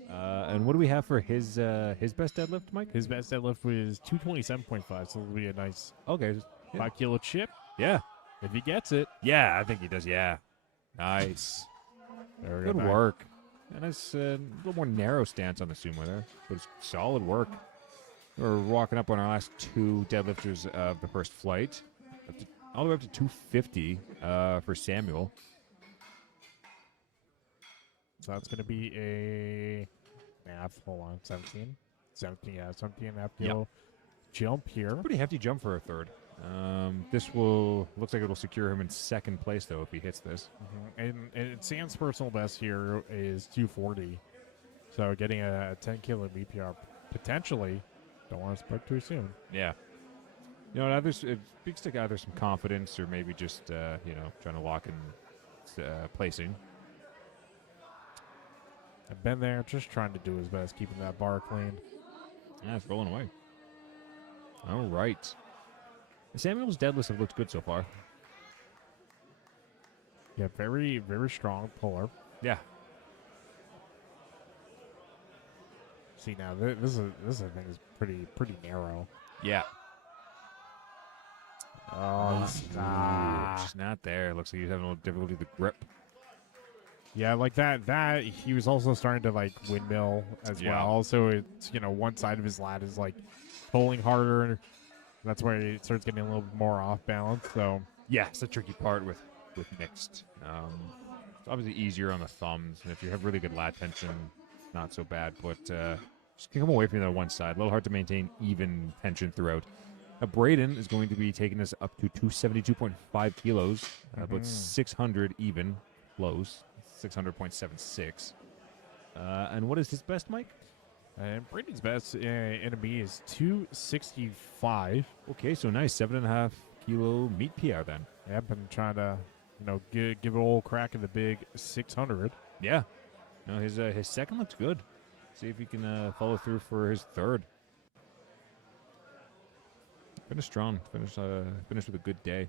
And what do we have for his best deadlift, Mike? His best deadlift was 227.5, so it'll be a nice Okay. 5 kilo chip Yeah. if he gets it. Yeah, I think he does. Yeah. Nice. There we Good go. work. And it's a little more narrow stance on the sumo there, but it's solid work. We're walking up on our last 2 deadlifters of the first flight, all the way up to 250 for Samuel. So that's going to be a math. Hold on, 17? 17 and a half kilo jump here. Pretty hefty jump for a third. This looks like it'll secure him in second place though if he hits this. And Sam's personal best here is 240. So getting a 10 kilo BPR potentially. Don't want to spread too soon. Yeah. It speaks to either some confidence or maybe just trying to lock in placing. I've been there, just trying to do his best, keeping that bar clean. Yeah, it's rolling away. All right. Samuel's deadlifts have looked good so far. Yeah, very, very strong puller. Yeah. See now, this thing is pretty narrow. Yeah. Oh, Just not there. Looks like he's having a little difficulty with the grip. yeah, like that. He was also starting to like windmill as Yeah. well. So it's one side of his lat is like pulling harder. That's where he starts getting a little bit more off balance. So Yeah, it's the tricky part with mixed. It's obviously easier on the thumbs, and if you have really good lat tension, not so bad. But just come away from the one side. A little hard to maintain even tension throughout. Braden is going to be taking us up to 272.5 kilos, about 600 even lows, 600.76. And what is his best, Mike? and Brady's best enemy is 265. Okay, so nice 7.5 kilo meat PR then. I've been trying to give it an old crack in the big 600. Yeah. No, his second looks good. See if he can follow through for his third. Finish strong. Finish with a good day.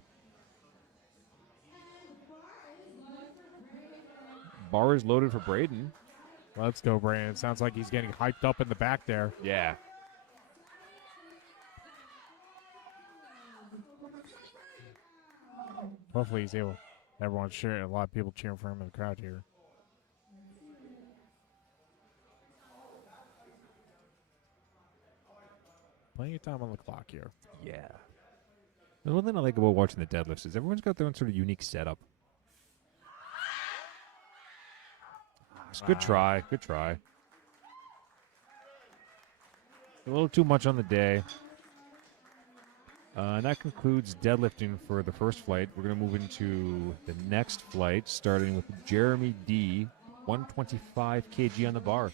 Bar is loaded for Braden. Let's go, Brandon. Sounds like he's getting hyped up in the back there. Yeah. Hopefully he's able. Everyone's cheering. A lot of people cheering for him in the crowd here. Plenty of time on the clock here. Yeah. The one thing I like about watching the deadlifts is everyone's got their own sort of unique setup. It's a good try. Good try. A little too much on the day. And that concludes deadlifting for the first flight. We're going to move into the next flight, starting with Jeremy D, 125 kg on the bar.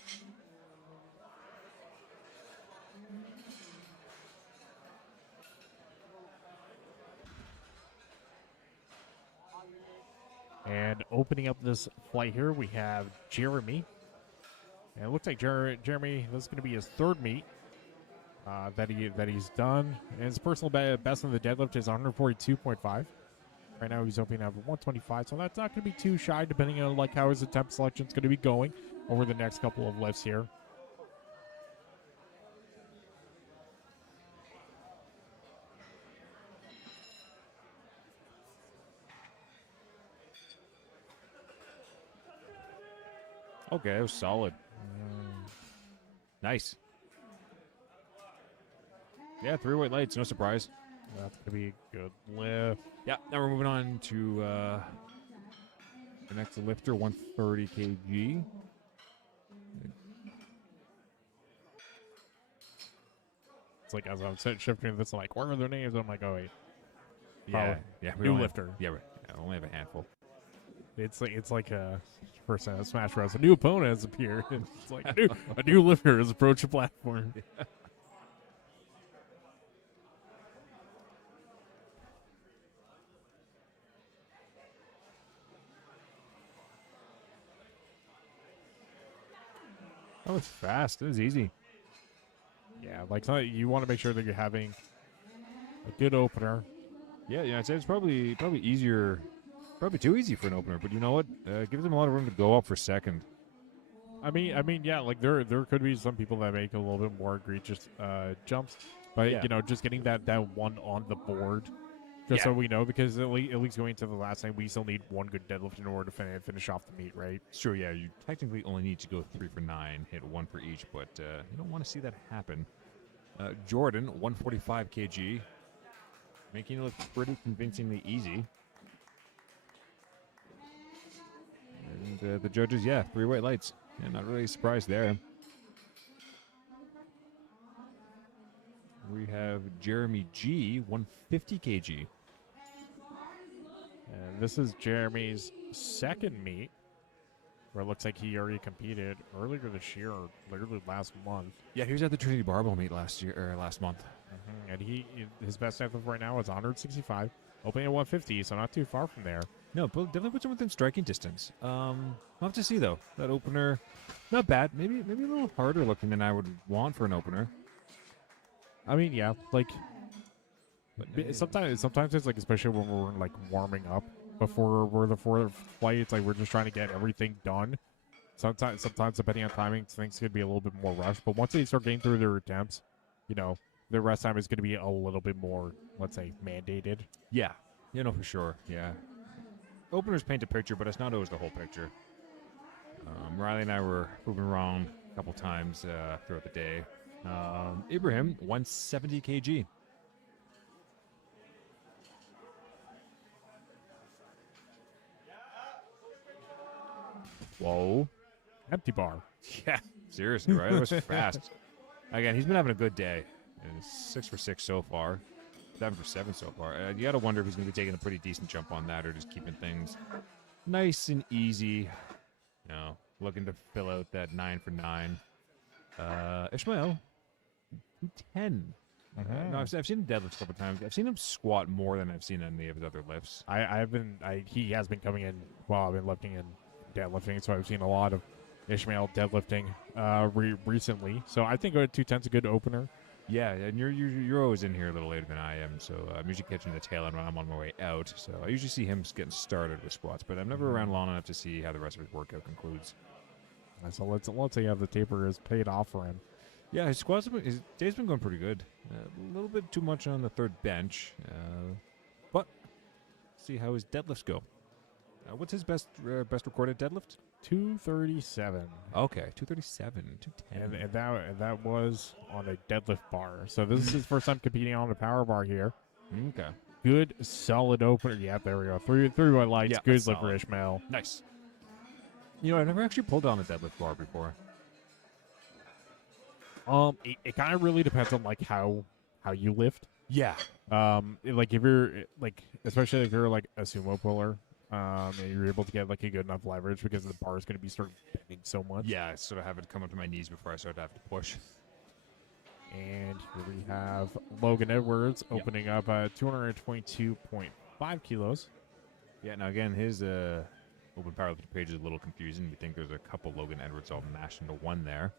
And opening up this flight here, we have Jeremy. And it looks like Jeremy, this is going to be his third meet that he's done. And his personal best in the deadlift is 142.5. Right now he's opening up at 125, so that's not going to be too shy, depending on like how his attempt selection is going to be going over the next couple of lifts here. Okay, that was solid. Nice. Yeah, 3 white lights, no surprise. That's going to be a good lift. Yeah, now we're moving on to the next lifter, 130 kg. It's like as I'm shifting this, I'm like, what are their names? I'm like, oh wait, Yeah, new lifter. Yeah, we only have a handful. It's like a first time Smash Bros. A new opponent has appeared. It's like a new lifter has approached the platform. That was fast. That was easy. Yeah, like you want to make sure that you're having a good opener. Yeah, I'd say it's probably easier, probably too easy for an opener. But you know what? Gives them a lot of room to go up for second. I mean, yeah, like there could be some people that make a little bit more egregious jumps, but Yeah. just getting that one on the board, just so we know, because at least going into the last night, we still need one good deadlift in order to finish off the meet, right? Sure, yeah, you technically only need to go 3 for 9, hit 1 for each, but you don't want to see that happen. Jordan, 145 kg, making it look pretty convincingly easy. And the judges, 3 white lights. Yeah, not really surprised there. We have Jeremy G, 150 kg. And this is Jeremy's second meet, where it looks like he already competed earlier this year, or literally last month. Yeah, he was at the Trinity Barbell meet last month. And his best effort right now is 165, opening at 150, so not too far from there. No, but definitely puts him within striking distance. I'll have to see though. That opener, not bad. Maybe a little harder looking than I would want for an opener. I mean, yeah, like But sometimes it's like, especially when we're like warming up before we're the fourth flight, it's like we're just trying to get everything done. Sometimes depending on timing, things could be a little bit more rushed. But once they start getting through their attempts, the rest time is going to be a little bit more, let's say, mandated. yeah, for sure. Yeah, openers paint a picture, but it's not always the whole picture. Riley and I were moving around a couple times throughout the day. Ibrahim, 170 kg. Whoa. Empty bar. Yeah, seriously, right? It was fast. Again, he's been having a good day. And 6 for 6 so far. 7 for 7 so far. You got to wonder if he's going to be taking a pretty decent jump on that or just keeping things nice and easy. Looking to fill out that 9 for 9. Ishmael, 210. No, I've seen him deadlift a couple times. I've seen him squat more than I've seen any of his other lifts. He has been coming in while I've been lifting and deadlifting, so I've seen a lot of Ishmael deadlifting recently. So I think 210 is a good opener. Yeah, and you're always in here a little later than I am, so I'm usually catching the tail end when I'm on my way out. So I usually see him getting started with squats, but I'm never around long enough to see how the rest of his workout concludes. So let's say the taper is paid off for him. Yeah, his day's been going pretty good. A little bit too much on the third bench, but see how his deadlifts go. What's his best recorded deadlift? 237. Okay, 237, 210. And that was on a deadlift bar. So this is his first time competing on a power bar here. Okay, Good, solid opener. Yeah, there we go. Three white lights. Yeah, Good that's lift for solid. Ishmael. nice. You know, I've never actually pulled on the deadlift bar before. It kind of really depends on like how you lift. Yeah, Like if you're like, especially if you're like a sumo puller, and you're able to get like a good enough leverage because the bar is going to be sort of bending so much. yeah. I sort of have it come up to my knees before I start to have to push. And here we have Logan Edwards Yep. opening up at 222.5 kilos. Yeah. Now again, his open powerlifting page is a little confusing. We think there's a couple Logan Edwards all mashed into one there.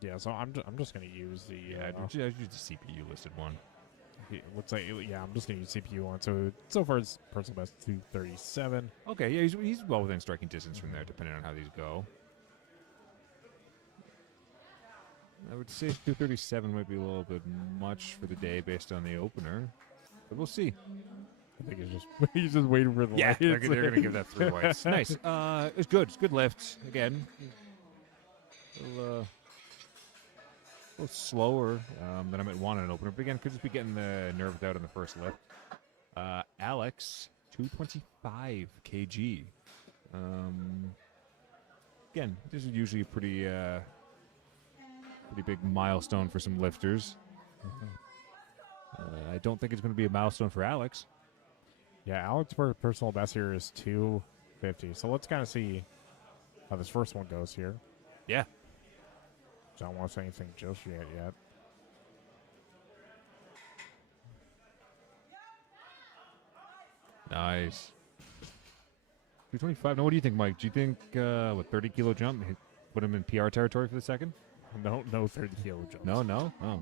Yeah, so I'm just going to use the Yeah, I use the CPU listed one. let's say I'm just going to use CPU on. So far it's personal best 237. Okay, yeah, he's well within striking distance from there, depending on how these go. I would say 237 might be a little bit much for the day based on the opener, but we'll see. I think he's just waiting for the Yeah, lights. they're going to give that 3 whites. Nice. It's good. It's good lift. Again, a little slower than I might want in an opener, but again, could just be getting the nerves out on the first lift. Alex, 225 kg. Again, this is usually a pretty big milestone for some lifters. I don't think it's going to be a milestone for Alex. Yeah, Alex's personal best here is 250. So let's kind of see how this first one goes here. Yeah. I don't want to say anything just yet. Nice. 225. Now, what do you think, Mike? Do you think 30 kilo jump put him in PR territory for the second? No 30 kilo jumps. No. Oh.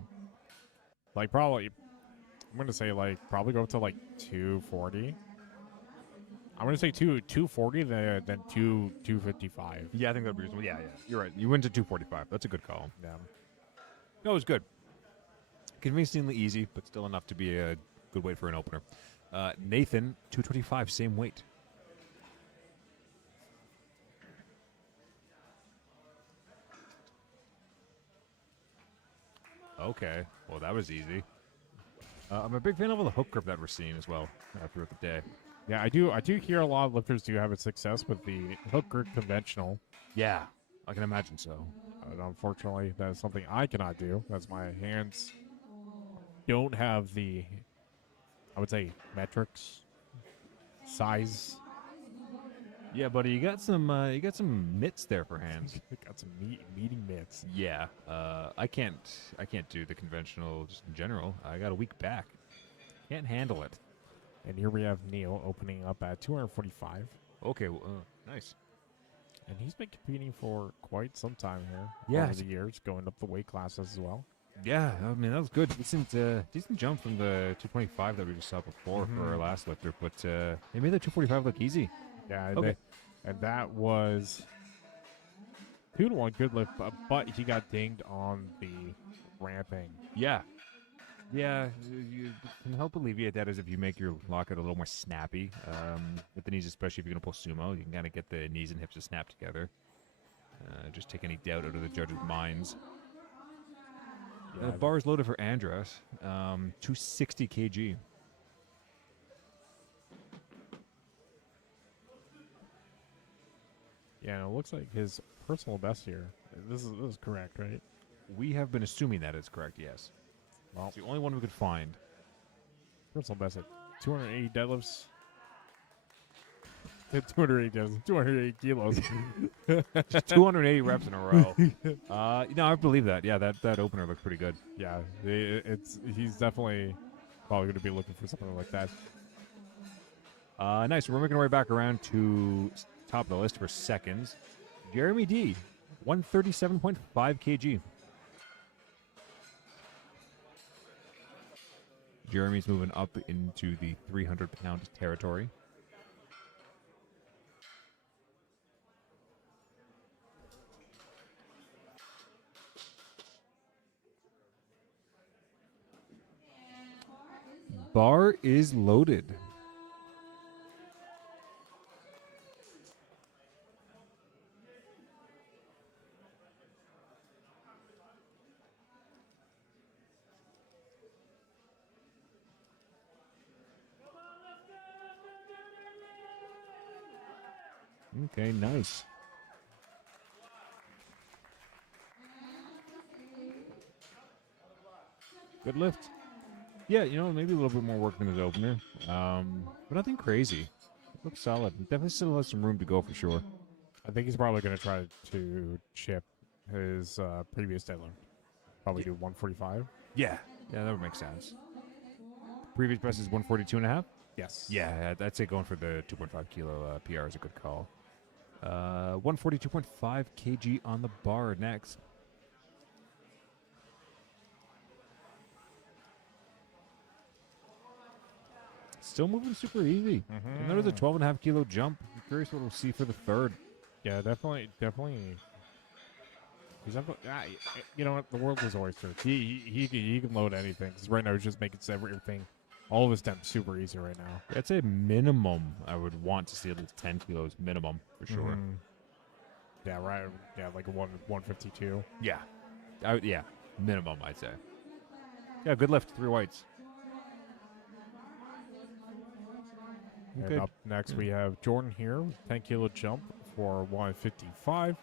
Like probably, I'm gonna say like probably go up to like 240. I'm gonna say 240 then 255. Yeah, I think that'd be reasonable. Yeah. You're right. You went to 245. That's a good call. Yeah. No, it was good. Convincingly easy, but still enough to be a good weight for an opener. Nathan, 225, same weight. Okay, well that was easy. I'm a big fan of all the hook grip that we're seeing as well throughout the day. Yeah, I do hear a lot of lifters do have a success with the hook grip conventional. Yeah, I can imagine so. But unfortunately, that is something I cannot do, as my hands don't have the, I would say, metrics, size. Yeah, buddy, you got some mitts there for hands. Got some meaty mitts. Yeah, I can't do the conventional just in general. I got a weak back. Can't handle it. And here we have Neil opening up at 245. Okay, nice. And he's been competing for quite some time here. Yeah. Over the years, going up the weight classes as well. Yeah, I mean that was good. Decent jump from the 225 that we just saw before for our last lifter, but they made the 245 look easy. Yeah, Okay. And that was 2-1 good lift, but he got dinged on the ramping. Yeah, you can help alleviate that as if you make your lockout a little more snappy with the knees, especially if you're going to pull sumo. You can kind of get the knees and hips to snap together. Just take any doubt out of the judges' minds. Yeah. Bar is loaded for Andras, 260 kg. Yeah, and it looks like his personal best here. This is correct, right? We have been assuming that is correct, yes. Well, It's the only one we could find. personal best at 280 deadlifts. 280 kilos. Just 280 reps in a row. I believe that. Yeah, that opener looks pretty good. Yeah, he's definitely probably going to be looking for something like that. Nice. We're making our way back around to top of the list for seconds. Jeremy D, 137.5 kg. Jeremy's moving up into the 300-pound territory. bar is loaded. Okay, nice. Good lift. Yeah, maybe a little bit more work than his opener, but nothing crazy. Looks solid. Definitely still has some room to go for sure. I think he's probably going to try to chip his previous deadlift. Probably do 145. Yeah, that would make sense. Previous press is 142.5. Yes. Yeah, I'd say going for the 2.5 kilo PR is a good call. 142.5 kg on the bar next. Still moving super easy. And there was a 12.5 kilo jump. I'm curious what we'll see for the third. Yeah, definitely. He's you know what? The world is oyster. He can load anything. 'Cause right now he's just making everything, all of his temps super easy right now. I'd say minimum. I would want to see at least 10 kilos minimum for sure. Yeah, right. Yeah, like a 152. Yeah, yeah, minimum. I'd say. Yeah, good lift. 3 whites. And Okay. up next we have Jordan here, 10 kilo jump for 155.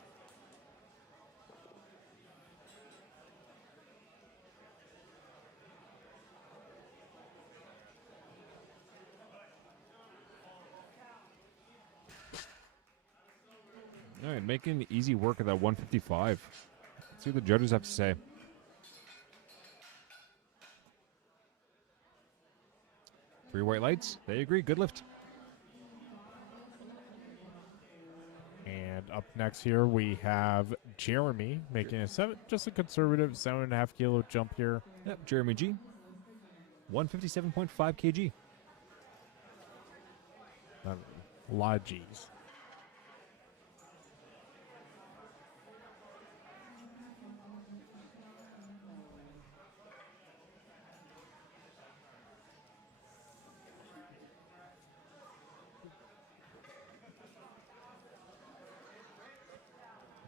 All right, making easy work of that 155. Let's see what the judges have to say. Three white lights. They agree. Good lift. And up next here we have Jeremy making just a conservative 7.5 kilo jump here. Yep, Jeremy G. 157.5 kg. A lot of G's.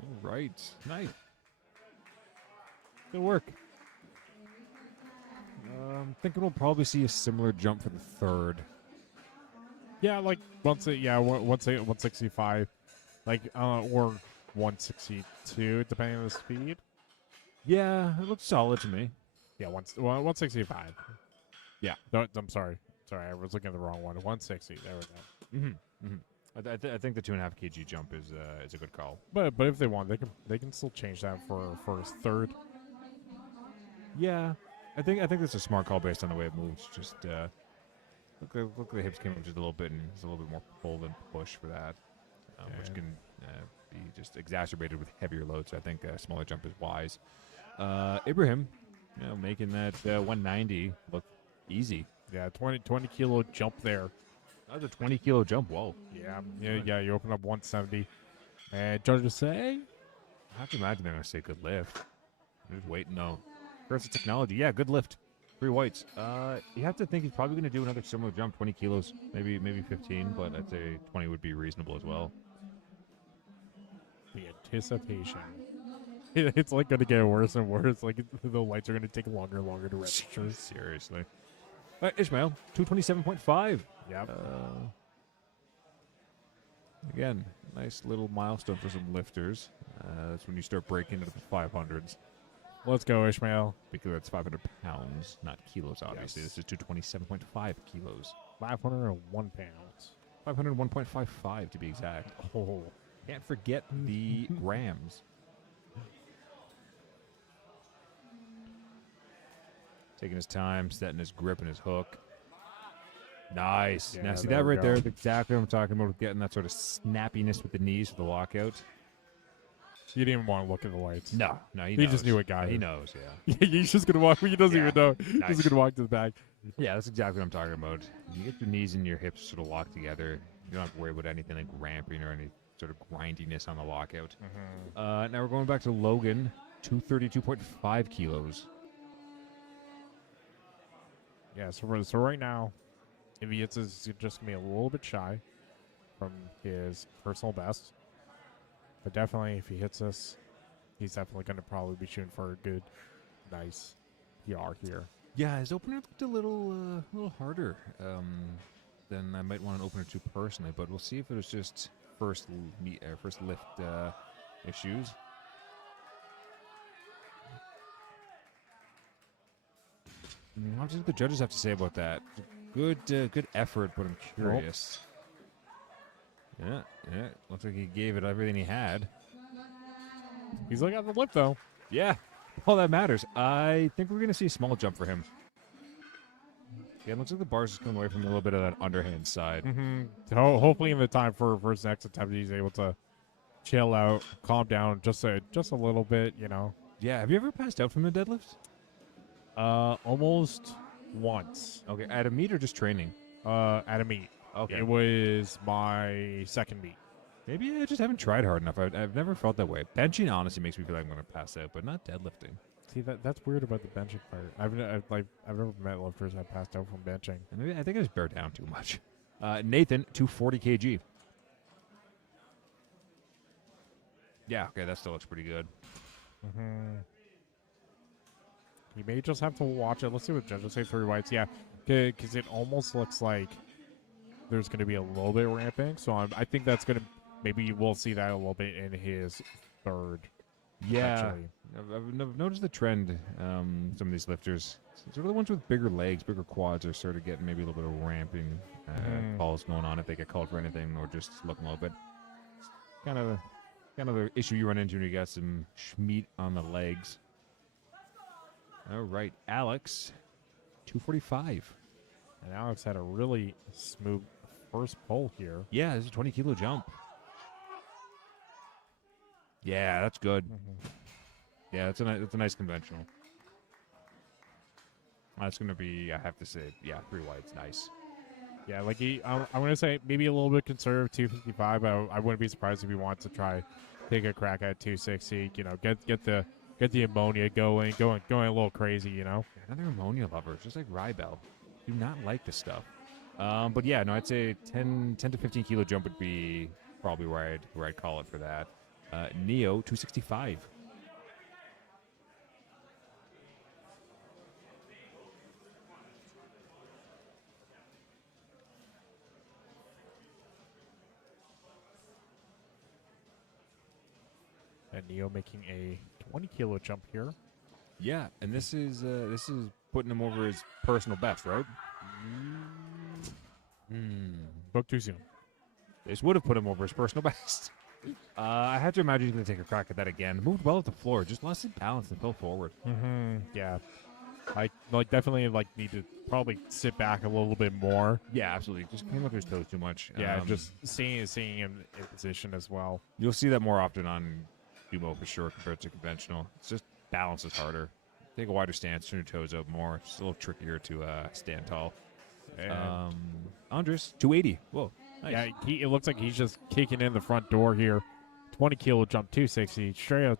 All right. Nice. Good work. I'm thinking we'll probably see a similar jump for the third. Yeah, like 165, like or 162 depending on the speed. Yeah, it looks solid to me. Yeah, 165. Yeah. No, I'm sorry. Sorry, I was looking at the wrong one. 160. There we go. I think the 2.5 kg jump is a good call. But if they want, they can still change that for his third. Yeah, I think that's a smart call based on the way it moves. Just look the hips came up just a little bit, and there's a little bit more pull than push for that, which can be just exacerbated with heavier loads. So I think a smaller jump is wise. Ibrahim, making that 190 look easy. Yeah, 20 kilo jump there. That was a 20 kilo jump. Whoa. Yeah. You open up 170, and judges say, I have to imagine they're gonna say good lift. I'm just waiting though. First technology, yeah, good lift. 3 whites. You have to think he's probably gonna do another similar jump, 20 kilos, maybe 15, but I'd say 20 would be reasonable as well. the anticipation. It's like going to get worse and worse. Like the lights are going to take longer and longer to register. Seriously. All right, Ishmael, 227.5. Yep. Again, nice little milestone for some lifters. That's when you start breaking into the 500s. Let's go, Ishmael. Because that's 500 pounds, not kilos, obviously. Yes. This is 227.5 kilos. 501 pounds. 501.55 to be exact. Oh. Can't forget the grams. Taking his time, setting his grip and his hook. Nice. Yeah, now, see there that we right go. there is exactly what I'm talking about, with getting that sort of snappiness with the knees for the lockout. You didn't even want to look at the lights. No, he He knows. just knew it got He him. knows, yeah. He's just going to walk. He doesn't Yeah. even know. Nice. He's going to walk to the back. Yeah, that's exactly what I'm talking about. You get your knees and your hips sort of locked together. You don't have to worry about anything like ramping or any sort of grindiness on the lockout. Now we're going back to Logan, 232.5 kilos. Yeah, so right now, if he hits us, it's just going to be a little bit shy from his personal best. But definitely, if he hits us, he's definitely going to probably be shooting for a good, nice PR here. Yeah, his opener looked a little harder than I might want an opener to personally, but we'll see if it was just first lift issues. What do the judges have to say about that? Good effort, but I'm curious. Yeah, looks like he gave it everything he had. He's looking at the lip, though. Yeah, all that matters. I think we're going to see a small jump for him. Yeah, it looks like the bar's just coming away from a little bit of that underhand side. Hopefully, in the time for his next attempt, he's able to chill out, calm down just a little bit, you know. Yeah, have you ever passed out from the deadlift? Almost once. Okay, at a meet or just training? At a meet. Okay. It was my second meet. Maybe I just haven't tried hard enough. I've never felt that way. Benching honestly makes me feel like I'm going to pass out, but not deadlifting. See, that's weird about the benching part. I've never met lifters that passed out from benching. And maybe I think I just bear down too much. Nathan, 240 kg. Yeah, okay, that still looks pretty good. You may just have to watch it. Let's see what judges say. 3 whites. Yeah, because it almost looks like there's going to be a little bit ramping. So I think that's going to maybe we'll see that a little bit in his third. Yeah, actually. I've noticed the trend. Some of these lifters, sort of the ones with bigger legs, bigger quads, are sort of getting maybe a little bit of ramping calls going on if they get called for anything or just looking a little bit. Kind of the issue you run into when you got some meat on the legs. All right, Alex, 245. And Alex had a really smooth first pull here. Yeah, this is a 20 kilo jump. Yeah, that's good. Yeah, that's a nice conventional. That's going to be, I have to say, yeah, 3 whites, nice. Yeah, like I'm going to say maybe a little bit conservative 255. I wouldn't be surprised if he wants to try take a crack at 260. You know, get the ammonia going a little crazy. You know, Another ammonia lover, just like Rybell. Do not like this stuff. But yeah, no, I'd say 10 to 15 kilo jump would be probably where I'd call it for that. Neo 265. and Neo making a 20 kilo jump here. Yeah, and this is putting him over his personal best, right? Spoke too soon. This would have put him over his personal best. I have to imagine he's going to take a crack at that again. Moved well at the floor, just lost his balance and fell forward. Yeah, I definitely need to probably sit back a little bit more. Yeah, absolutely. Just came up his toes too much. Yeah, just seeing him in position as well. You'll see that more often on Dumo for sure compared to conventional. It's just balance is harder. Take a wider stance, turn your toes out more. It's a little trickier to stand tall. Andres, 280. Whoa. Nice. Yeah, it looks like he's just kicking in the front door here. 20 kilo jump, 260, straight out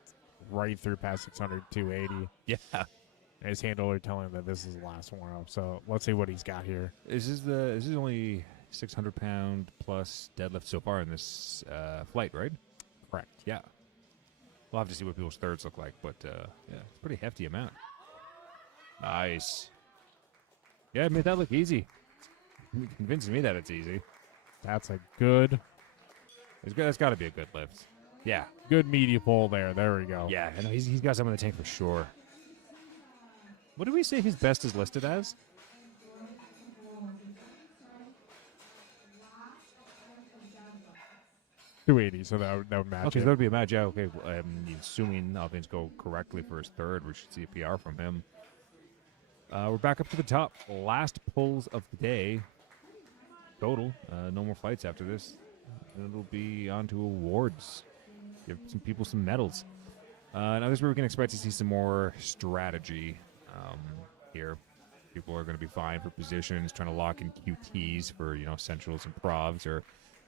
right through past 600, 280. Yeah. And his handler telling him that this is the last one up. So let's see what he's got here. This is only 600-pound plus deadlift so far in this flight, right? Correct. Yeah. We'll have to see what people's thirds look like, but yeah, it's a pretty hefty amount. Nice. Yeah, it made that look easy. Convincing me that it's easy. That's a good, That's got to be a good lift. Yeah. good meaty pull there. There we go. Yeah, I know he's got some in the tank for sure. What do we say his best is listed as? $280, so that would match Okay, it. that would be a match. Yeah, okay. Well, assuming all things go correctly for his third, we should see a PR from him. We're back up to the top. Last pulls of the day. Total. No more fights after this. It'll be on to awards. Give some people some medals. Now this is where we can expect to see some more strategy here. People are going to be vying for positions, trying to lock in QTs for, centrals and provs or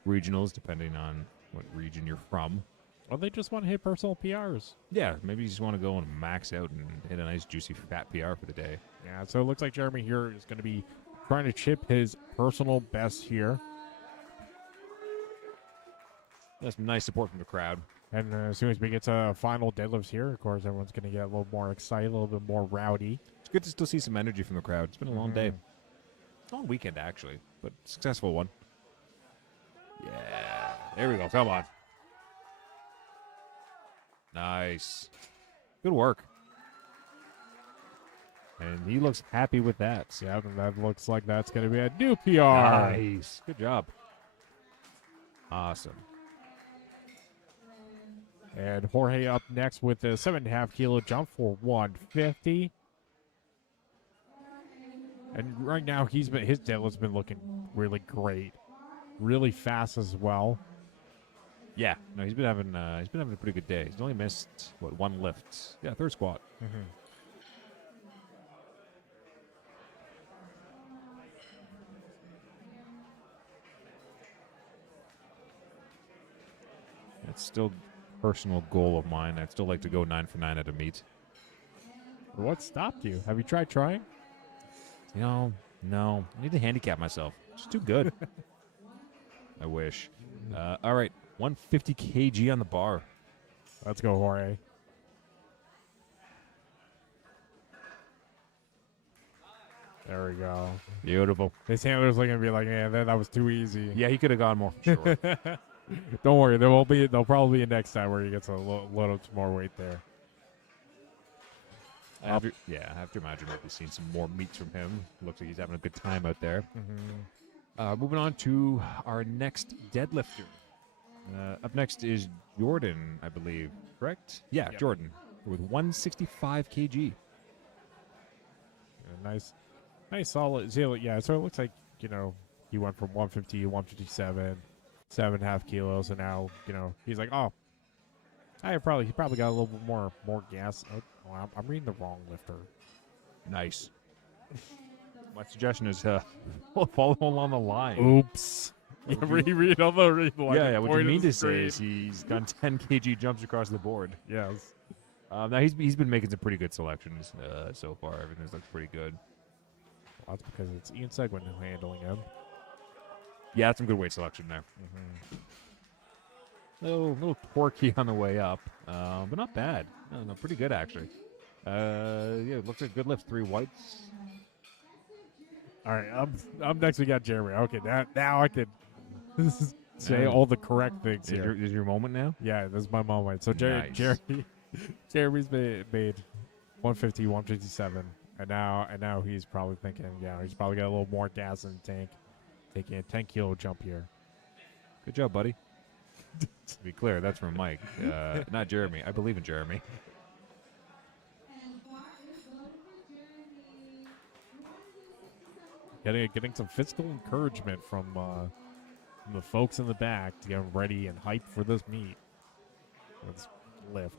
regionals, depending on what region you're from. Or they just want to hit personal PRs. Yeah, maybe you just want to go and max out and hit a nice juicy fat PR for the day. Yeah, so it looks like Jeremy here is going to be trying to chip his personal best here. That's some nice support from the crowd. And as soon as we get to final deadlifts here, of course, everyone's going to get a little more excited, a little bit more rowdy. It's good to still see some energy from the crowd. It's been a long day. Long weekend, actually, but successful one. Yeah. There we go. Come on. Nice. Good work. And he looks happy with that. Yeah, and that looks like that's going to be a new PR. Nice. Good job. Awesome. And Jorge up next with the 7.5 kilo jump for 150. And right now his deadlift's been looking really great, really fast as well. Yeah. No, he's been having a pretty good day. He's only missed one lift. Yeah, third squat. It's still a personal goal of mine. I'd still like to go 9 for 9 at a meet. What stopped you? Have you tried trying? No. I need to handicap myself. It's too good. I wish. All right, 150 kg on the bar. Let's go, Jorge. There we go. Beautiful. His handler's looking to be like, yeah, that was too easy. Yeah, he could have gone more. Sure. Don't worry, there'll probably be a next time where he gets a little more weight there. I have to imagine we'll be seeing some more meets from him. Looks like he's having a good time out there. Moving on to our next deadlifter. Up next is Jordan, I believe. Correct? Yeah, Yep. Jordan with 165 kg. Nice solid zero. Yeah, so it looks like, he went from 150 to 157, 7.5 kilos, and now, he's like, oh, he probably got a little bit more gas. Oh, I'm reading the wrong lifter. Nice. My suggestion is follow along the line. Oops. Yeah, read all the line. Yeah, what you mean to say is he's done 10 kg jumps across the board. Yes. Now he's been making some pretty good selections so far. Everything's looked pretty good. Well, that's because it's Ian Seguin handling him. Yeah, that's some good weight selection there. Little torquey on the way up, but not bad. No, pretty good actually. Yeah, it looks like good lift. 3 whites. All right, up next we got Jeremy. Okay, now I could say all the correct things here. Is your moment now? Yeah, this is my moment. So Nice. Jeremy's made 150, 157, and now he's probably thinking, he's probably got a little more gas in the tank, taking a 10 kilo jump here. Good job, buddy. To be clear, that's from Mike, not Jeremy. I believe in Jeremy. Getting some physical encouragement from the folks in the back to get him ready and hyped for this meet. Let's lift.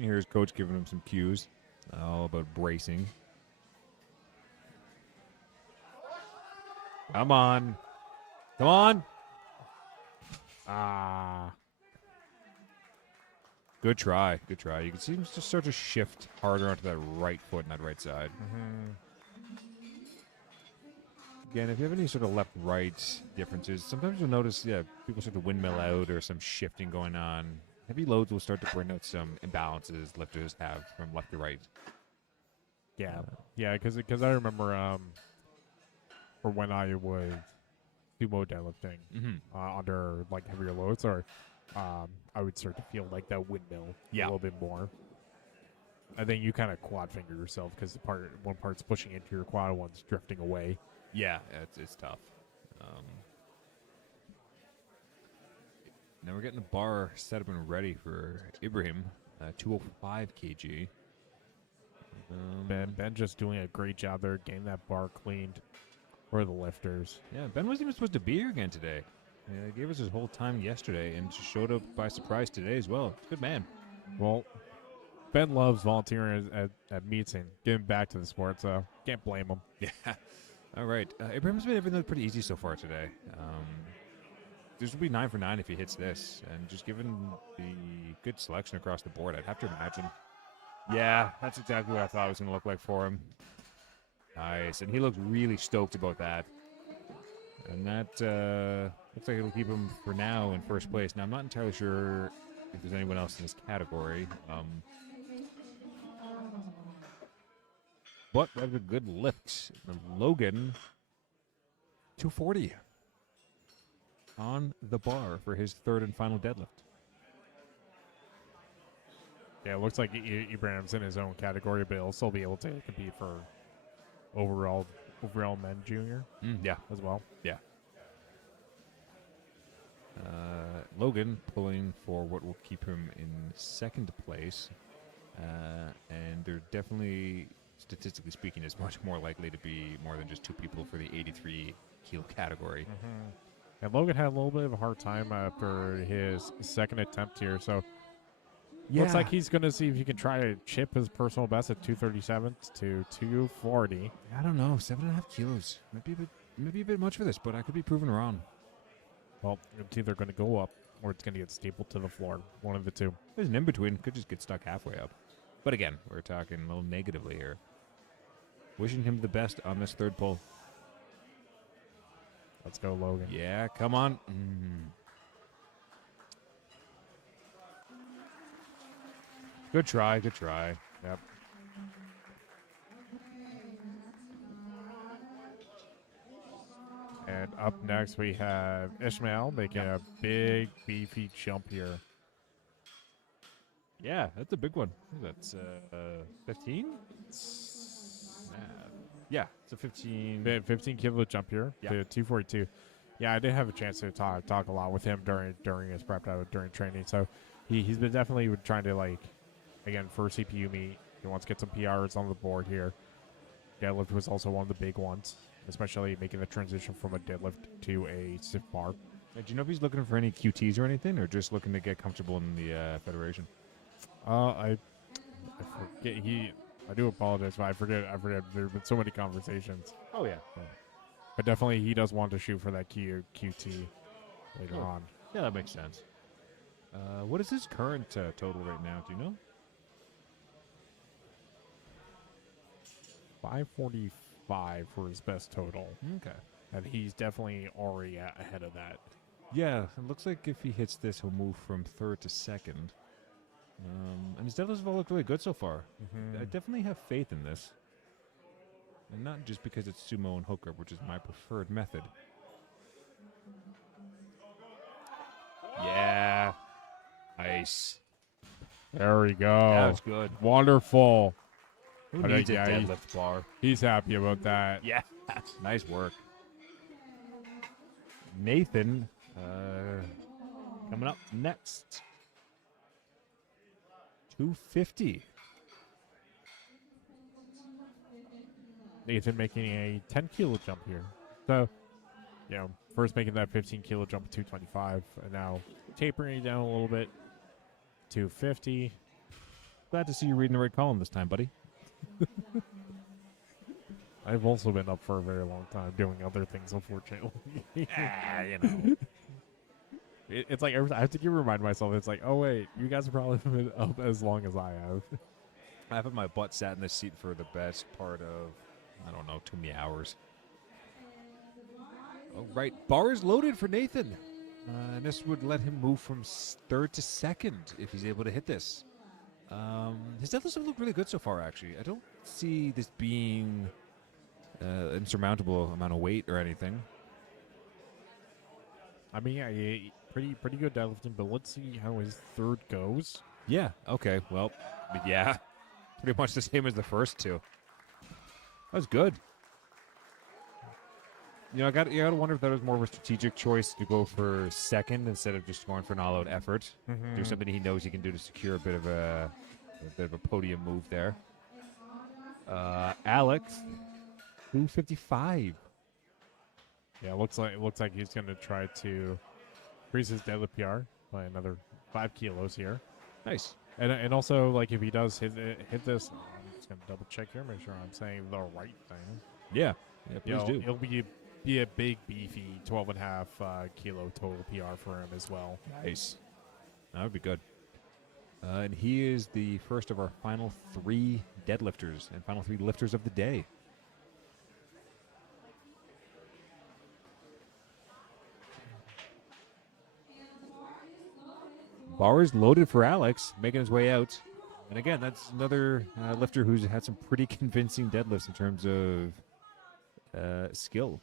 Here's coach giving him some cues all about bracing. Come on. Good try. You can see him just start to shift harder onto that right foot and that right side. Again, if you have any sort of left-right differences, sometimes you'll notice, people start to windmill out or some shifting going on. Heavy loads will start to bring out some imbalances lifters have from left to right. Yeah, because I remember for when I was sumo deadlifting under like heavier loads, or I would start to feel like that windmill a little bit more. And then you kind of quad finger yourself because one part's pushing into your quad, one's drifting away. Yeah, it's tough. Now we're getting the bar set up and ready for Ibrahim, 205 kg. Ben just doing a great job there, getting that bar cleaned for the lifters. Yeah, Ben wasn't even supposed to be here again today. He gave us his whole time yesterday and just showed up by surprise today as well. Good man. Well, Ben loves volunteering at meets and giving back to the sport, so can't blame him. Yeah. All right. Ibrahim's made everything look pretty easy so far today. this would be 9 for 9 if he hits this. And just given the good selection across the board, I'd have to imagine. Yeah, that's exactly what I thought it was going to look like for him. Nice. And he looks really stoked about that. And that looks like it'll keep him for now in first place. Now, I'm not entirely sure if there's anyone else in this category. But that was a good lift. And Logan, 240 on the bar for his third and final deadlift. Yeah, it looks like Ibrahim's in his own category, but he'll still be able to compete for overall men junior Yeah. as well. Yeah. Logan pulling for what will keep him in second place. And they're definitely, statistically speaking, is much more likely to be more than just 2 people for the 83 kilo category. And Logan had a little bit of a hard time for his second attempt here, so Yeah. looks like he's going to see if he can try to chip his personal best at 237 to 240. I don't know, 7.5 kilos. Maybe a bit much for this, but I could be proven wrong. Well, it's either going to go up or it's going to get stapled to the floor. One of the two. There's an in-between. Could just get stuck halfway up. But again, we're talking a little negatively here. Wishing him the best on this third pull. Let's go, Logan. Yeah, come on. Good try, good try. Yep. And up next, we have Ishmael making a big, beefy jump here. Yeah, that's a big one. That's 15? Yeah, it's a 15. 15 kilo jump here Yeah. to 242. Yeah, I did have a chance to talk a lot with him during his prep during training. So he's been definitely trying to, like, again, for CPU meet, he wants to get some PRs on the board here. Deadlift was also one of the big ones, especially making the transition from a deadlift to a stiff bar. Do you know if he's looking for any QTs or anything, or just looking to get comfortable in the federation? I forget I do apologize, but I forget. There have been so many conversations. Oh, yeah. But definitely he does want to shoot for that QT later Sure. on. Yeah, that makes sense. What is his current total right now? Do you know? 545 for his best total. Okay. And he's definitely already ahead of that. Yeah, it looks like if he hits this, he'll move from third to second. And his deadlifts have all looked really good so far. I definitely have faith in this. And not just because it's sumo and hooker, which is my preferred method. Yeah. Nice. There we go. That was good. Wonderful. Who I needs a think, yeah, deadlift bar? He's happy about that. Yeah. Nice work. Nathan coming up next. 250. Nathan making a 10 kilo jump here. So, first making that 15 kilo jump to 225, and now tapering it down a little bit. 250. Glad to see you reading the right column this time, buddy. I've also been up for a very long time doing other things, unfortunately. You know. It's like I have to remind myself. It's like, oh wait, you guys have probably been up as long as I have. I have my butt sat in this seat for the best part of, I don't know, too many hours. All right, bar is loaded for Nathan. And this would let him move from third to second if he's able to hit this. His deadlifts have looked really good so far, actually. I don't see this being an insurmountable amount of weight or anything. I mean, yeah, pretty good deadlifting, but let's see how his third goes. Yeah, okay, well, yeah. Pretty much the same as the first two. That was good. You know, you gotta wonder if that was more of a strategic choice to go for second instead of just going for an all-out effort. Do something he knows he can do to secure a bit of a podium move there. Alex, 255. Yeah, it looks like he's gonna try to increase his deadlift PR by another 5 kilos here. Nice. And also, like, if he does hit this, I'm just gonna double check here, make sure I'm saying the right thing. Yeah, please do. He'll be be a big, beefy 12.5 kilo total PR for him as well. Nice. That would be good. And he is the first of our final 3 deadlifters and final 3 lifters of the day. Bar is loaded for Alex, making his way out. And again, that's another lifter who's had some pretty convincing deadlifts in terms of skill.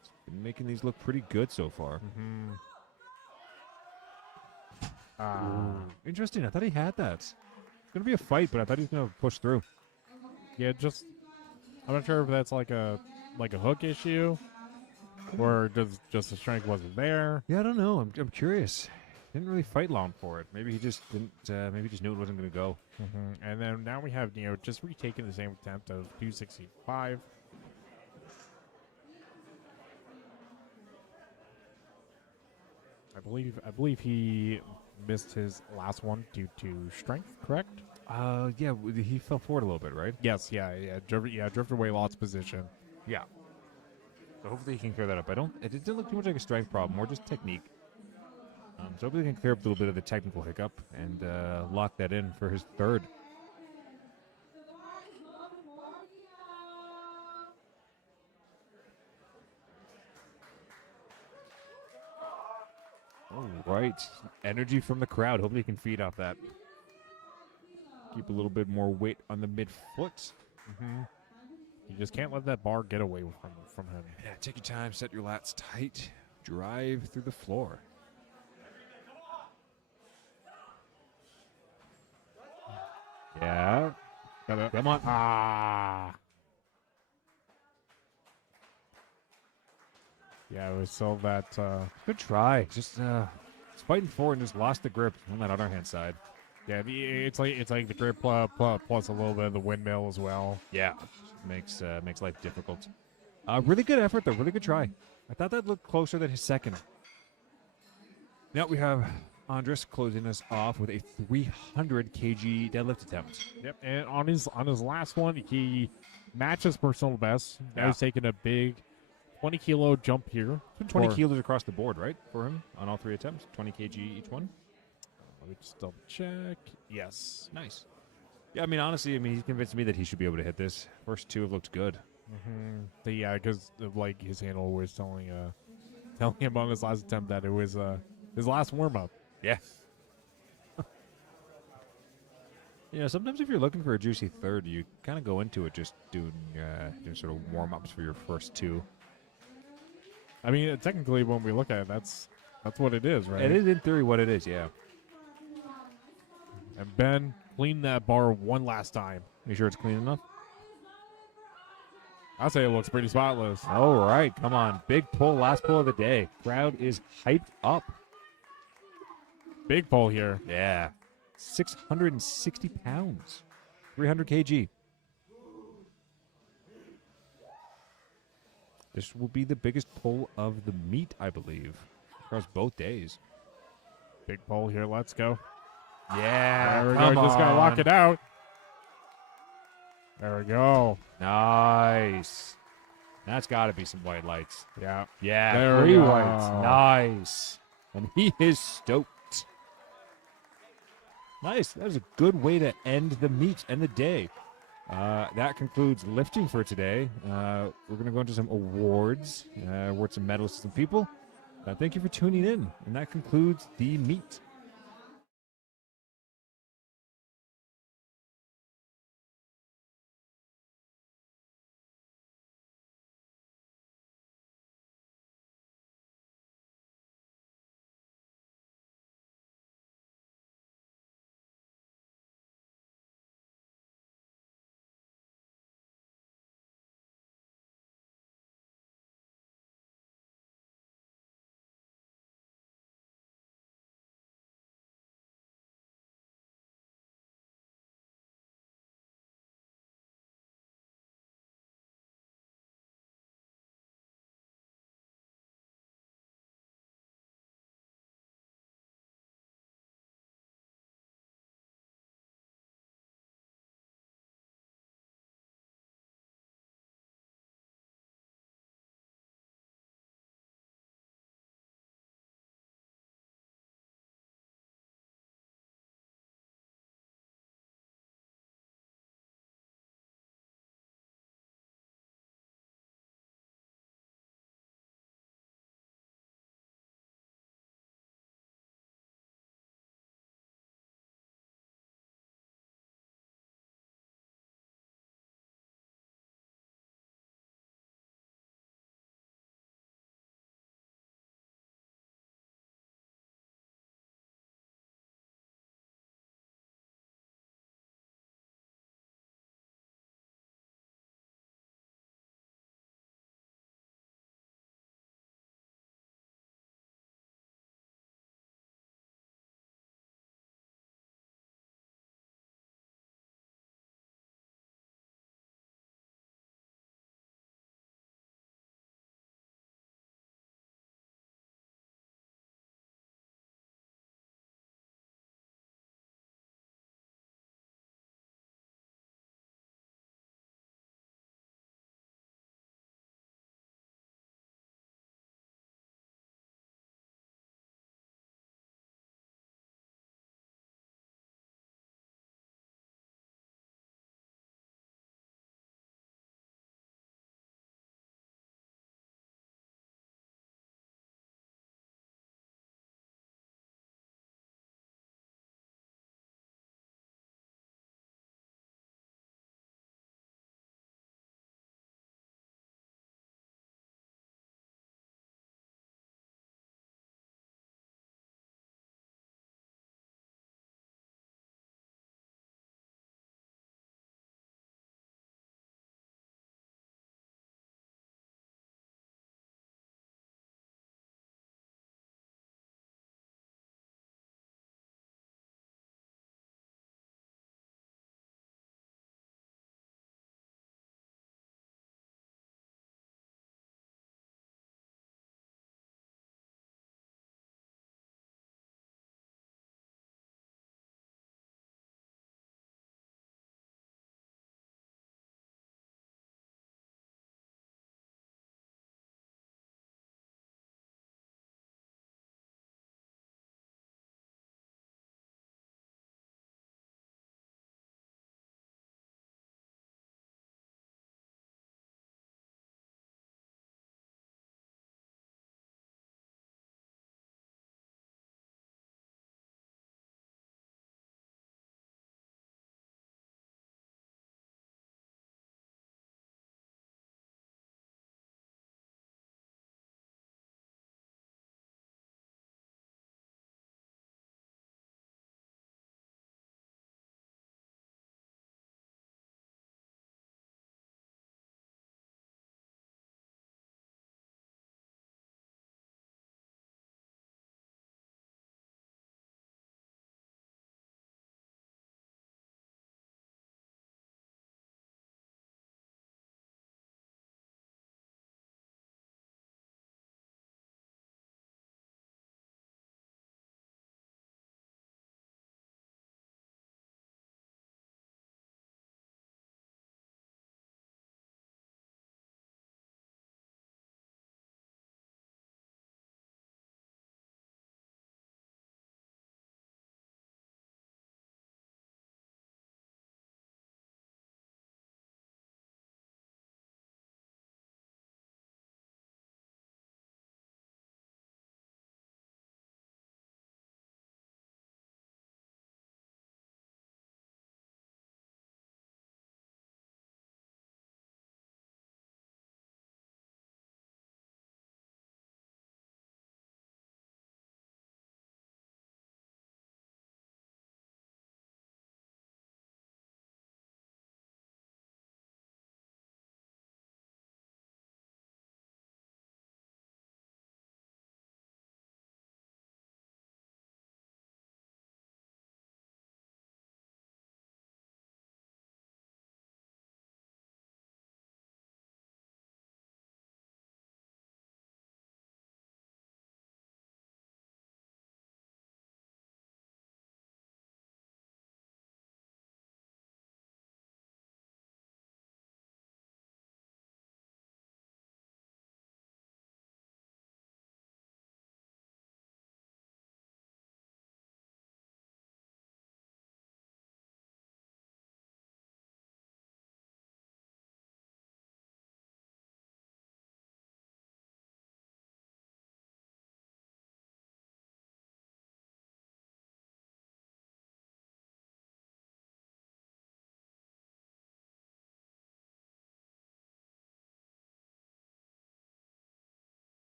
He's been making these look pretty good so far. Interesting. I thought he had that. It's going to be a fight, but I thought he was going to push through. Yeah, I'm not sure if that's like a hook issue, or just the strength wasn't there. Yeah, I don't know. I'm curious. Didn't really fight long for it. Maybe he just didn't. Maybe he just knew it wasn't going to go. And then now we have just retaking the same attempt of 265. I believe he missed his last one due to strength. Correct? Yeah, he fell forward a little bit, right? Yes. Yeah. Drifted away, lost position. Yeah. So hopefully he can clear that up. It didn't look too much like a strength problem, more just technique. So hopefully he can clear up a little bit of the technical hiccup and lock that in for his 3rd. All right. Energy from the crowd. Hopefully he can feed off that. Keep a little bit more weight on the midfoot. You just can't let that bar get away from him. Yeah, take your time, set your lats tight, drive through the floor. Yeah. Come on. Yeah, it was so that. Good try. Just it's fighting forward and just lost the grip on that other hand side. Yeah, it's like the grip plus a little bit of the windmill as well. Yeah. Makes life difficult. Really good effort, though. Really good try. I thought that looked closer than his 2nd. Now we have Andres closing us off with a 300 kg deadlift attempt. Yep, and on his last one, he matches personal best. Now he's taking a big 20 kilo jump here. 20 kilos across the board, right, for him on all 3 attempts? 20 kg each one? Let me just double check. Yes. Nice. Yeah, honestly, he's convinced me that he should be able to hit this. First 2 have looked good. Yeah, because like his handler was telling him on his last attempt that it was his last warm up. Yeah. Sometimes if you're looking for a juicy 3rd, you kind of go into it just doing sort of warm-ups for your first 2. Technically, when we look at it, that's what it is, right? It is in theory what it is, yeah. And Ben cleaned that bar one last time. You sure it's clean enough? I'd say it looks pretty spotless. All right, come on. Big pull, last pull of the day. Crowd is hyped up. Big pull here. Yeah. 660 pounds. 300 kg. This will be the biggest pull of the meet, I believe, across both days. Big pull here. Let's go. Yeah. There we go. Just got to lock it out. There we go. Nice. That's got to be some white lights. Yeah. Yeah. There we 3 go. whites. Nice. And he is stoked. Nice. That was a good way to end the meet and the day. That concludes lifting for today. We're going to go into some awards, award some medals to some people. Thank you for tuning in. And that concludes the meet.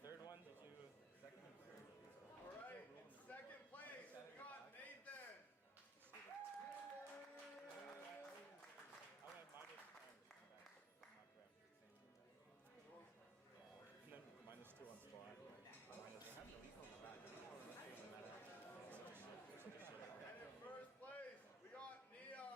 third one, did you second and third? All right, in second place, we got Nathan. I went minus 9 not bad. And then -2 on squat. And in first place, we got Neo.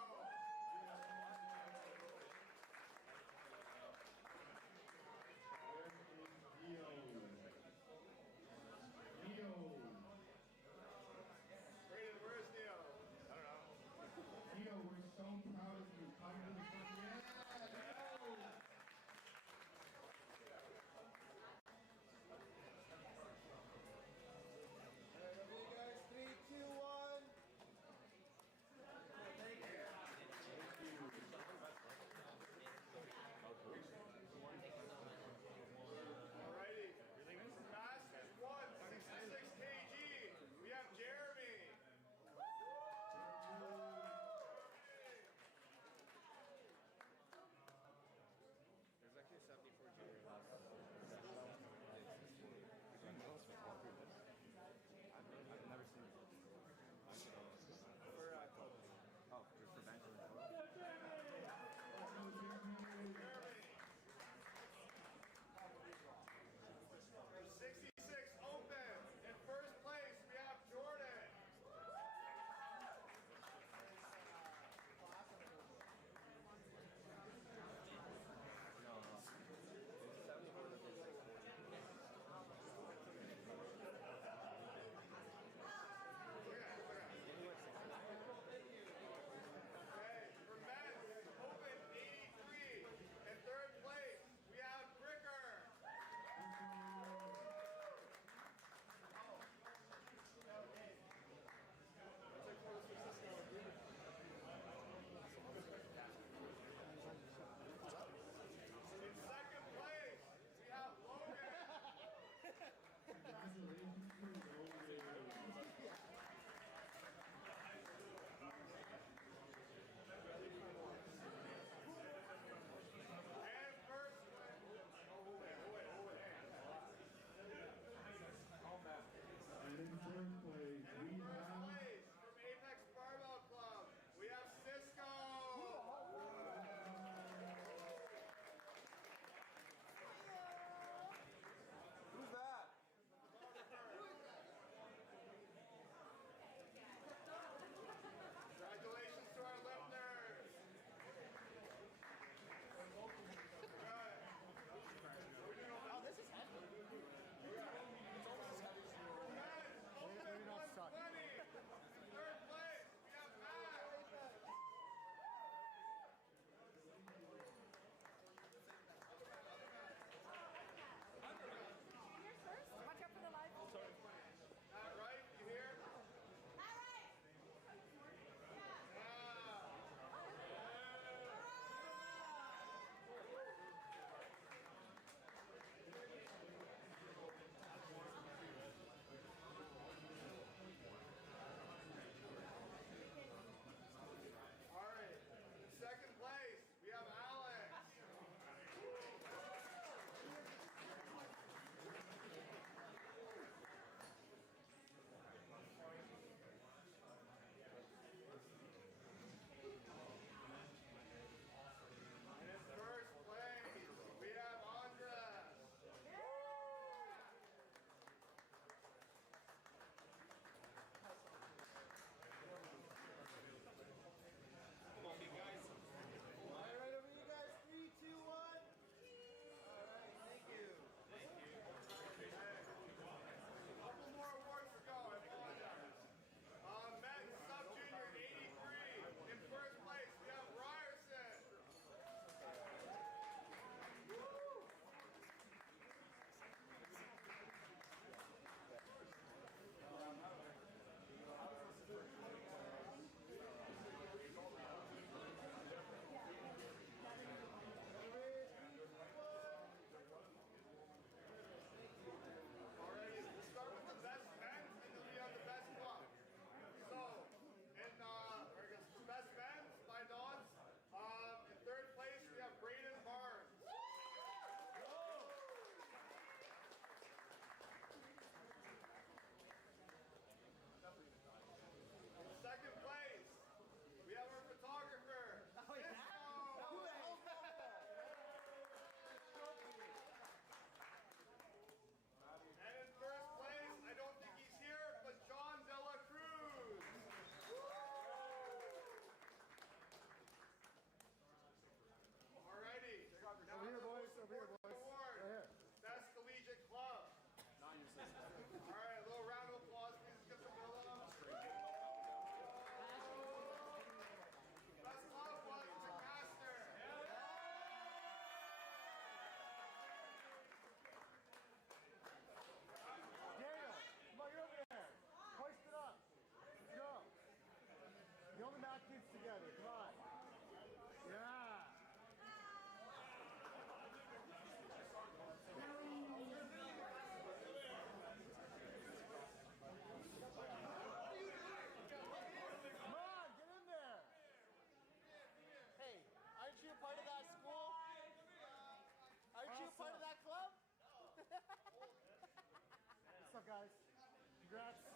Congrats.